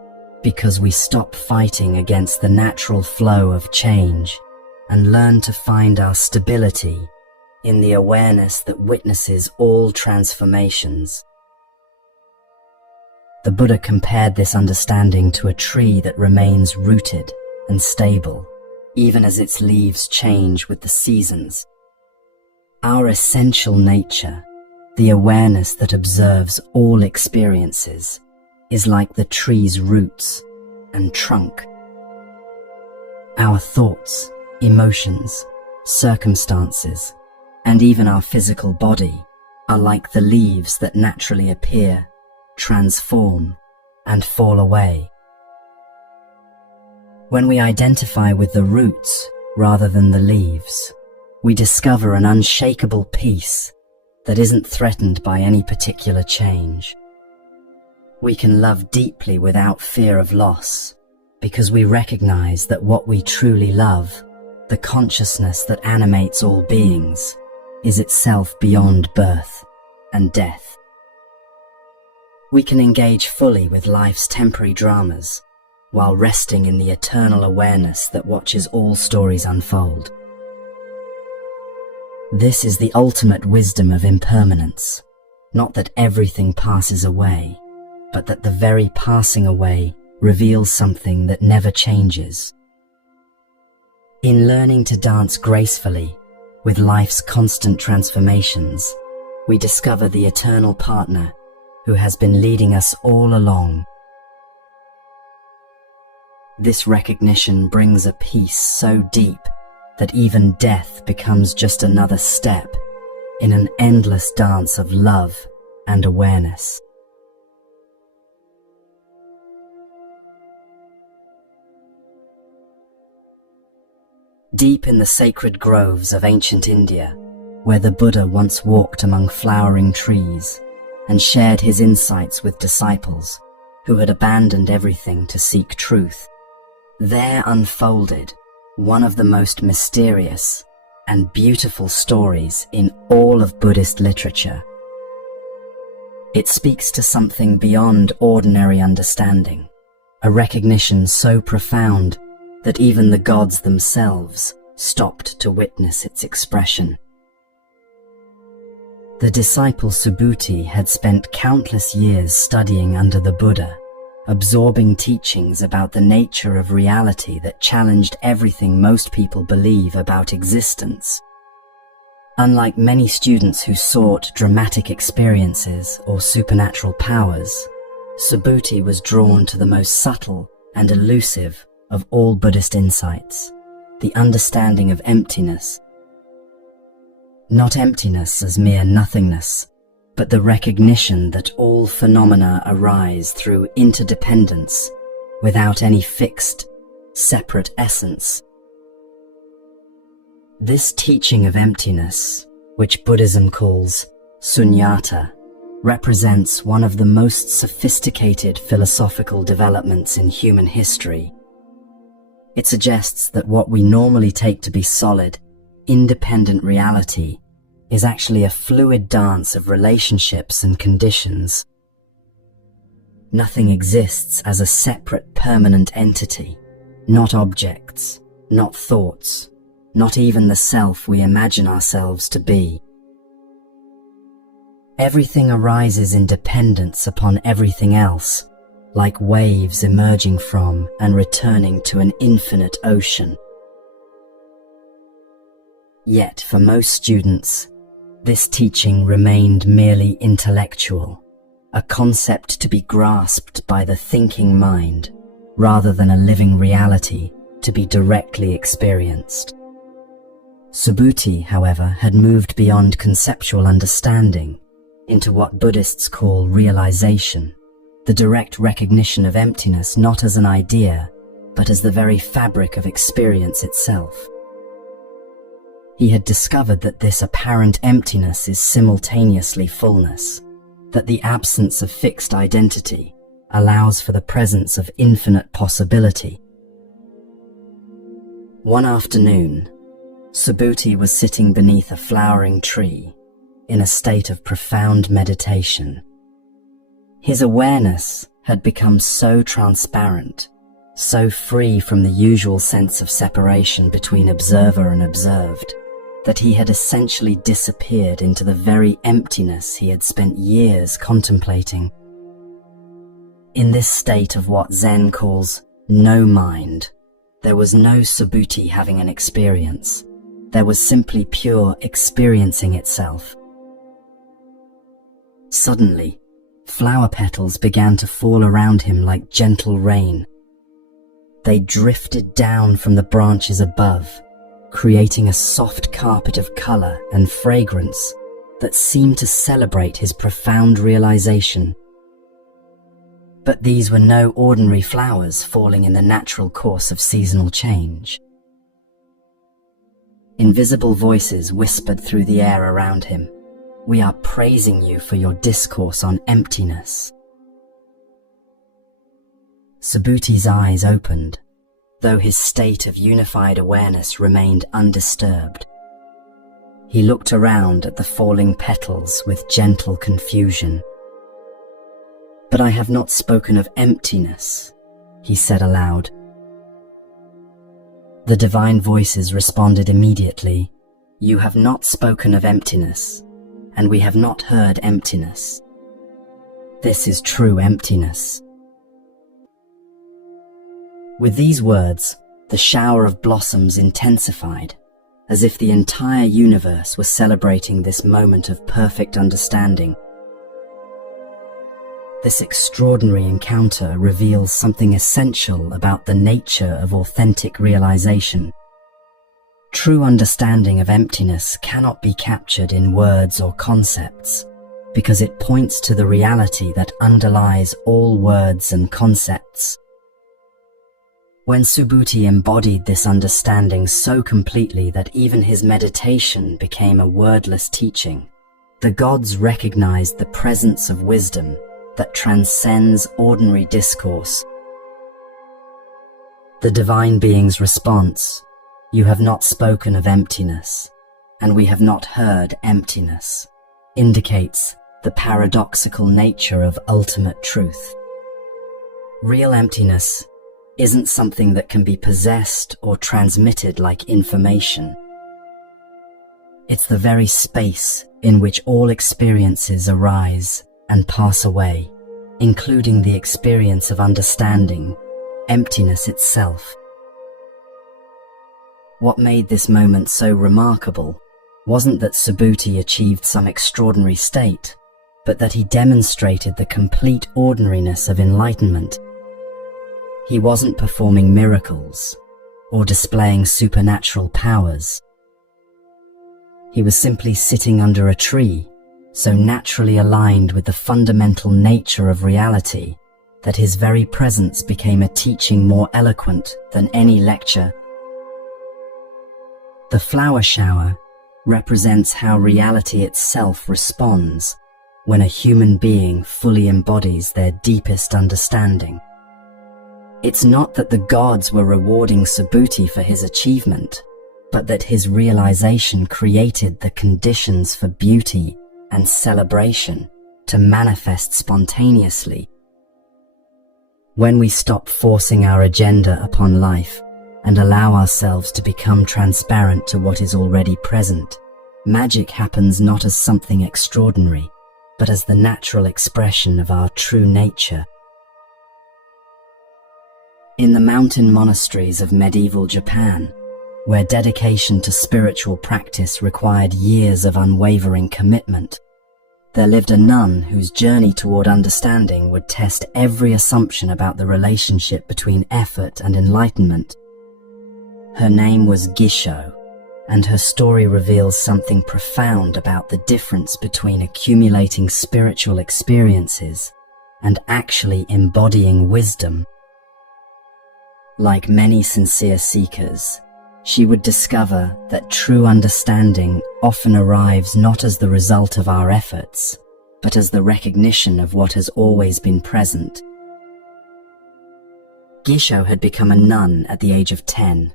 because we stop fighting against the natural flow of change and learn to find our stability in the awareness that witnesses all transformations. The Buddha compared this understanding to a tree that remains rooted and stable, even as its leaves change with the seasons. Our essential nature, the awareness that observes all experiences, is like the tree's roots and trunk. Our thoughts, emotions, circumstances, and even our physical body are like the leaves that naturally appear, transform, and fall away. When we identify with the roots rather than the leaves, we discover an unshakable peace that isn't threatened by any particular change. We can love deeply without fear of loss, because we recognize that what we truly love, the consciousness that animates all beings, is itself beyond birth and death. We can engage fully with life's temporary dramas, while resting in the eternal awareness that watches all stories unfold. This is the ultimate wisdom of impermanence, not that everything passes away, but that the very passing away reveals something that never changes. In learning to dance gracefully with life's constant transformations, we discover the eternal partner who has been leading us all along. This recognition brings a peace so deep that even death becomes just another step in an endless dance of love and awareness. Deep in the sacred groves of ancient India, where the Buddha once walked among flowering trees and shared his insights with disciples who had abandoned everything to seek truth, there unfolded one of the most mysterious and beautiful stories in all of Buddhist literature. It speaks to something beyond ordinary understanding, a recognition so profound that even the gods themselves stopped to witness its expression. The disciple Subhuti had spent countless years studying under the Buddha, absorbing teachings about the nature of reality that challenged everything most people believe about existence. Unlike many students who sought dramatic experiences or supernatural powers, Subhuti was drawn to the most subtle and elusive of all Buddhist insights, the understanding of emptiness. Not emptiness as mere nothingness, but the recognition that all phenomena arise through interdependence without any fixed, separate essence. This teaching of emptiness, which Buddhism calls sunyata, represents one of the most sophisticated philosophical developments in human history. It suggests that what we normally take to be solid, independent reality is actually a fluid dance of relationships and conditions. Nothing exists as a separate, permanent entity, not objects, not thoughts, not even the self we imagine ourselves to be. Everything arises in dependence upon everything else, like waves emerging from and returning to an infinite ocean. Yet, for most students, this teaching remained merely intellectual, a concept to be grasped by the thinking mind, rather than a living reality to be directly experienced. Subhuti, however, had moved beyond conceptual understanding into what Buddhists call realization, the direct recognition of emptiness not as an idea, but as the very fabric of experience itself. He had discovered that this apparent emptiness is simultaneously fullness, that the absence of fixed identity allows for the presence of infinite possibility. One afternoon, Subhuti was sitting beneath a flowering tree in a state of profound meditation. His awareness had become so transparent, so free from the usual sense of separation between observer and observed, that he had essentially disappeared into the very emptiness he had spent years contemplating. In this state of what Zen calls no mind, there was no Subhuti having an experience. There was simply pure experiencing itself. Suddenly, flower petals began to fall around him like gentle rain. They drifted down from the branches above, creating a soft carpet of color and fragrance that seemed to celebrate his profound realization. But these were no ordinary flowers falling in the natural course of seasonal change. Invisible voices whispered through the air around him. "We are praising you for your discourse on emptiness." Subhuti's eyes opened, though his state of unified awareness remained undisturbed. He looked around at the falling petals with gentle confusion. "But I have not spoken of emptiness," he said aloud. The divine voices responded immediately. "You have not spoken of emptiness, and we have not heard emptiness. This is true emptiness." With these words, the shower of blossoms intensified, as if the entire universe was celebrating this moment of perfect understanding. This extraordinary encounter reveals something essential about the nature of authentic realization. True understanding of emptiness cannot be captured in words or concepts, because it points to the reality that underlies all words and concepts. When Subhuti embodied this understanding so completely that even his meditation became a wordless teaching, the gods recognized the presence of wisdom that transcends ordinary discourse. The divine being's response, "You have not spoken of emptiness, and we have not heard emptiness," indicates the paradoxical nature of ultimate truth. Real emptiness isn't something that can be possessed or transmitted like information. It's the very space in which all experiences arise and pass away, including the experience of understanding, emptiness itself. What made this moment so remarkable wasn't that Subhuti achieved some extraordinary state, but that he demonstrated the complete ordinariness of enlightenment. He wasn't performing miracles or displaying supernatural powers. He was simply sitting under a tree, so naturally aligned with the fundamental nature of reality that his very presence became a teaching more eloquent than any lecture. The flower shower represents how reality itself responds when a human being fully embodies their deepest understanding. It's not that the gods were rewarding Subhuti for his achievement, but that his realization created the conditions for beauty and celebration to manifest spontaneously. When we stop forcing our agenda upon life and allow ourselves to become transparent to what is already present, magic happens not as something extraordinary, but as the natural expression of our true nature. In the mountain monasteries of medieval Japan, where dedication to spiritual practice required years of unwavering commitment, there lived a nun whose journey toward understanding would test every assumption about the relationship between effort and enlightenment. Her name was Gisho, and her story reveals something profound about the difference between accumulating spiritual experiences and actually embodying wisdom. Like many sincere seekers, she would discover that true understanding often arrives not as the result of our efforts, but as the recognition of what has always been present. Gisho had become a nun at the age of 10,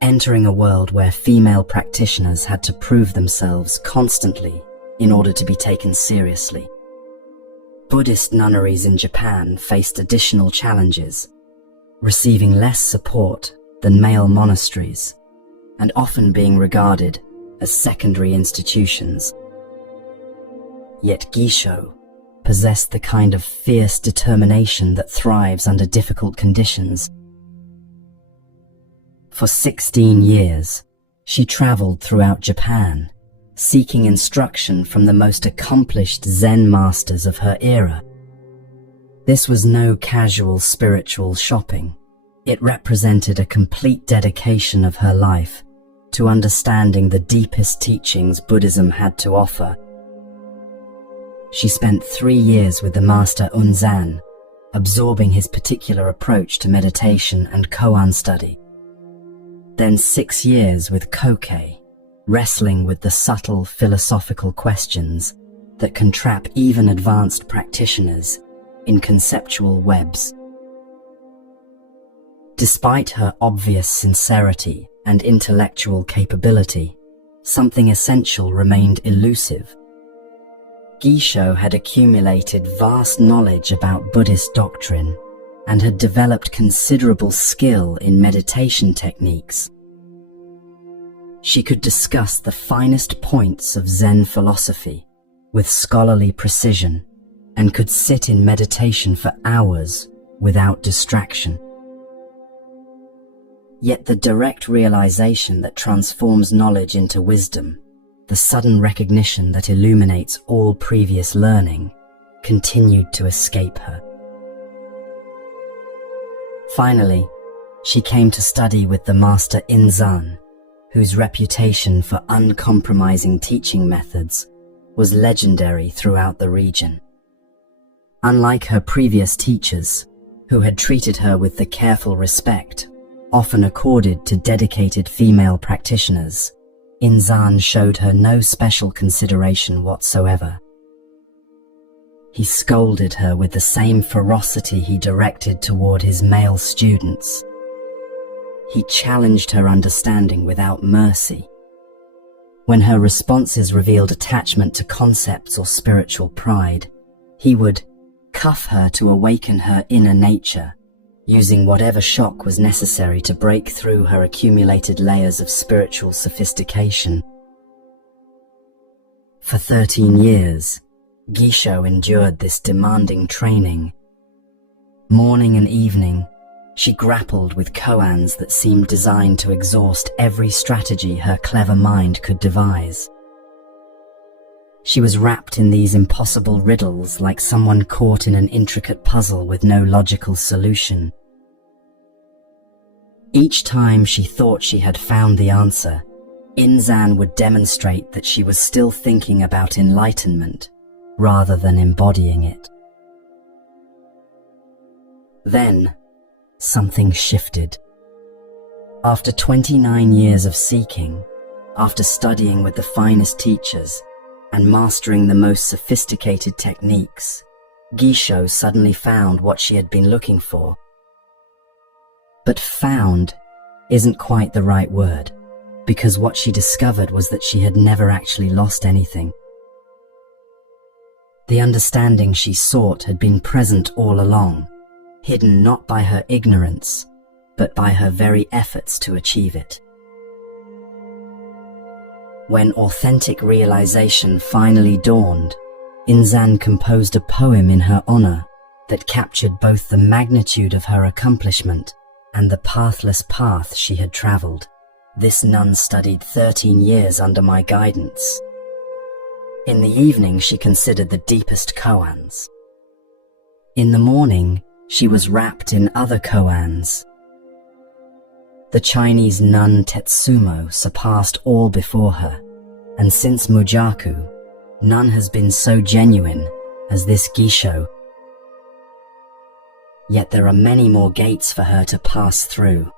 entering a world where female practitioners had to prove themselves constantly in order to be taken seriously. Buddhist nunneries in Japan faced additional challenges, receiving less support than male monasteries, and often being regarded as secondary institutions. Yet Gisho possessed the kind of fierce determination that thrives under difficult conditions. For 16 years, she traveled throughout Japan, seeking instruction from the most accomplished Zen masters of her era. This was no casual spiritual shopping. It represented a complete dedication of her life to understanding the deepest teachings Buddhism had to offer. She spent 3 years with the master Unzan, absorbing his particular approach to meditation and koan study. Then 6 years with Kokei, wrestling with the subtle philosophical questions that can trap even advanced practitioners in conceptual webs. Despite her obvious sincerity and intellectual capability, something essential remained elusive. Gisho had accumulated vast knowledge about Buddhist doctrine and had developed considerable skill in meditation techniques. She could discuss the finest points of Zen philosophy with scholarly precision and could sit in meditation for hours without distraction. Yet the direct realization that transforms knowledge into wisdom, the sudden recognition that illuminates all previous learning, continued to escape her. Finally, she came to study with the master Inzan, whose reputation for uncompromising teaching methods was legendary throughout the region. Unlike her previous teachers, who had treated her with the careful respect often accorded to dedicated female practitioners, Inzan showed her no special consideration whatsoever. He scolded her with the same ferocity he directed toward his male students. He challenged her understanding without mercy. When her responses revealed attachment to concepts or spiritual pride, he would cuff her to awaken her inner nature, using whatever shock was necessary to break through her accumulated layers of spiritual sophistication. For 13 years, Gisho endured this demanding training. Morning and evening, she grappled with koans that seemed designed to exhaust every strategy her clever mind could devise. She was wrapped in these impossible riddles like someone caught in an intricate puzzle with no logical solution. Each time she thought she had found the answer, Inzan would demonstrate that she was still thinking about enlightenment rather than embodying it. Then, something shifted. After 29 years of seeking, after studying with the finest teachers, and mastering the most sophisticated techniques, Gisho suddenly found what she had been looking for. But found isn't quite the right word, because what she discovered was that she had never actually lost anything. The understanding she sought had been present all along, hidden not by her ignorance, but by her very efforts to achieve it. When authentic realization finally dawned, Inzan composed a poem in her honor that captured both the magnitude of her accomplishment and the pathless path she had traveled. This nun studied 13 years under my guidance. In the evening, she considered the deepest koans. In the morning, she was wrapped in other koans. The Chinese nun Tetsumo surpassed all before her, and since Mujaku, none has been so genuine as this Gisho. Yet there are many more gates for her to pass through.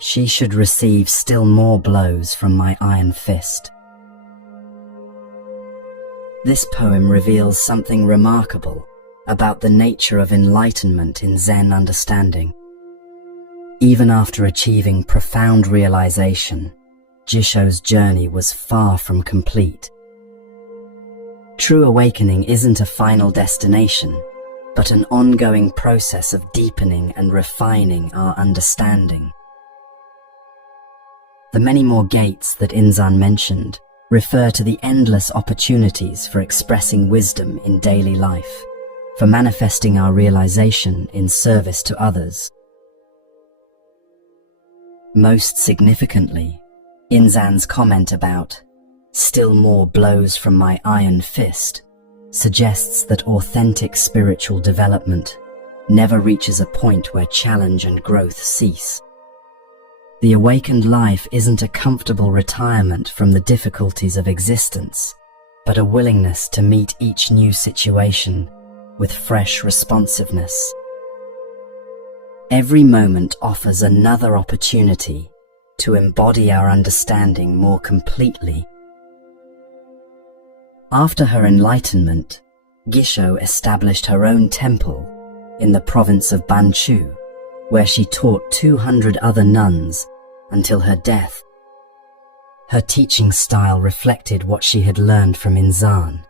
She should receive still more blows from my iron fist. This poem reveals something remarkable about the nature of enlightenment in Zen understanding. Even after achieving profound realization, Jisho's journey was far from complete. True awakening isn't a final destination, but an ongoing process of deepening and refining our understanding. The many more gates that Inzan mentioned refer to the endless opportunities for expressing wisdom in daily life, for manifesting our realization in service to others. Most significantly, Inzan's comment about "still more blows from my iron fist" suggests that authentic spiritual development never reaches a point where challenge and growth cease. The awakened life isn't a comfortable retirement from the difficulties of existence, but a willingness to meet each new situation with fresh responsiveness. Every moment offers another opportunity to embody our understanding more completely. After her enlightenment, Gisho established her own temple in the province of Banchu, where she taught 200 other nuns until her death. Her teaching style reflected what she had learned from Inzan,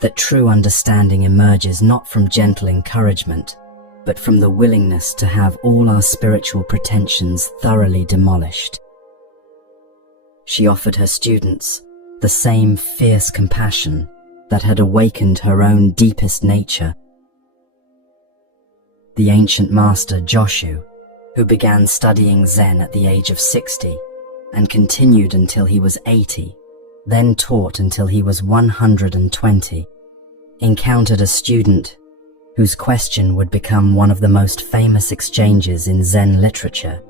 that true understanding emerges not from gentle encouragement, but from the willingness to have all our spiritual pretensions thoroughly demolished. She offered her students the same fierce compassion that had awakened her own deepest nature. The ancient master Joshu, who began studying Zen at the age of 60 and continued until he was 80, then taught until he was 120, encountered a student whose question would become one of the most famous exchanges in Zen literature.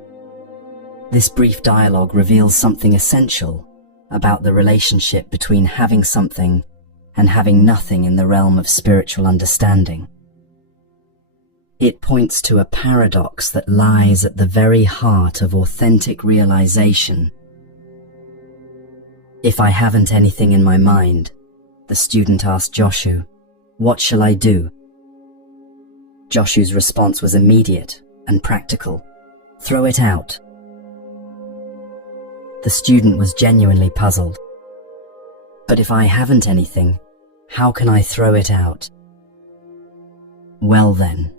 This brief dialogue reveals something essential about the relationship between having something and having nothing in the realm of spiritual understanding. It points to a paradox that lies at the very heart of authentic realization. "If I haven't anything in my mind," the student asked Joshu, "what shall I do?" Joshu's response was immediate and practical. "Throw it out." The student was genuinely puzzled. "But if I haven't anything, how can I throw it out?" "Well then,"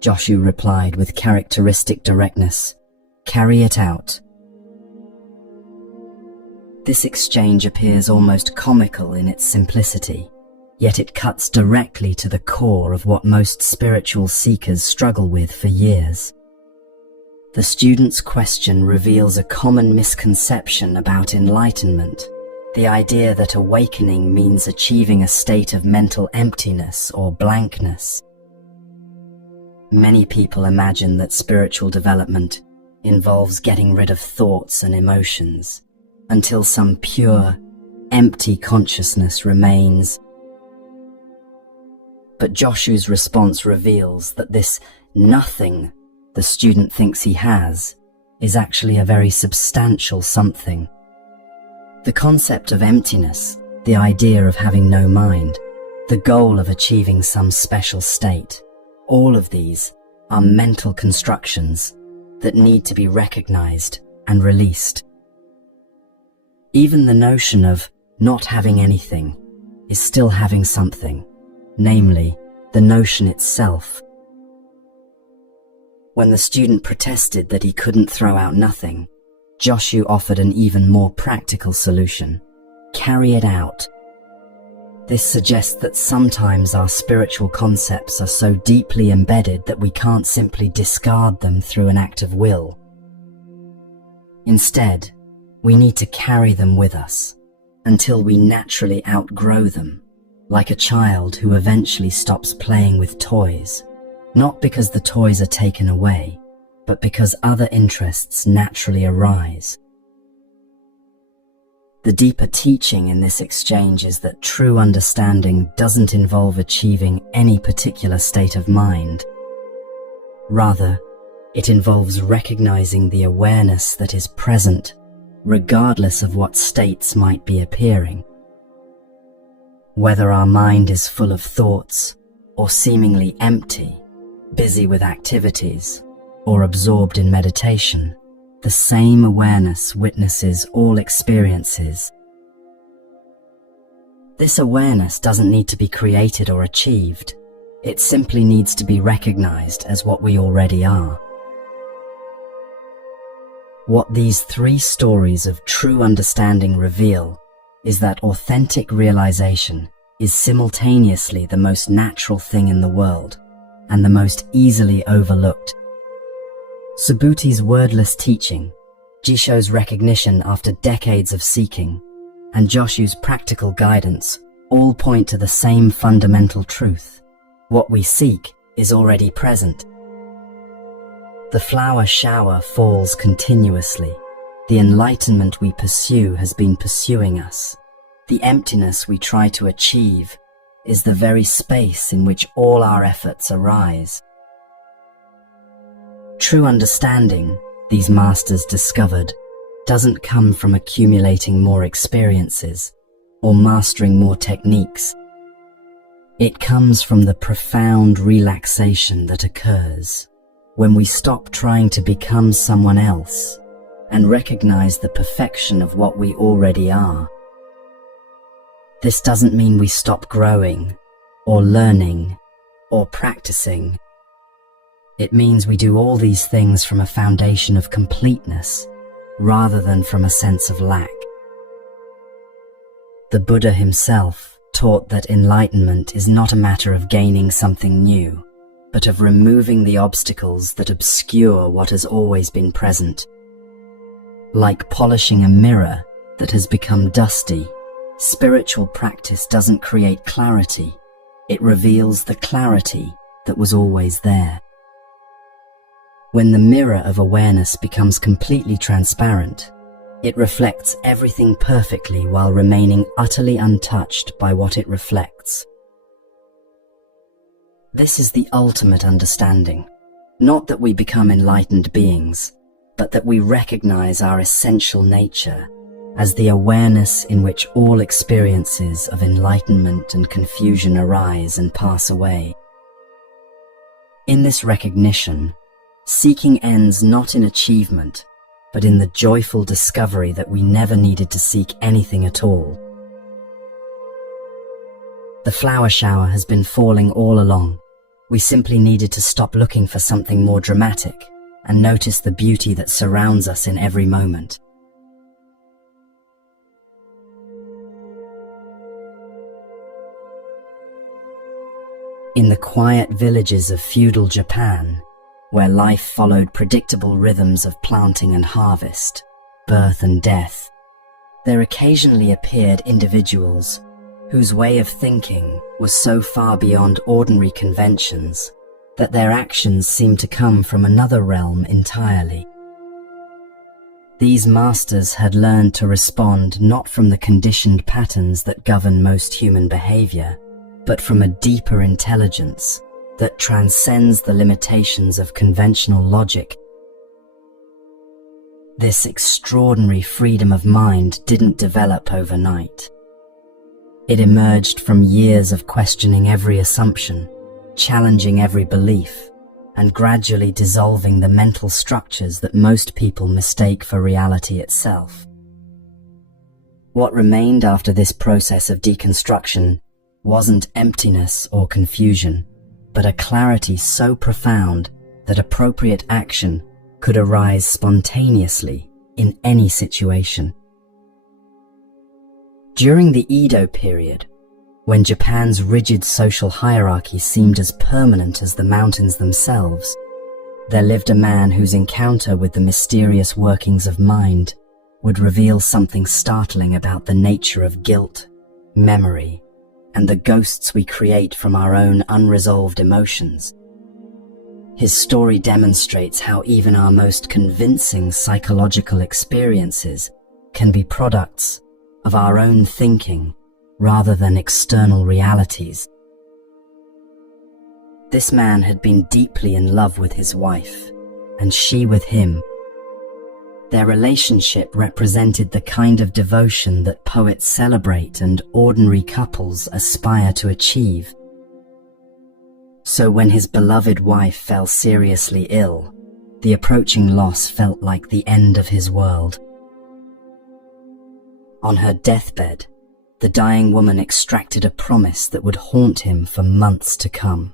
Joshu replied with characteristic directness, "carry it out." This exchange appears almost comical in its simplicity, yet it cuts directly to the core of what most spiritual seekers struggle with for years. The student's question reveals a common misconception about enlightenment, the idea that awakening means achieving a state of mental emptiness or blankness. Many people imagine that spiritual development involves getting rid of thoughts and emotions until some pure, empty consciousness remains. But Joshu's response reveals that this nothing the student thinks he has is actually a very substantial something. The concept of emptiness, the idea of having no mind, the goal of achieving some special state, all of these are mental constructions that need to be recognized and released. Even the notion of not having anything is still having something, namely, the notion itself. When the student protested that he couldn't throw out nothing, Joshu offered an even more practical solution: carry it out. This suggests that sometimes our spiritual concepts are so deeply embedded that we can't simply discard them through an act of will. Instead, we need to carry them with us until we naturally outgrow them, like a child who eventually stops playing with toys, not because the toys are taken away, but because other interests naturally arise. The deeper teaching in this exchange is that true understanding doesn't involve achieving any particular state of mind. Rather, it involves recognizing the awareness that is present, regardless of what states might be appearing. Whether our mind is full of thoughts or seemingly empty, busy with activities, or absorbed in meditation, the same awareness witnesses all experiences. This awareness doesn't need to be created or achieved. It simply needs to be recognized as what we already are. What these three stories of true understanding reveal is that authentic realization is simultaneously the most natural thing in the world and the most easily overlooked. Subhuti's wordless teaching, Jisho's recognition after decades of seeking, and Joshu's practical guidance all point to the same fundamental truth. What we seek is already present. The flower shower falls continuously. The enlightenment we pursue has been pursuing us. The emptiness we try to achieve is the very space in which all our efforts arise. True understanding, these masters discovered, doesn't come from accumulating more experiences or mastering more techniques. It comes from the profound relaxation that occurs when we stop trying to become someone else and recognize the perfection of what we already are. This doesn't mean we stop growing, or learning, or practicing. It means we do all these things from a foundation of completeness, rather than from a sense of lack. The Buddha himself taught that enlightenment is not a matter of gaining something new, but of removing the obstacles that obscure what has always been present. Like polishing a mirror that has become dusty, spiritual practice doesn't create clarity, it reveals the clarity that was always there. When the mirror of awareness becomes completely transparent, it reflects everything perfectly while remaining utterly untouched by what it reflects. This is the ultimate understanding, not that we become enlightened beings, but that we recognize our essential nature as the awareness in which all experiences of enlightenment and confusion arise and pass away. In this recognition, seeking ends not in achievement, but in the joyful discovery that we never needed to seek anything at all. The flower shower has been falling all along. We simply needed to stop looking for something more dramatic and notice the beauty that surrounds us in every moment. In the quiet villages of feudal Japan, where life followed predictable rhythms of planting and harvest, birth and death, there occasionally appeared individuals whose way of thinking was so far beyond ordinary conventions that their actions seemed to come from another realm entirely. These masters had learned to respond not from the conditioned patterns that govern most human behavior, but from a deeper intelligence that transcends the limitations of conventional logic. This extraordinary freedom of mind didn't develop overnight. It emerged from years of questioning every assumption, challenging every belief, and gradually dissolving the mental structures that most people mistake for reality itself. What remained after this process of deconstruction wasn't emptiness or confusion, but a clarity so profound that appropriate action could arise spontaneously in any situation. During the Edo period, when Japan's rigid social hierarchy seemed as permanent as the mountains themselves, there lived a man whose encounter with the mysterious workings of mind would reveal something startling about the nature of guilt, memory, and the ghosts we create from our own unresolved emotions. His story demonstrates how even our most convincing psychological experiences can be products of our own thinking rather than external realities. This man had been deeply in love with his wife, and she with him. Their relationship represented the kind of devotion that poets celebrate and ordinary couples aspire to achieve. So when his beloved wife fell seriously ill, the approaching loss felt like the end of his world. On her deathbed, the dying woman extracted a promise that would haunt him for months to come.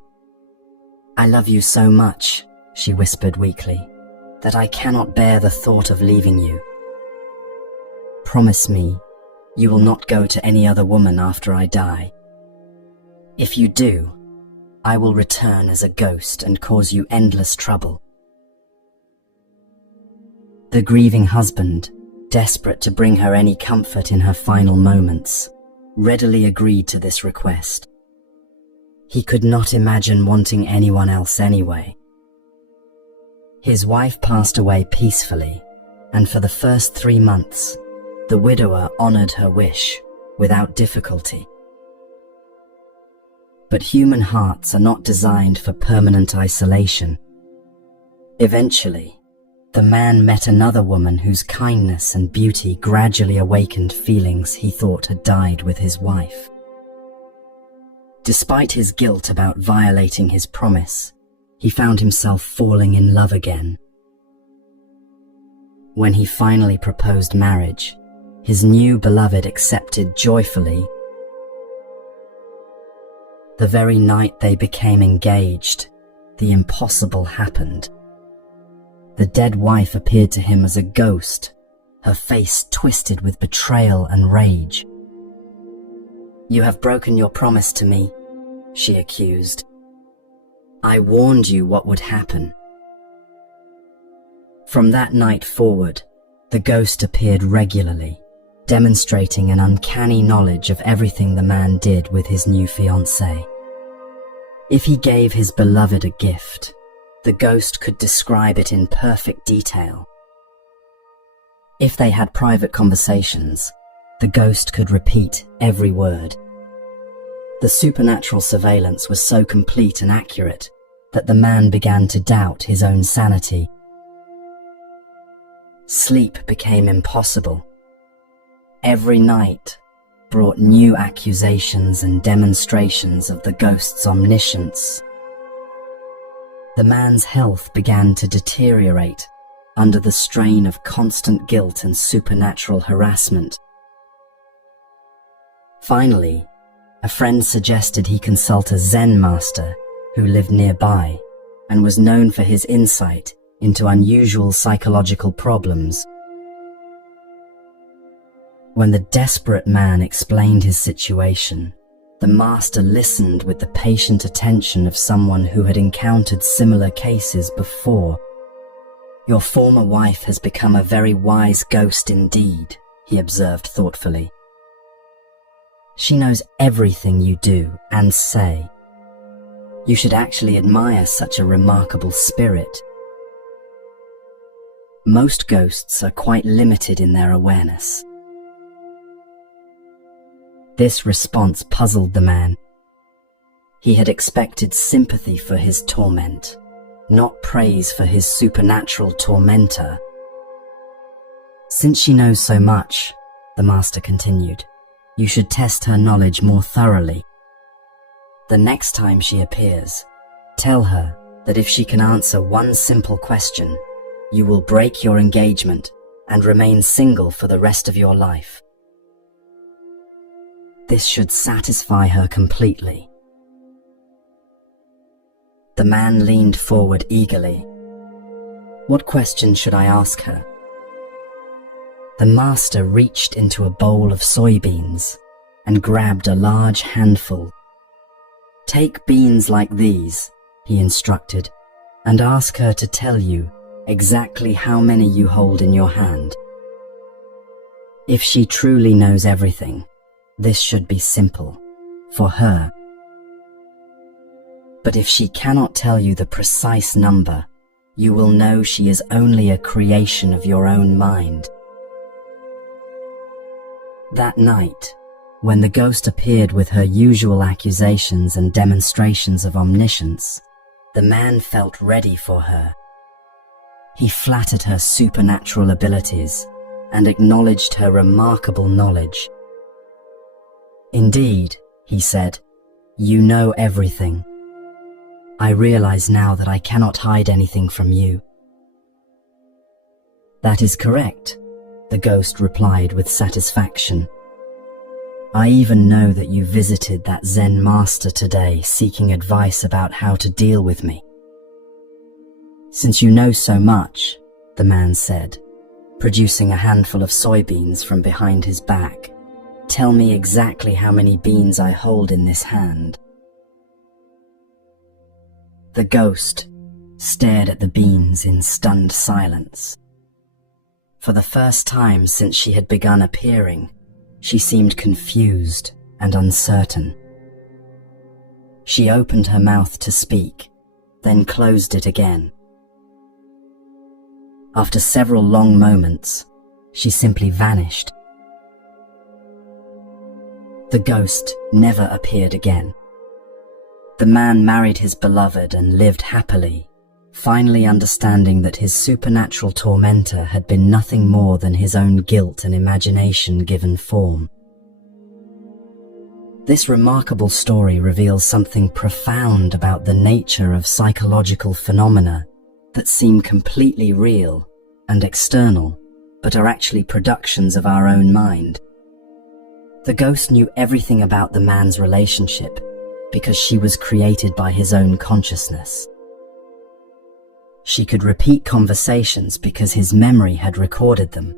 "I love you so much," she whispered weakly, "that I cannot bear the thought of leaving you. Promise me you will not go to any other woman after I die. If you do, I will return as a ghost and cause you endless trouble." The grieving husband, desperate to bring her any comfort in her final moments, readily agreed to this request. He could not imagine wanting anyone else anyway. His wife passed away peacefully, and for the first 3 months, the widower honored her wish without difficulty. But human hearts are not designed for permanent isolation. Eventually, the man met another woman whose kindness and beauty gradually awakened feelings he thought had died with his wife. Despite his guilt about violating his promise, he found himself falling in love again. When he finally proposed marriage, his new beloved accepted joyfully. The very night they became engaged, the impossible happened. The dead wife appeared to him as a ghost, her face twisted with betrayal and rage. "You have broken your promise to me," she accused. "I warned you what would happen." From that night forward, the ghost appeared regularly, demonstrating an uncanny knowledge of everything the man did with his new fiancée. If he gave his beloved a gift, the ghost could describe it in perfect detail. If they had private conversations, the ghost could repeat every word. The supernatural surveillance was so complete and accurate that the man began to doubt his own sanity. Sleep became impossible. Every night brought new accusations and demonstrations of the ghost's omniscience. The man's health began to deteriorate under the strain of constant guilt and supernatural harassment. Finally, a friend suggested he consult a Zen master who lived nearby and was known for his insight into unusual psychological problems. When the desperate man explained his situation, the master listened with the patient attention of someone who had encountered similar cases before. "Your former wife has become a very wise ghost indeed," he observed thoughtfully. "She knows everything you do and say. You should actually admire such a remarkable spirit. Most ghosts are quite limited in their awareness." This response puzzled the man. He had expected sympathy for his torment, not praise for his supernatural tormentor. "Since she knows so much," the master continued, "you should test her knowledge more thoroughly. The next time she appears, tell her that if she can answer one simple question, you will break your engagement and remain single for the rest of your life. This should satisfy her completely." The man leaned forward eagerly. "What question should I ask her?" The master reached into a bowl of soybeans and grabbed a large handful. "Take beans like these," he instructed, "and ask her to tell you exactly how many you hold in your hand. If she truly knows everything, this should be simple for her. But if she cannot tell you the precise number, you will know she is only a creation of your own mind." That night, when the ghost appeared with her usual accusations and demonstrations of omniscience, the man felt ready for her. He flattered her supernatural abilities and acknowledged her remarkable knowledge. "Indeed," he said, "you know everything. I realize now that I cannot hide anything from you." "That is correct," the ghost replied with satisfaction. I even know that you visited that Zen master today seeking advice about how to deal with me. Since you know so much, the man said, producing a handful of soybeans from behind his back, tell me exactly how many beans I hold in this hand. The ghost stared at the beans in stunned silence. For the first time since she had begun appearing, she seemed confused and uncertain. She opened her mouth to speak, then closed it again. After several long moments, she simply vanished. The ghost never appeared again. The man married his beloved and lived happily, finally understanding that his supernatural tormentor had been nothing more than his own guilt and imagination given form. This remarkable story reveals something profound about the nature of psychological phenomena that seem completely real and external, but are actually productions of our own mind. The ghost knew everything about the man's relationship because she was created by his own consciousness. She could repeat conversations because his memory had recorded them.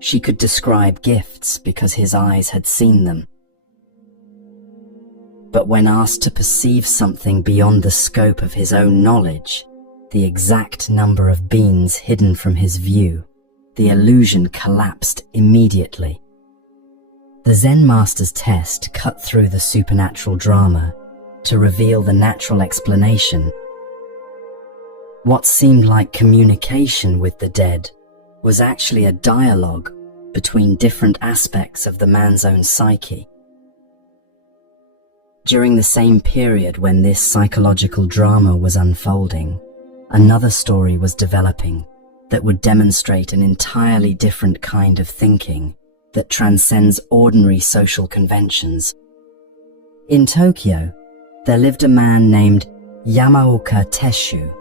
She could describe gifts because his eyes had seen them. But when asked to perceive something beyond the scope of his own knowledge, the exact number of beans hidden from his view, the illusion collapsed immediately. The Zen master's test cut through the supernatural drama to reveal the natural explanation. What seemed like communication with the dead was actually a dialogue between different aspects of the man's own psyche. During the same period when this psychological drama was unfolding, another story was developing that would demonstrate an entirely different kind of thinking that transcends ordinary social conventions. In Tokyo, there lived a man named Yamaoka Teshu,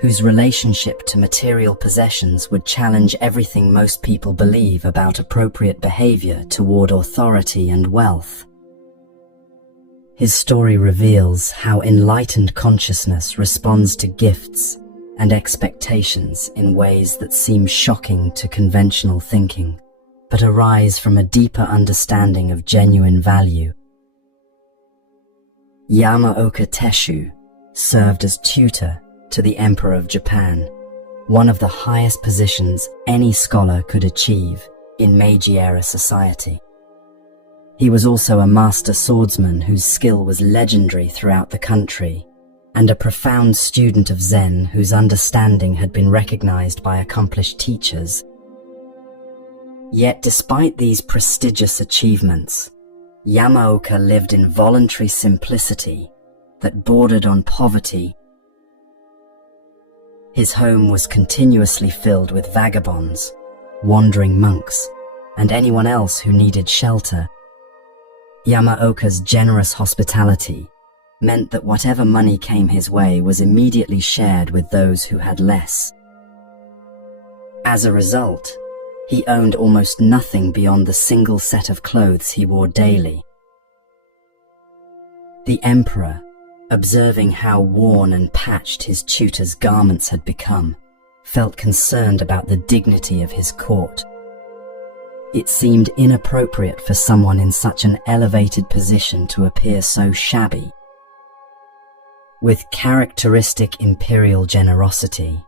whose relationship to material possessions would challenge everything most people believe about appropriate behavior toward authority and wealth. His story reveals how enlightened consciousness responds to gifts and expectations in ways that seem shocking to conventional thinking, but arise from a deeper understanding of genuine value. Yamaoka Teshu served as tutor to the Emperor of Japan, one of the highest positions any scholar could achieve in Meiji-era society. He was also a master swordsman whose skill was legendary throughout the country, and a profound student of Zen whose understanding had been recognized by accomplished teachers. Yet despite these prestigious achievements, Yamaoka lived in voluntary simplicity that bordered on poverty. His home was continuously filled with vagabonds, wandering monks, and anyone else who needed shelter. Yamaoka's generous hospitality meant that whatever money came his way was immediately shared with those who had less. As a result, he owned almost nothing beyond the single set of clothes he wore daily. The emperor, observing how worn and patched his tutor's garments had become, felt concerned about the dignity of his court. It seemed inappropriate for someone in such an elevated position to appear so shabby. With characteristic imperial generosity,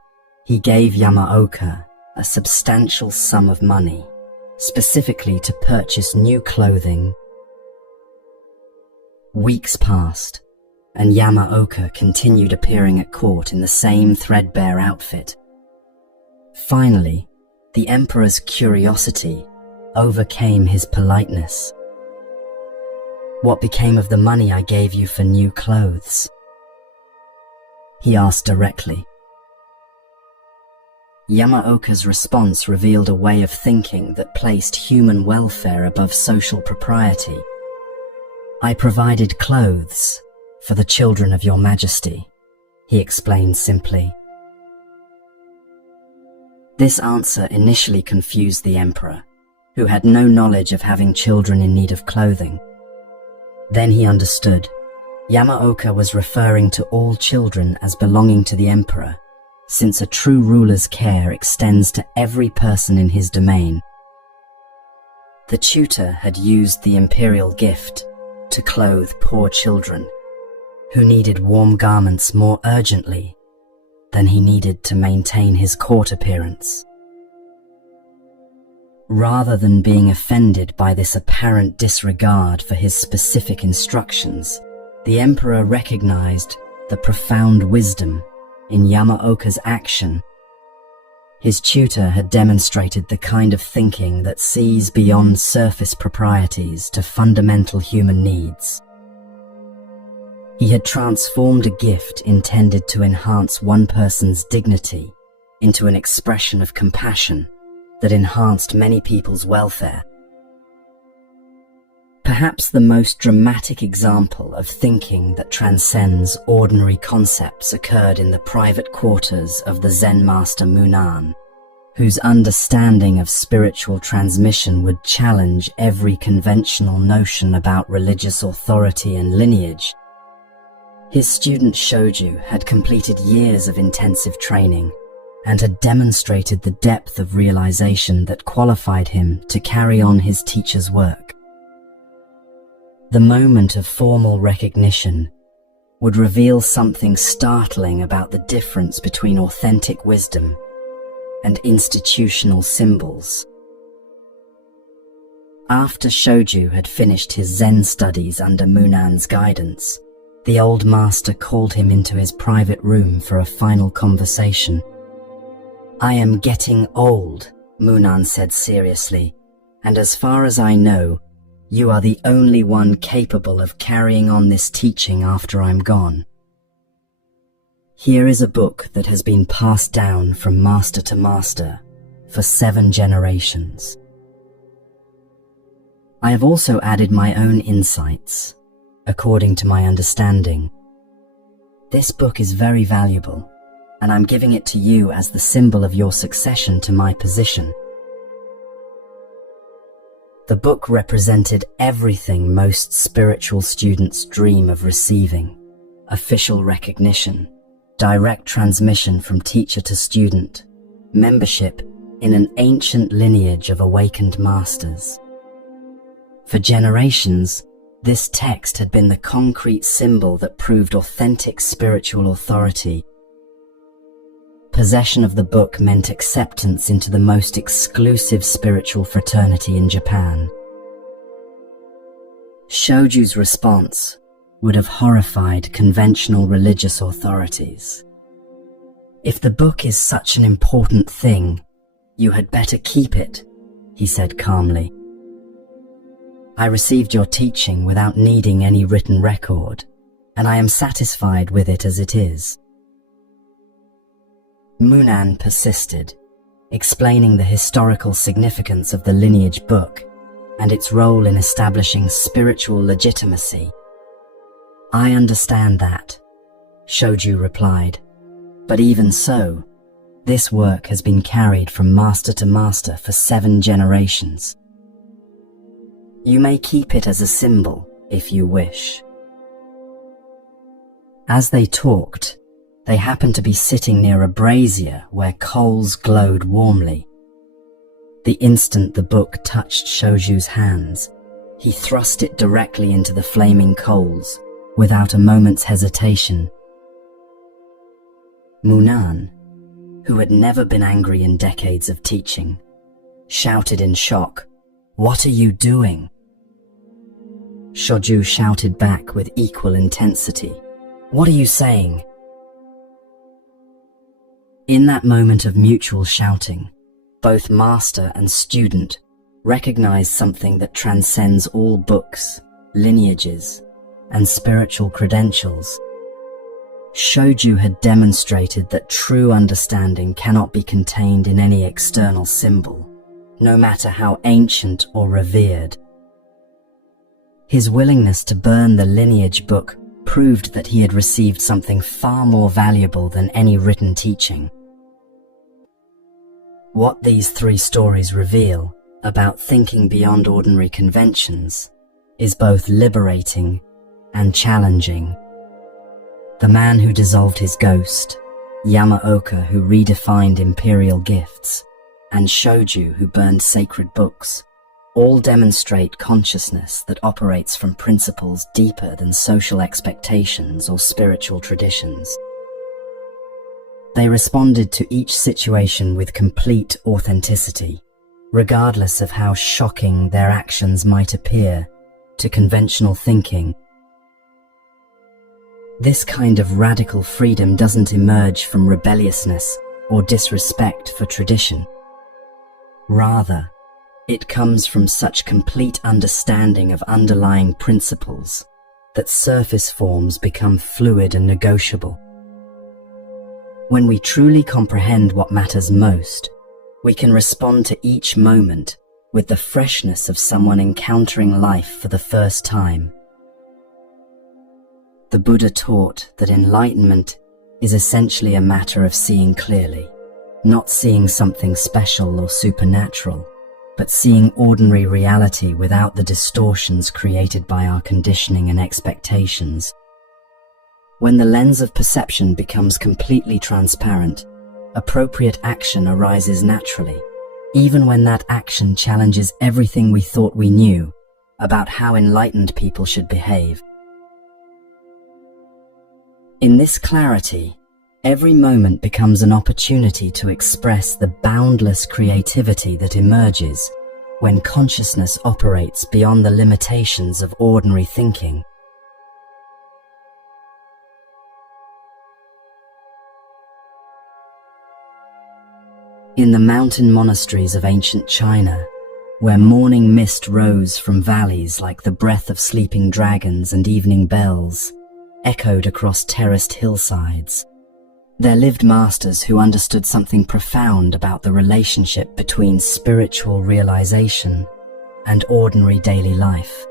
he gave Yamaoka a substantial sum of money, specifically to purchase new clothing. Weeks passed, and Yamaoka continued appearing at court in the same threadbare outfit. Finally, the emperor's curiosity overcame his politeness. "What became of the money I gave you for new clothes?" he asked directly. Yamaoka's response revealed a way of thinking that placed human welfare above social propriety. "I provided clothes for the children of your majesty," he explained simply. This answer initially confused the emperor, who had no knowledge of having children in need of clothing. Then he understood. Yamaoka was referring to all children as belonging to the emperor, since a true ruler's care extends to every person in his domain. The tutor had used the imperial gift to clothe poor children who needed warm garments more urgently than he needed to maintain his court appearance. Rather than being offended by this apparent disregard for his specific instructions, the emperor recognized the profound wisdom in Yamaoka's action. His tutor had demonstrated the kind of thinking that sees beyond surface proprieties to fundamental human needs. He had transformed a gift intended to enhance one person's dignity into an expression of compassion that enhanced many people's welfare. Perhaps the most dramatic example of thinking that transcends ordinary concepts occurred in the private quarters of the Zen master Munan, whose understanding of spiritual transmission would challenge every conventional notion about religious authority and lineage. His student Shoju had completed years of intensive training and had demonstrated the depth of realization that qualified him to carry on his teacher's work. The moment of formal recognition would reveal something startling about the difference between authentic wisdom and institutional symbols. After Shoju had finished his Zen studies under Munan's guidance, the old master called him into his private room for a final conversation. "I am getting old," Munan said seriously, "and as far as I know, you are the only one capable of carrying on this teaching after I'm gone. Here is a book that has been passed down from master to master for 7 generations. I have also added my own insights, according to my understanding. This book is very valuable, and I'm giving it to you as the symbol of your succession to my position." The book represented everything most spiritual students dream of receiving: official recognition, direct transmission from teacher to student, membership in an ancient lineage of awakened masters. For generations, this text had been the concrete symbol that proved authentic spiritual authority. Possession of the book meant acceptance into the most exclusive spiritual fraternity in Japan. Shoju's response would have horrified conventional religious authorities. "If the book is such an important thing, you had better keep it," he said calmly. "I received your teaching without needing any written record, and I am satisfied with it as it is." Munan persisted, explaining the historical significance of the lineage book and its role in establishing spiritual legitimacy. "I understand that," Shoju replied, "but even so, this work has been carried from master to master for 7 generations. You may keep it as a symbol if you wish." As they talked, they happened to be sitting near a brazier where coals glowed warmly. The instant the book touched Shoju's hands, he thrust it directly into the flaming coals without a moment's hesitation. Munan, who had never been angry in decades of teaching, shouted in shock, "What are you doing?" Shoju shouted back with equal intensity, "What are you saying?" In that moment of mutual shouting, both master and student recognized something that transcends all books, lineages, and spiritual credentials. Shoju had demonstrated that true understanding cannot be contained in any external symbol, no matter how ancient or revered. His willingness to burn the lineage book proved that he had received something far more valuable than any written teaching. What these 3 stories reveal about thinking beyond ordinary conventions is both liberating and challenging. The man who dissolved his ghost, Yamaoka who redefined imperial gifts, and Shoju who burned sacred books, all demonstrate consciousness that operates from principles deeper than social expectations or spiritual traditions. They responded to each situation with complete authenticity, regardless of how shocking their actions might appear to conventional thinking. This kind of radical freedom doesn't emerge from rebelliousness or disrespect for tradition. Rather, it comes from such complete understanding of underlying principles that surface forms become fluid and negotiable. When we truly comprehend what matters most, we can respond to each moment with the freshness of someone encountering life for the first time. The Buddha taught that enlightenment is essentially a matter of seeing clearly, not seeing something special or supernatural, but seeing ordinary reality without the distortions created by our conditioning and expectations. When the lens of perception becomes completely transparent, appropriate action arises naturally, even when that action challenges everything we thought we knew about how enlightened people should behave. In this clarity, every moment becomes an opportunity to express the boundless creativity that emerges when consciousness operates beyond the limitations of ordinary thinking. In the mountain monasteries of ancient China, where morning mist rose from valleys like the breath of sleeping dragons and evening bells echoed across terraced hillsides, there lived masters who understood something profound about the relationship between spiritual realization and ordinary daily life.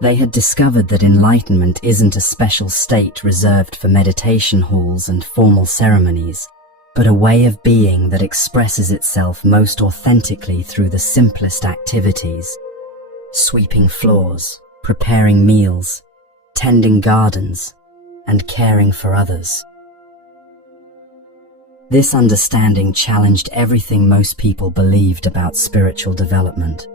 They had discovered that enlightenment isn't a special state reserved for meditation halls and formal ceremonies, but a way of being that expresses itself most authentically through the simplest activities: sweeping floors, preparing meals, tending gardens, and caring for others. This understanding challenged everything most people believed about spiritual development.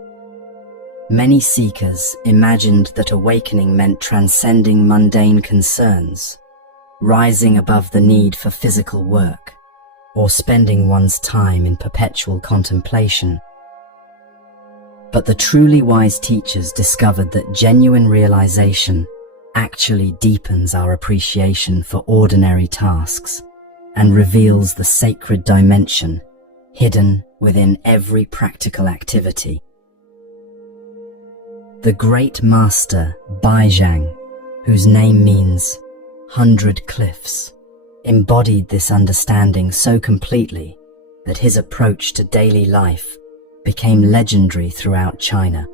Many seekers imagined that awakening meant transcending mundane concerns, rising above the need for physical work, or spending one's time in perpetual contemplation. But the truly wise teachers discovered that genuine realization actually deepens our appreciation for ordinary tasks and reveals the sacred dimension hidden within every practical activity. The great master Baizhang, whose name means 100 cliffs, embodied this understanding so completely that his approach to daily life became legendary throughout China.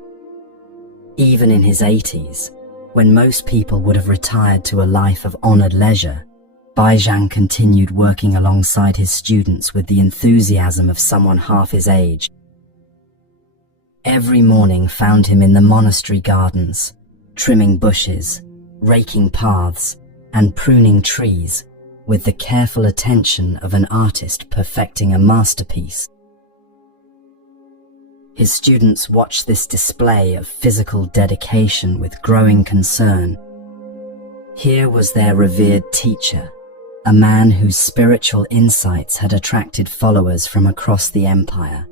Even in his 80s, when most people would have retired to a life of honored leisure, Baizhang continued working alongside his students with the enthusiasm of someone half his age. Every morning found him in the monastery gardens, trimming bushes, raking paths, and pruning trees, with the careful attention of an artist perfecting a masterpiece. His students watched this display of physical dedication with growing concern. Here was their revered teacher, a man whose spiritual insights had attracted followers from across the empire,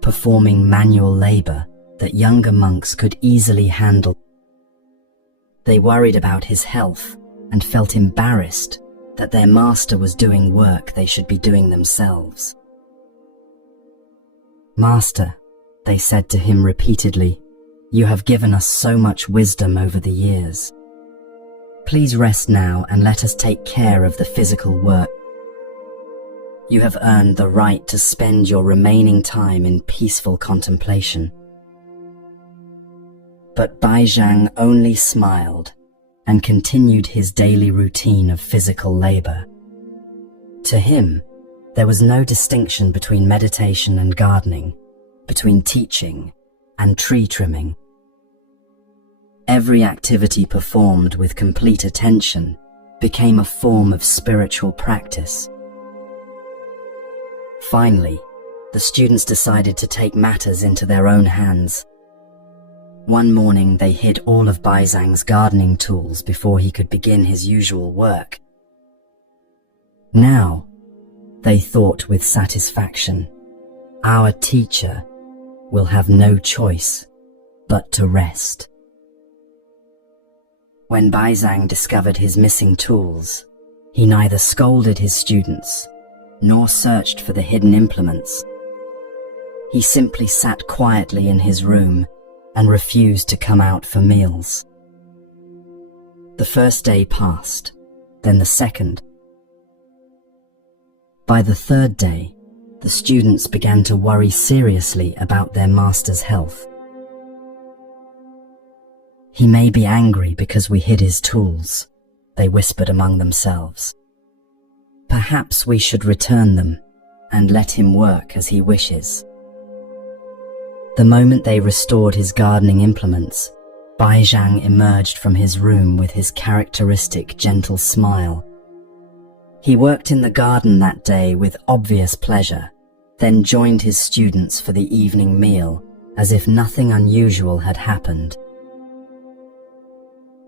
performing manual labor that younger monks could easily handle. They worried about his health and felt embarrassed that their master was doing work they should be doing themselves. "Master," they said to him repeatedly, "you have given us so much wisdom over the years. Please rest now and let us take care of the physical work. You have earned the right to spend your remaining time in peaceful contemplation." But Baizhang only smiled and continued his daily routine of physical labor. To him, there was no distinction between meditation and gardening, between teaching and tree trimming. Every activity performed with complete attention became a form of spiritual practice. Finally, the students decided to take matters into their own hands. One morning they hid all of Baizhang's gardening tools before he could begin his usual work. Now, they thought with satisfaction, our teacher will have no choice but to rest. When Baizhang discovered his missing tools, he neither scolded his students nor searched for the hidden implements. He simply sat quietly in his room and refused to come out for meals. The first day passed, then the second. By the third day, the students began to worry seriously about their master's health. "He may be angry because we hid his tools," they whispered among themselves. "Perhaps we should return them and let him work as he wishes." The moment they restored his gardening implements, Baizhang emerged from his room with his characteristic gentle smile. He worked in the garden that day with obvious pleasure, then joined his students for the evening meal, as if nothing unusual had happened.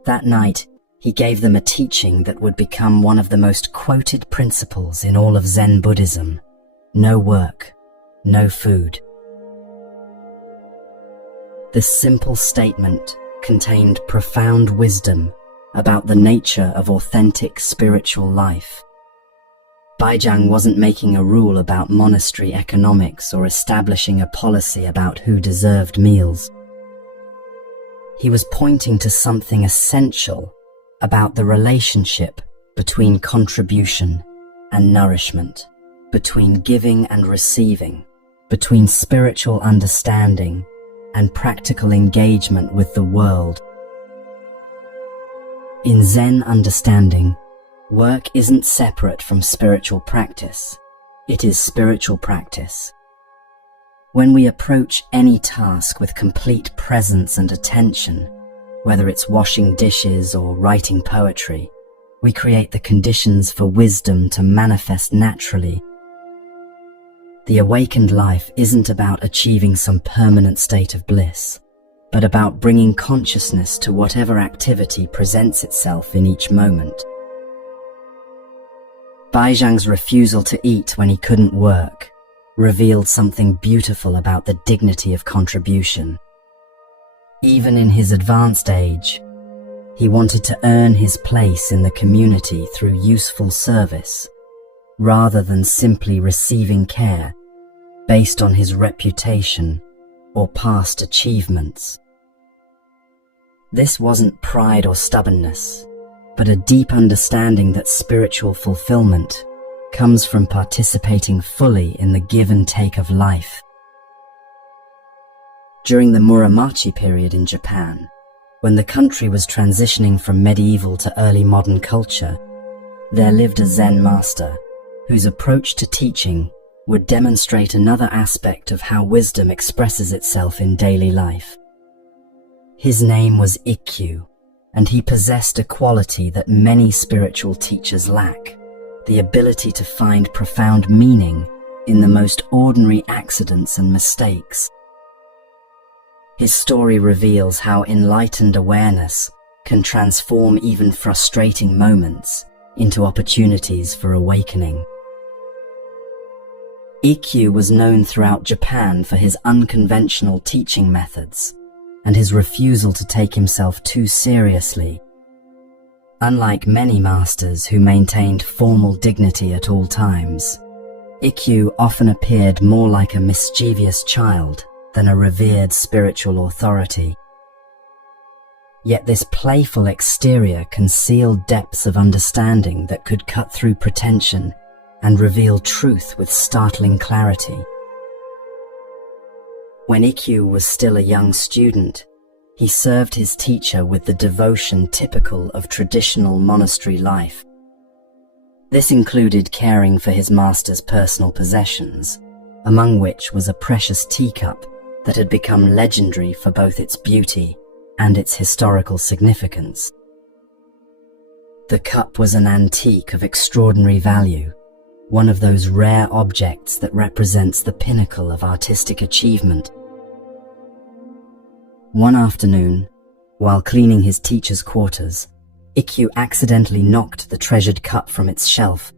That night, he gave them a teaching that would become one of the most quoted principles in all of Zen Buddhism: no work, no food. This simple statement contained profound wisdom about the nature of authentic spiritual life. Baizhang wasn't making a rule about monastery economics or establishing a policy about who deserved meals. He was pointing to something essential about the relationship between contribution and nourishment, between giving and receiving, between spiritual understanding and practical engagement with the world. In Zen understanding, work isn't separate from spiritual practice. It is spiritual practice. When we approach any task with complete presence and attention, whether it's washing dishes or writing poetry, we create the conditions for wisdom to manifest naturally. The awakened life isn't about achieving some permanent state of bliss, but about bringing consciousness to whatever activity presents itself in each moment. Baizhang's refusal to eat when he couldn't work revealed something beautiful about the dignity of contribution. Even in his advanced age, he wanted to earn his place in the community through useful service, rather than simply receiving care based on his reputation or past achievements. This wasn't pride or stubbornness, but a deep understanding that spiritual fulfillment comes from participating fully in the give and take of life. During the Muromachi period in Japan, when the country was transitioning from medieval to early modern culture, there lived a Zen master whose approach to teaching would demonstrate another aspect of how wisdom expresses itself in daily life. His name was Ikkyu, and he possessed a quality that many spiritual teachers lack: the ability to find profound meaning in the most ordinary accidents and mistakes. His story reveals how enlightened awareness can transform even frustrating moments into opportunities for awakening. Ikkyu was known throughout Japan for his unconventional teaching methods and his refusal to take himself too seriously. Unlike many masters who maintained formal dignity at all times, Ikkyu often appeared more like a mischievous child than a revered spiritual authority. Yet this playful exterior concealed depths of understanding that could cut through pretension and reveal truth with startling clarity. When Ikkyu was still a young student, he served his teacher with the devotion typical of traditional monastery life. This included caring for his master's personal possessions, among which was a precious teacup that had become legendary for both its beauty and its historical significance. The cup was an antique of extraordinary value, one of those rare objects that represents the pinnacle of artistic achievement. One afternoon, while cleaning his teacher's quarters, Ikkyu accidentally knocked the treasured cup from its shelf.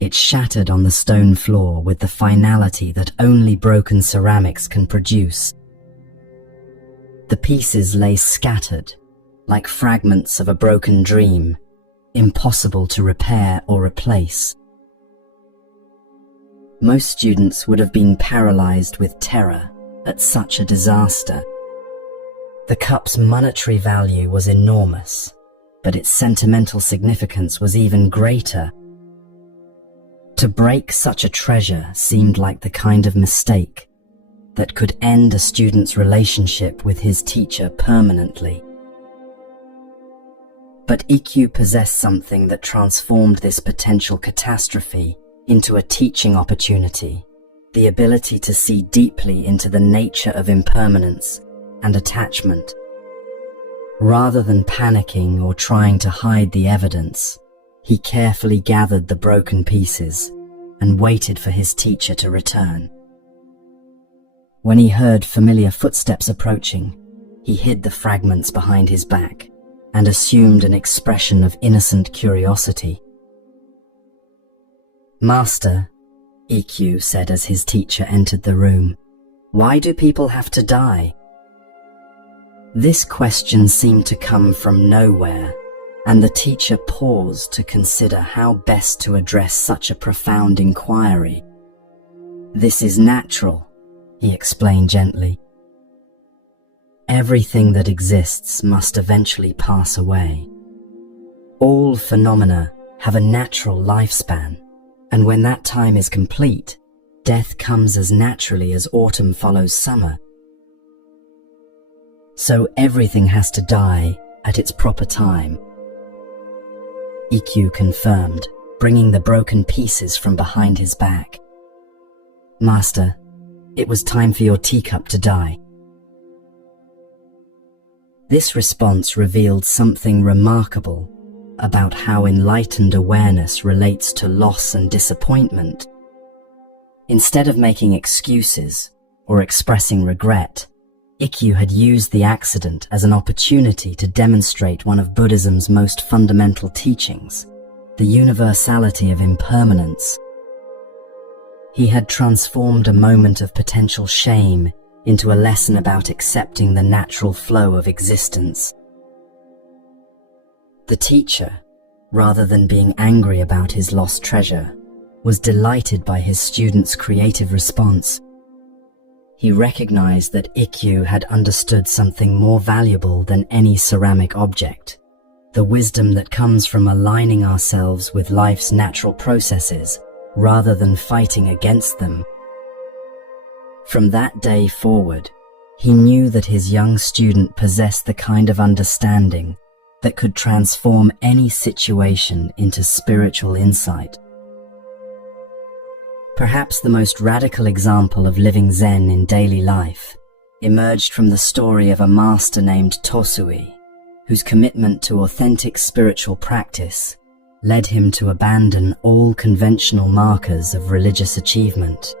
It shattered on the stone floor with the finality that only broken ceramics can produce. The pieces lay scattered, like fragments of a broken dream, impossible to repair or replace. Most students would have been paralyzed with terror at such a disaster. The cup's monetary value was enormous, but its sentimental significance was even greater. To break such a treasure seemed like the kind of mistake that could end a student's relationship with his teacher permanently. But Ikkyu possessed something that transformed this potential catastrophe into a teaching opportunity, the ability to see deeply into the nature of impermanence and attachment. Rather than panicking or trying to hide the evidence, he carefully gathered the broken pieces and waited for his teacher to return. When he heard familiar footsteps approaching, he hid the fragments behind his back and assumed an expression of innocent curiosity. "Master," Ikkyu said as his teacher entered the room, "why do people have to die?" This question seemed to come from nowhere, and the teacher paused to consider how best to address such a profound inquiry. "This is natural," he explained gently. "Everything that exists must eventually pass away. All phenomena have a natural lifespan, and when that time is complete, death comes as naturally as autumn follows summer. So everything has to die at its proper time." Ikkyu confirmed, bringing the broken pieces from behind his back. "Master, it was time for your teacup to die." This response revealed something remarkable about how enlightened awareness relates to loss and disappointment. Instead of making excuses or expressing regret, Ikkyu had used the accident as an opportunity to demonstrate one of Buddhism's most fundamental teachings, the universality of impermanence. He had transformed a moment of potential shame into a lesson about accepting the natural flow of existence. The teacher, rather than being angry about his lost treasure, was delighted by his student's creative response. He recognized that Ikkyu had understood something more valuable than any ceramic object, the wisdom that comes from aligning ourselves with life's natural processes rather than fighting against them. From that day forward, he knew that his young student possessed the kind of understanding that could transform any situation into spiritual insight. Perhaps the most radical example of living Zen in daily life emerged from the story of a master named Tosui, whose commitment to authentic spiritual practice led him to abandon all conventional markers of religious achievement.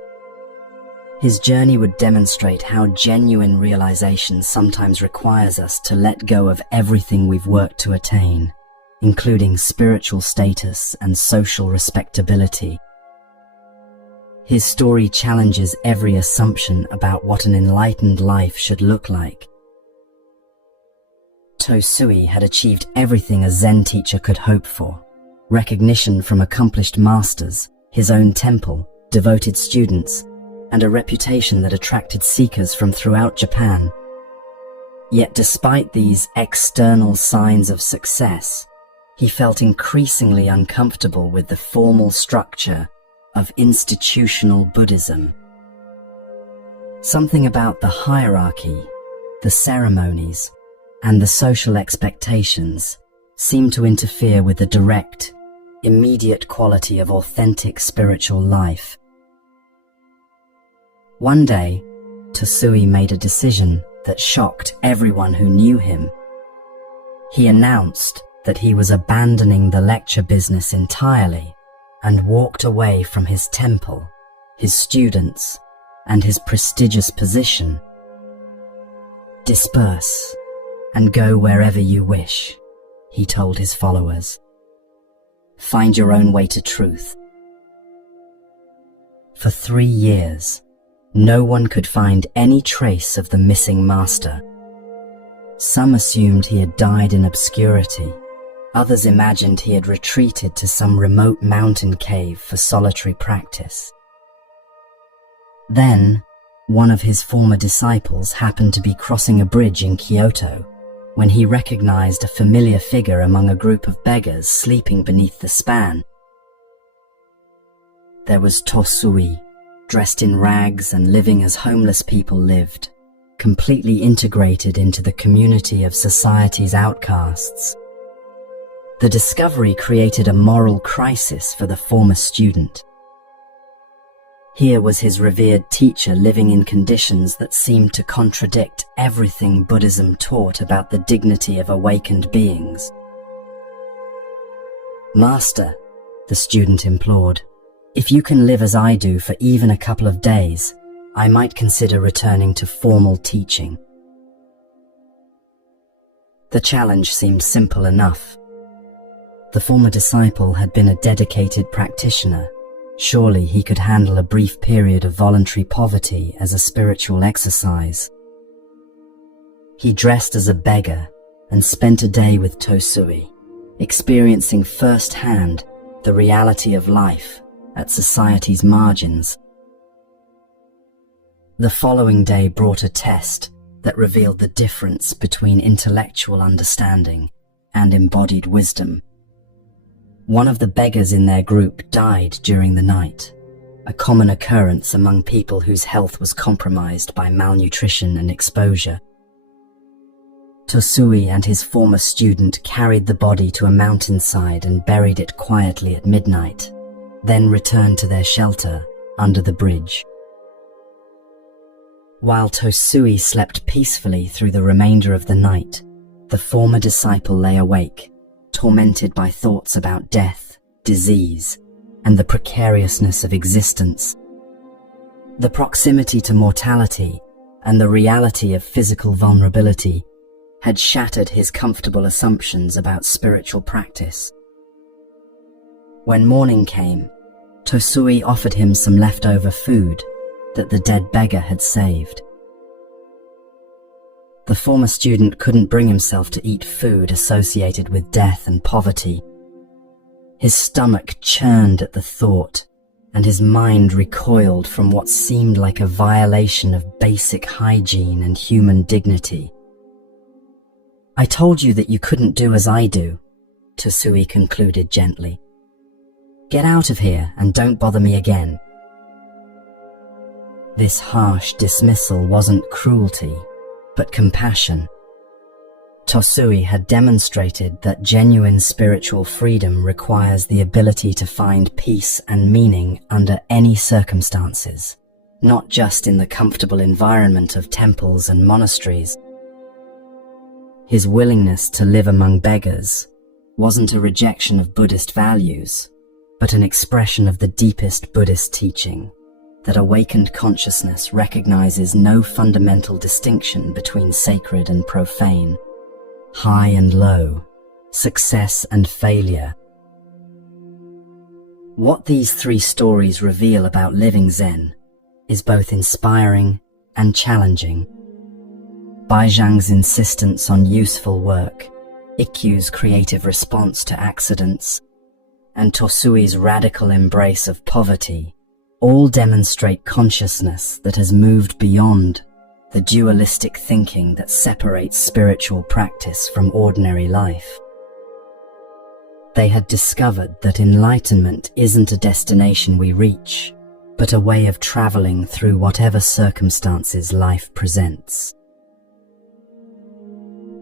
His journey would demonstrate how genuine realization sometimes requires us to let go of everything we've worked to attain, including spiritual status and social respectability. His story challenges every assumption about what an enlightened life should look like. Tosui had achieved everything a Zen teacher could hope for: recognition from accomplished masters, his own temple, devoted students, and a reputation that attracted seekers from throughout Japan. Yet despite these external signs of success, he felt increasingly uncomfortable with the formal structure of institutional Buddhism. Something about the hierarchy, the ceremonies, and the social expectations seemed to interfere with the direct, immediate quality of authentic spiritual life. One day, Tosui made a decision that shocked everyone who knew him. He announced that he was abandoning the lecture business entirely and walked away from his temple, his students, and his prestigious position. "Disperse and go wherever you wish," he told his followers. "Find your own way to truth." For 3 years, no one could find any trace of the missing master. Some assumed he had died in obscurity. Others imagined he had retreated to some remote mountain cave for solitary practice. Then, one of his former disciples happened to be crossing a bridge in Kyoto when he recognized a familiar figure among a group of beggars sleeping beneath the span. There was Tosui, dressed in rags and living as homeless people lived, completely integrated into the community of society's outcasts. The discovery created a moral crisis for the former student. Here was his revered teacher living in conditions that seemed to contradict everything Buddhism taught about the dignity of awakened beings. "Master," the student implored, "if you can live as I do for even a couple of days, I might consider returning to formal teaching." The challenge seemed simple enough. The former disciple had been a dedicated practitioner. Surely he could handle a brief period of voluntary poverty as a spiritual exercise. He dressed as a beggar and spent a day with Tosui, experiencing firsthand the reality of life at society's margins. The following day brought a test that revealed the difference between intellectual understanding and embodied wisdom. One of the beggars in their group died during the night, a common occurrence among people whose health was compromised by malnutrition and exposure. Tosui and his former student carried the body to a mountainside and buried it quietly at midnight, then returned to their shelter under the bridge. While Tosui slept peacefully through the remainder of the night, the former disciple lay awake, tormented by thoughts about death, disease, and the precariousness of existence. The proximity to mortality and the reality of physical vulnerability had shattered his comfortable assumptions about spiritual practice. When morning came, Tosui offered him some leftover food that the dead beggar had saved. The former student couldn't bring himself to eat food associated with death and poverty. His stomach churned at the thought, and his mind recoiled from what seemed like a violation of basic hygiene and human dignity. "I told you that you couldn't do as I do," Tosui concluded gently. "Get out of here and don't bother me again." This harsh dismissal wasn't cruelty, but compassion. Tosui had demonstrated that genuine spiritual freedom requires the ability to find peace and meaning under any circumstances, not just in the comfortable environment of temples and monasteries. His willingness to live among beggars wasn't a rejection of Buddhist values, but an expression of the deepest Buddhist teaching, that awakened consciousness recognizes no fundamental distinction between sacred and profane, high and low, success and failure. What these 3 stories reveal about living Zen is both inspiring and challenging. Baizhang's insistence on useful work, Ikkyu's creative response to accidents, and Tosui's radical embrace of poverty all demonstrate consciousness that has moved beyond the dualistic thinking that separates spiritual practice from ordinary life. They had discovered that enlightenment isn't a destination we reach, but a way of traveling through whatever circumstances life presents.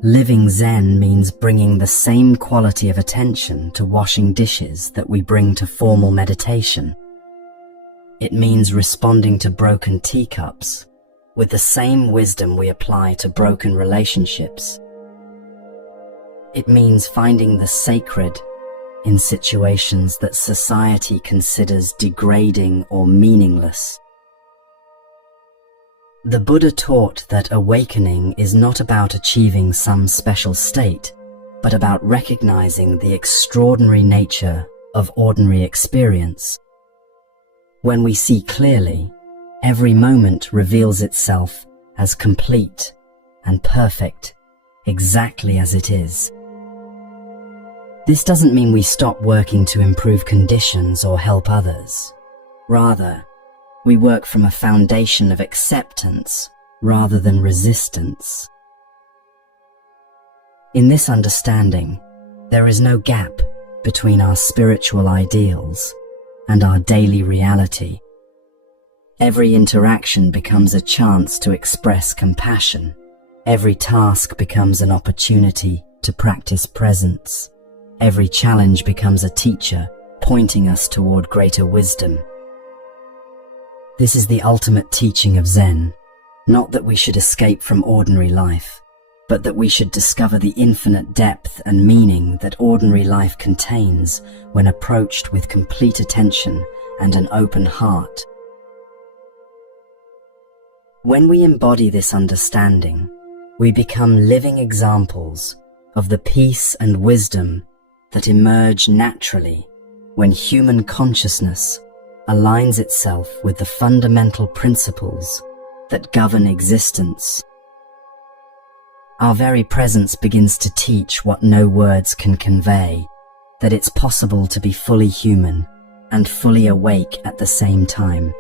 Living Zen means bringing the same quality of attention to washing dishes that we bring to formal meditation. It means responding to broken teacups with the same wisdom we apply to broken relationships. It means finding the sacred in situations that society considers degrading or meaningless. The Buddha taught that awakening is not about achieving some special state, but about recognizing the extraordinary nature of ordinary experience. When we see clearly, every moment reveals itself as complete and perfect, exactly as it is. This doesn't mean we stop working to improve conditions or help others. Rather, we work from a foundation of acceptance rather than resistance. In this understanding, there is no gap between our spiritual ideals and our daily reality. Every interaction becomes a chance to express compassion. Every task becomes an opportunity to practice presence. Every challenge becomes a teacher, pointing us toward greater wisdom. This is the ultimate teaching of Zen, not that we should escape from ordinary life, but that we should discover the infinite depth and meaning that ordinary life contains when approached with complete attention and an open heart. When we embody this understanding, we become living examples of the peace and wisdom that emerge naturally when human consciousness aligns itself with the fundamental principles that govern existence. Our very presence begins to teach what no words can convey, that it's possible to be fully human and fully awake at the same time.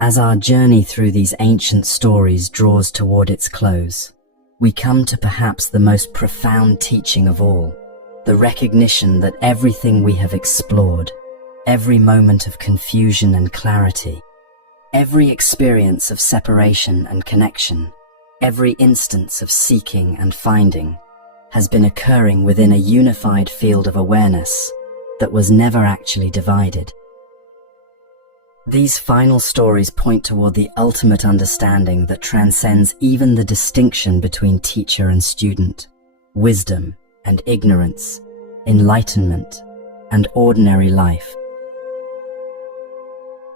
As our journey through these ancient stories draws toward its close, we come to perhaps the most profound teaching of all, the recognition that everything we have explored, every moment of confusion and clarity, every experience of separation and connection, every instance of seeking and finding, has been occurring within a unified field of awareness that was never actually divided. These final stories point toward the ultimate understanding that transcends even the distinction between teacher and student, wisdom and ignorance, enlightenment and ordinary life.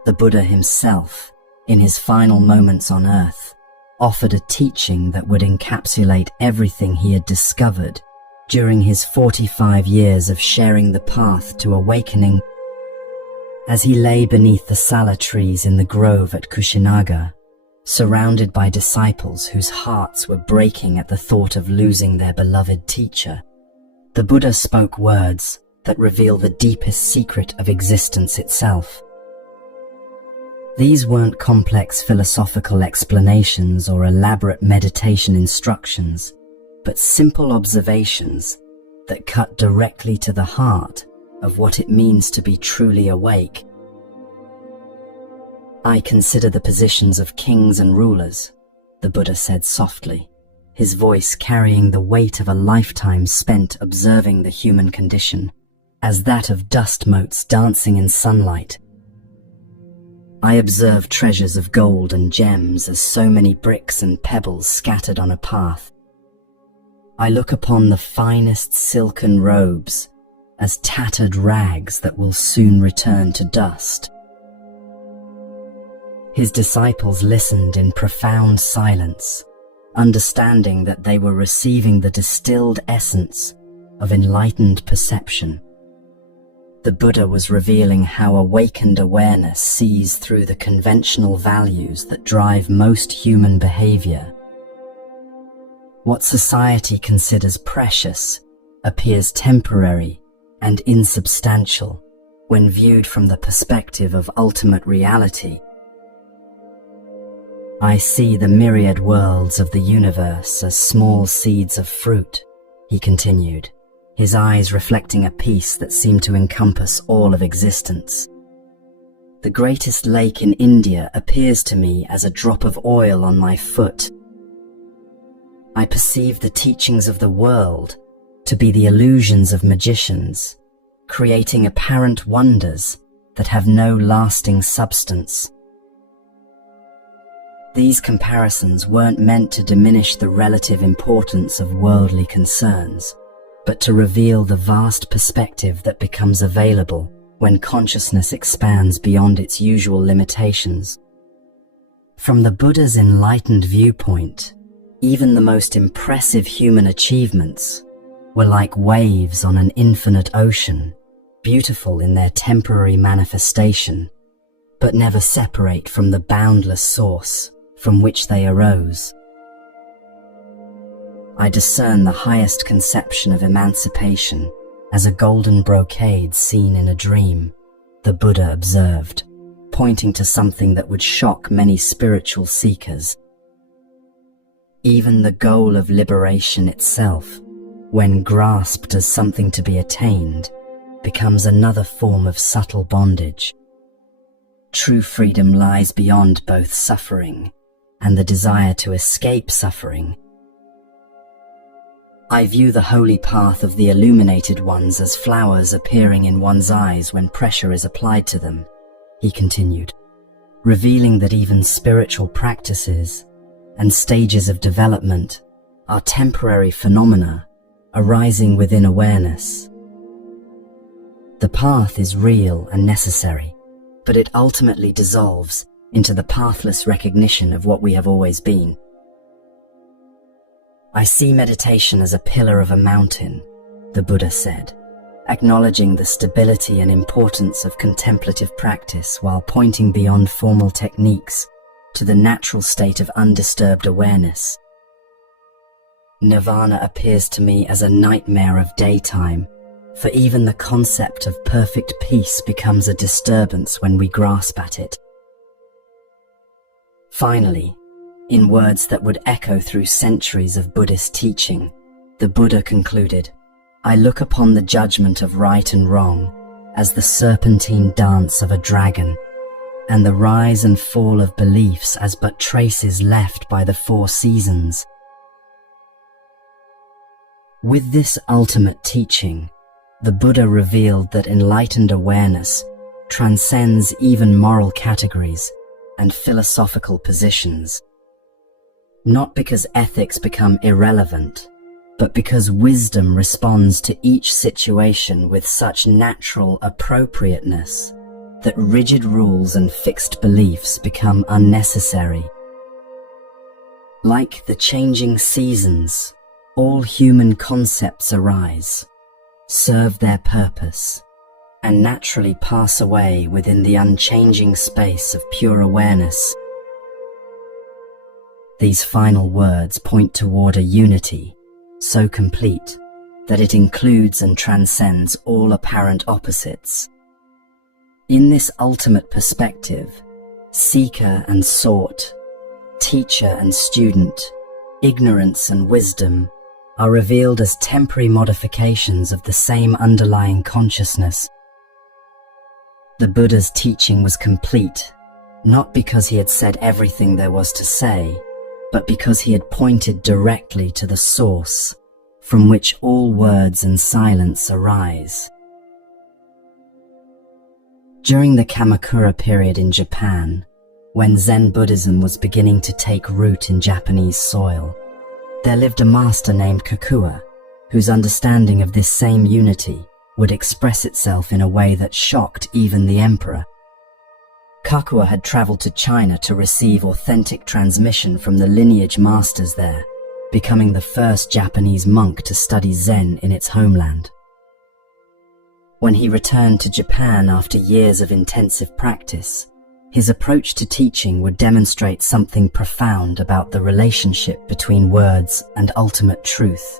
The Buddha himself, in his final moments on earth, offered a teaching that would encapsulate everything he had discovered during his 45 years of sharing the path to awakening. As he lay beneath the sala trees in the grove at Kushinaga, surrounded by disciples whose hearts were breaking at the thought of losing their beloved teacher, the Buddha spoke words that reveal the deepest secret of existence itself. These weren't complex philosophical explanations or elaborate meditation instructions, but simple observations that cut directly to the heart of what it means to be truly awake. I consider the positions of kings and rulers, the Buddha said softly, his voice carrying the weight of a lifetime spent observing the human condition, as that of dust motes dancing in sunlight. I observe treasures of gold and gems as so many bricks and pebbles scattered on a path. I look upon the finest silken robes as tattered rags that will soon return to dust. His disciples listened in profound silence, understanding that they were receiving the distilled essence of enlightened perception. The Buddha was revealing how awakened awareness sees through the conventional values that drive most human behavior. What society considers precious appears temporary and insubstantial when viewed from the perspective of ultimate reality. I see the myriad worlds of the universe as small seeds of fruit, he continued, his eyes reflecting a peace that seemed to encompass all of existence. The greatest lake in India appears to me as a drop of oil on my foot. I perceive the teachings of the world to be the illusions of magicians, creating apparent wonders that have no lasting substance. These comparisons weren't meant to diminish the relative importance of worldly concerns, but to reveal the vast perspective that becomes available when consciousness expands beyond its usual limitations. From the Buddha's enlightened viewpoint, even the most impressive human achievements were like waves on an infinite ocean, beautiful in their temporary manifestation, but never separate from the boundless source from which they arose. I discern the highest conception of emancipation as a golden brocade seen in a dream, the Buddha observed, pointing to something that would shock many spiritual seekers. Even the goal of liberation itself, when grasped as something to be attained, becomes another form of subtle bondage. True freedom lies beyond both suffering and the desire to escape suffering. I view the holy path of the illuminated ones as flowers appearing in one's eyes when pressure is applied to them, he continued, revealing that even spiritual practices and stages of development are temporary phenomena arising within awareness. The path is real and necessary, but it ultimately dissolves into the pathless recognition of what we have always been. I see meditation as a pillar of a mountain, the Buddha said, acknowledging the stability and importance of contemplative practice while pointing beyond formal techniques to the natural state of undisturbed awareness. Nirvana appears to me as a nightmare of daytime, for even the concept of perfect peace becomes a disturbance when we grasp at it. Finally, in words that would echo through centuries of Buddhist teaching, the Buddha concluded, I look upon the judgment of right and wrong as the serpentine dance of a dragon, and the rise and fall of beliefs as but traces left by the four seasons. With this ultimate teaching, the Buddha revealed that enlightened awareness transcends even moral categories and philosophical positions. Not because ethics become irrelevant, but because wisdom responds to each situation with such natural appropriateness that rigid rules and fixed beliefs become unnecessary. Like the changing seasons, all human concepts arise, serve their purpose, and naturally pass away within the unchanging space of pure awareness. These final words point toward a unity so complete that it includes and transcends all apparent opposites. In this ultimate perspective, seeker and sought, teacher and student, ignorance and wisdom are revealed as temporary modifications of the same underlying consciousness. The Buddha's teaching was complete, not because he had said everything there was to say, but because he had pointed directly to the source from which all words and silence arise. During the Kamakura period in Japan, when Zen Buddhism was beginning to take root in Japanese soil, there lived a master named Kakua, whose understanding of this same unity would express itself in a way that shocked even the emperor. Kakua had traveled to China to receive authentic transmission from the lineage masters there, becoming the first Japanese monk to study Zen in its homeland. When he returned to Japan after years of intensive practice, his approach to teaching would demonstrate something profound about the relationship between words and ultimate truth.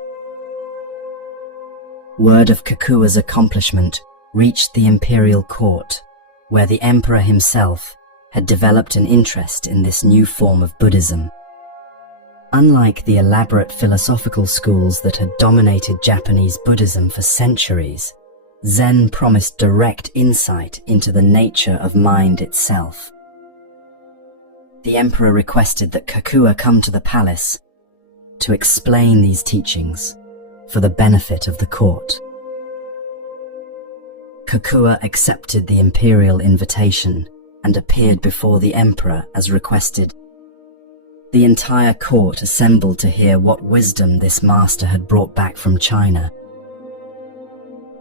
Word of Kakua's accomplishment reached the imperial court, where the emperor himself had developed an interest in this new form of Buddhism. Unlike the elaborate philosophical schools that had dominated Japanese Buddhism for centuries, Zen promised direct insight into the nature of mind itself. The emperor requested that Kakua come to the palace to explain these teachings, for the benefit of the court. Kukua accepted the imperial invitation and appeared before the emperor as requested. The entire court assembled to hear what wisdom this master had brought back from China.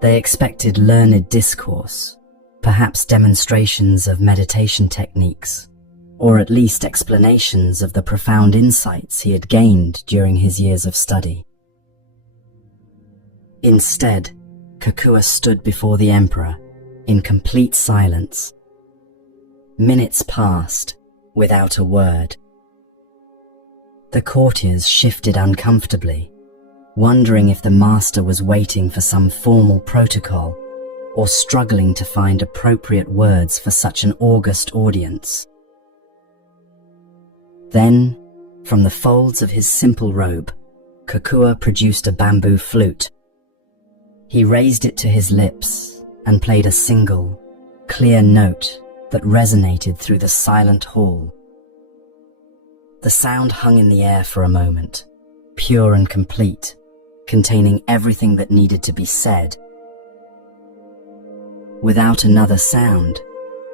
They expected learned discourse, perhaps demonstrations of meditation techniques, or at least explanations of the profound insights he had gained during his years of study. Instead, Kukua stood before the emperor in complete silence. Minutes passed without a word. The courtiers shifted uncomfortably, wondering if the master was waiting for some formal protocol or struggling to find appropriate words for such an august audience. Then, from the folds of his simple robe, Kukua produced a bamboo flute. He raised it to his lips and played a single, clear note that resonated through the silent hall. The sound hung in the air for a moment, pure and complete, containing everything that needed to be said. Without another sound,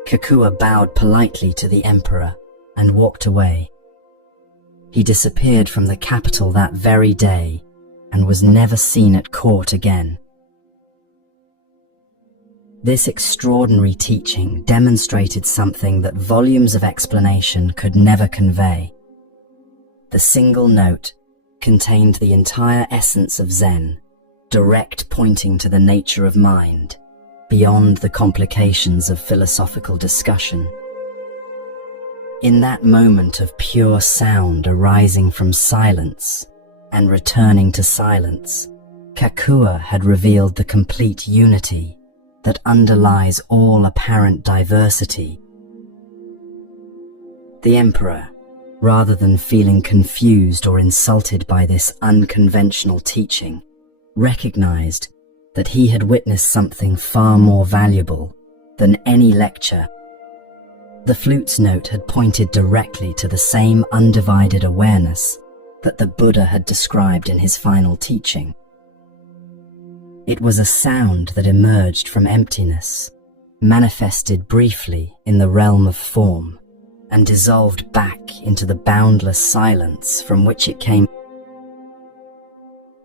Kukua bowed politely to the emperor and walked away. He disappeared from the capital that very day and was never seen at court again. This extraordinary teaching demonstrated something that volumes of explanation could never convey. The single note contained the entire essence of Zen, direct pointing to the nature of mind, beyond the complications of philosophical discussion. In that moment of pure sound arising from silence and returning to silence, Kukua had revealed the complete unity that underlies all apparent diversity. The emperor, rather than feeling confused or insulted by this unconventional teaching, recognized that he had witnessed something far more valuable than any lecture. The flute's note had pointed directly to the same undivided awareness that the Buddha had described in his final teaching. It was a sound that emerged from emptiness, manifested briefly in the realm of form, and dissolved back into the boundless silence from which it came.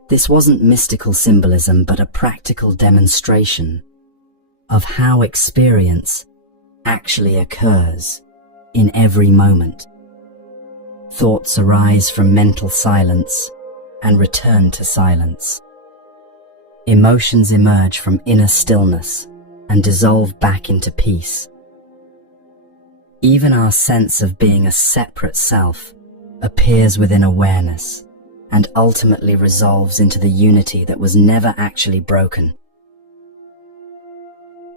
This wasn't mystical symbolism, but a practical demonstration of how experience actually occurs in every moment. Thoughts arise from mental silence and return to silence. Emotions emerge from inner stillness and dissolve back into peace. Even our sense of being a separate self appears within awareness and ultimately resolves into the unity that was never actually broken.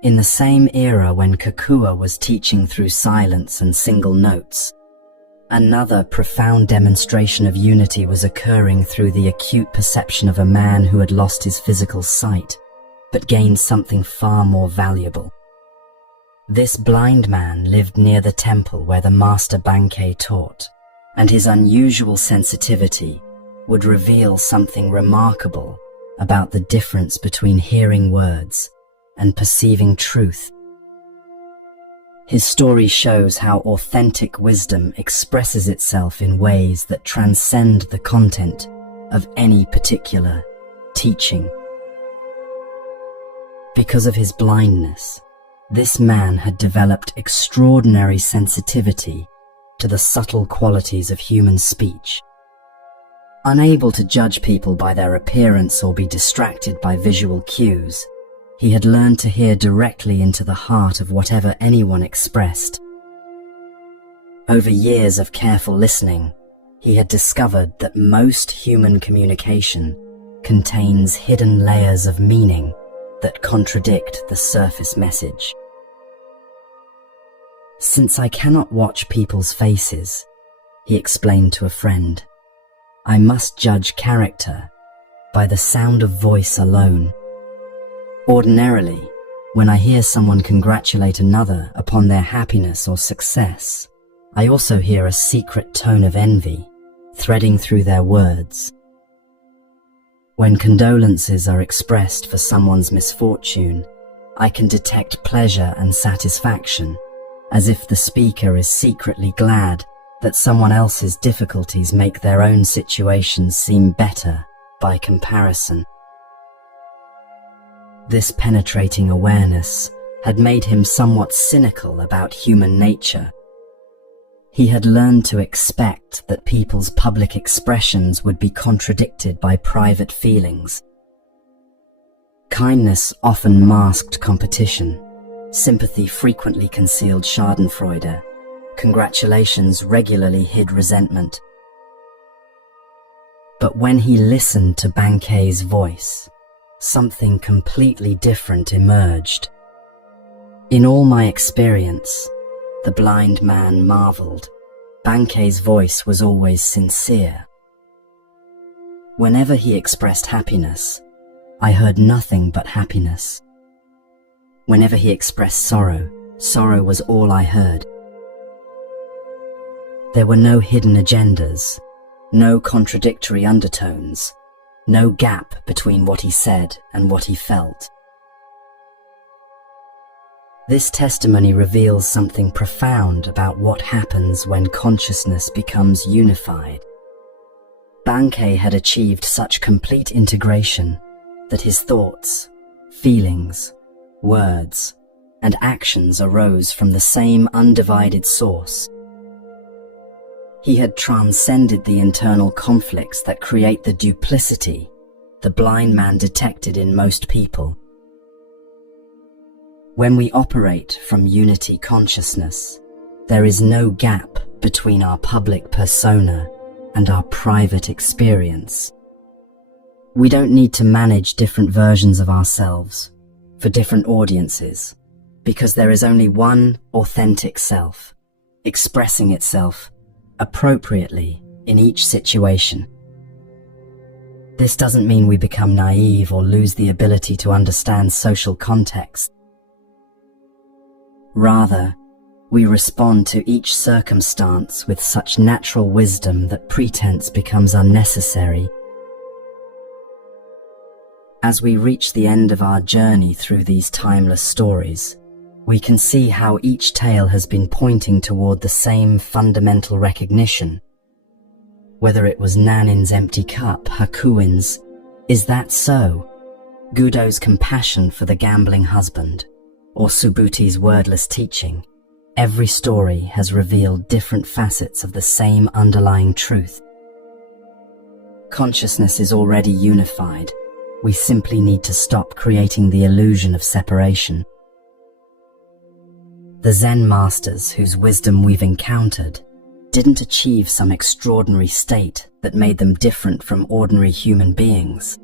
In the same era when Kukua was teaching through silence and single notes, another profound demonstration of unity was occurring through the acute perception of a man who had lost his physical sight, but gained something far more valuable. This blind man lived near the temple where the master Bankei taught, and his unusual sensitivity would reveal something remarkable about the difference between hearing words and perceiving truth. His story shows how authentic wisdom expresses itself in ways that transcend the content of any particular teaching. Because of his blindness, this man had developed extraordinary sensitivity to the subtle qualities of human speech. Unable to judge people by their appearance or be distracted by visual cues, he had learned to hear directly into the heart of whatever anyone expressed. Over years of careful listening, he had discovered that most human communication contains hidden layers of meaning that contradict the surface message. "Since I cannot watch people's faces," he explained to a friend, "I must judge character by the sound of voice alone. Ordinarily, when I hear someone congratulate another upon their happiness or success, I also hear a secret tone of envy threading through their words. When condolences are expressed for someone's misfortune, I can detect pleasure and satisfaction, as if the speaker is secretly glad that someone else's difficulties make their own situations seem better by comparison. This penetrating awareness had made him somewhat cynical about human nature. He had learned to expect that people's public expressions would be contradicted by private feelings. Kindness often masked competition. Sympathy frequently concealed schadenfreude. Congratulations regularly hid resentment. But when he listened to Bankei's voice, something completely different emerged. In all my experience, the blind man marveled. Bankei's voice was always sincere. Whenever he expressed happiness, I heard nothing but happiness. Whenever he expressed sorrow, sorrow was all I heard. There were no hidden agendas, no contradictory undertones, no gap between what he said and what he felt. This testimony reveals something profound about what happens when consciousness becomes unified. Bankei had achieved such complete integration that his thoughts, feelings, words, and actions arose from the same undivided source. He had transcended the internal conflicts that create the duplicity the blind man detected in most people. When we operate from unity consciousness, there is no gap between our public persona and our private experience. We don't need to manage different versions of ourselves for different audiences, because there is only one authentic self, expressing itself appropriately in each situation. This doesn't mean we become naive or lose the ability to understand social context. Rather, we respond to each circumstance with such natural wisdom that pretense becomes unnecessary. As we reach the end of our journey through these timeless stories, we can see how each tale has been pointing toward the same fundamental recognition. Whether it was Nanin's empty cup, Hakuin's, "Is that so?" Gudo's compassion for the gambling husband, or Subuti's wordless teaching, every story has revealed different facets of the same underlying truth. Consciousness is already unified. We simply need to stop creating the illusion of separation. The Zen masters whose wisdom we've encountered didn't achieve some extraordinary state that made them different from ordinary human beings.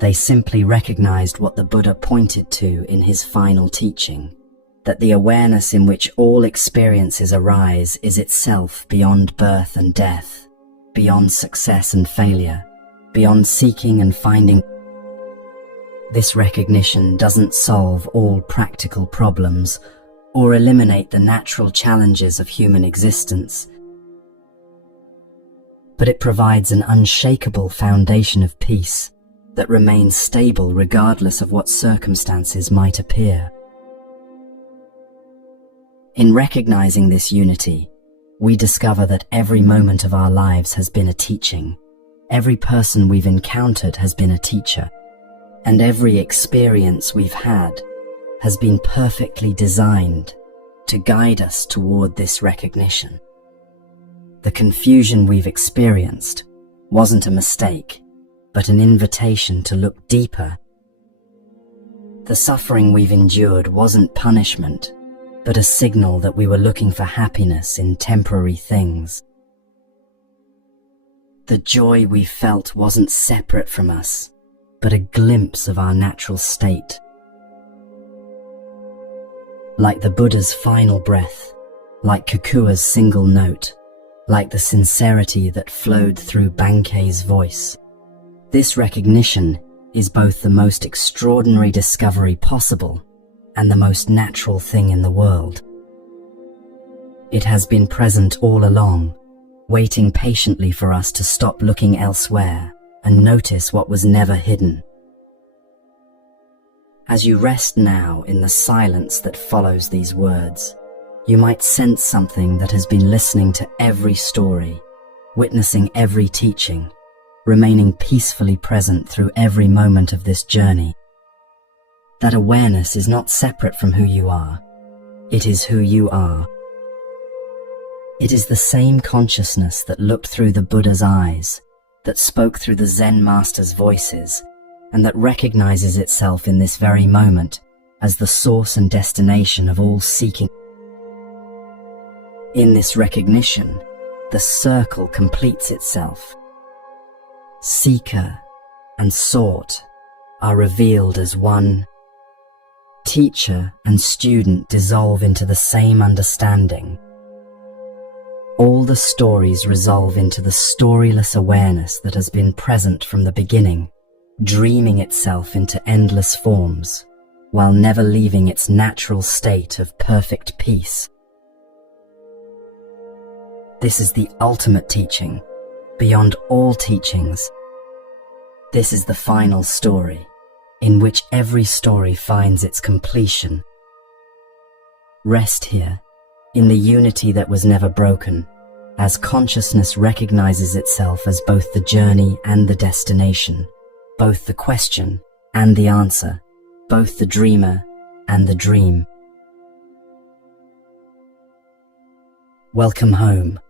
They simply recognized what the Buddha pointed to in his final teaching, that the awareness in which all experiences arise is itself beyond birth and death, beyond success and failure, beyond seeking and finding. This recognition doesn't solve all practical problems or eliminate the natural challenges of human existence, but it provides an unshakable foundation of peace that remains stable regardless of what circumstances might appear. In recognizing this unity, we discover that every moment of our lives has been a teaching, every person we've encountered has been a teacher, and every experience we've had has been perfectly designed to guide us toward this recognition. The confusion we've experienced wasn't a mistake, but an invitation to look deeper. The suffering we've endured wasn't punishment, but a signal that we were looking for happiness in temporary things. The joy we felt wasn't separate from us, but a glimpse of our natural state. Like the Buddha's final breath, like Kikua's single note, like the sincerity that flowed through Bankei's voice. This recognition is both the most extraordinary discovery possible and the most natural thing in the world. It has been present all along, waiting patiently for us to stop looking elsewhere and notice what was never hidden. As you rest now in the silence that follows these words, you might sense something that has been listening to every story, witnessing every teaching, remaining peacefully present through every moment of this journey. That awareness is not separate from who you are. It is who you are. It is the same consciousness that looked through the Buddha's eyes, that spoke through the Zen master's voices, and that recognizes itself in this very moment as the source and destination of all seeking. In this recognition, the circle completes itself. Seeker and sought are revealed as one. Teacher and student dissolve into the same understanding. All the stories resolve into the storyless awareness that has been present from the beginning, dreaming itself into endless forms, while never leaving its natural state of perfect peace. This is the ultimate teaching, beyond all teachings. This is the final story, in which every story finds its completion. Rest here, in the unity that was never broken, as consciousness recognizes itself as both the journey and the destination, both the question and the answer, both the dreamer and the dream. Welcome home.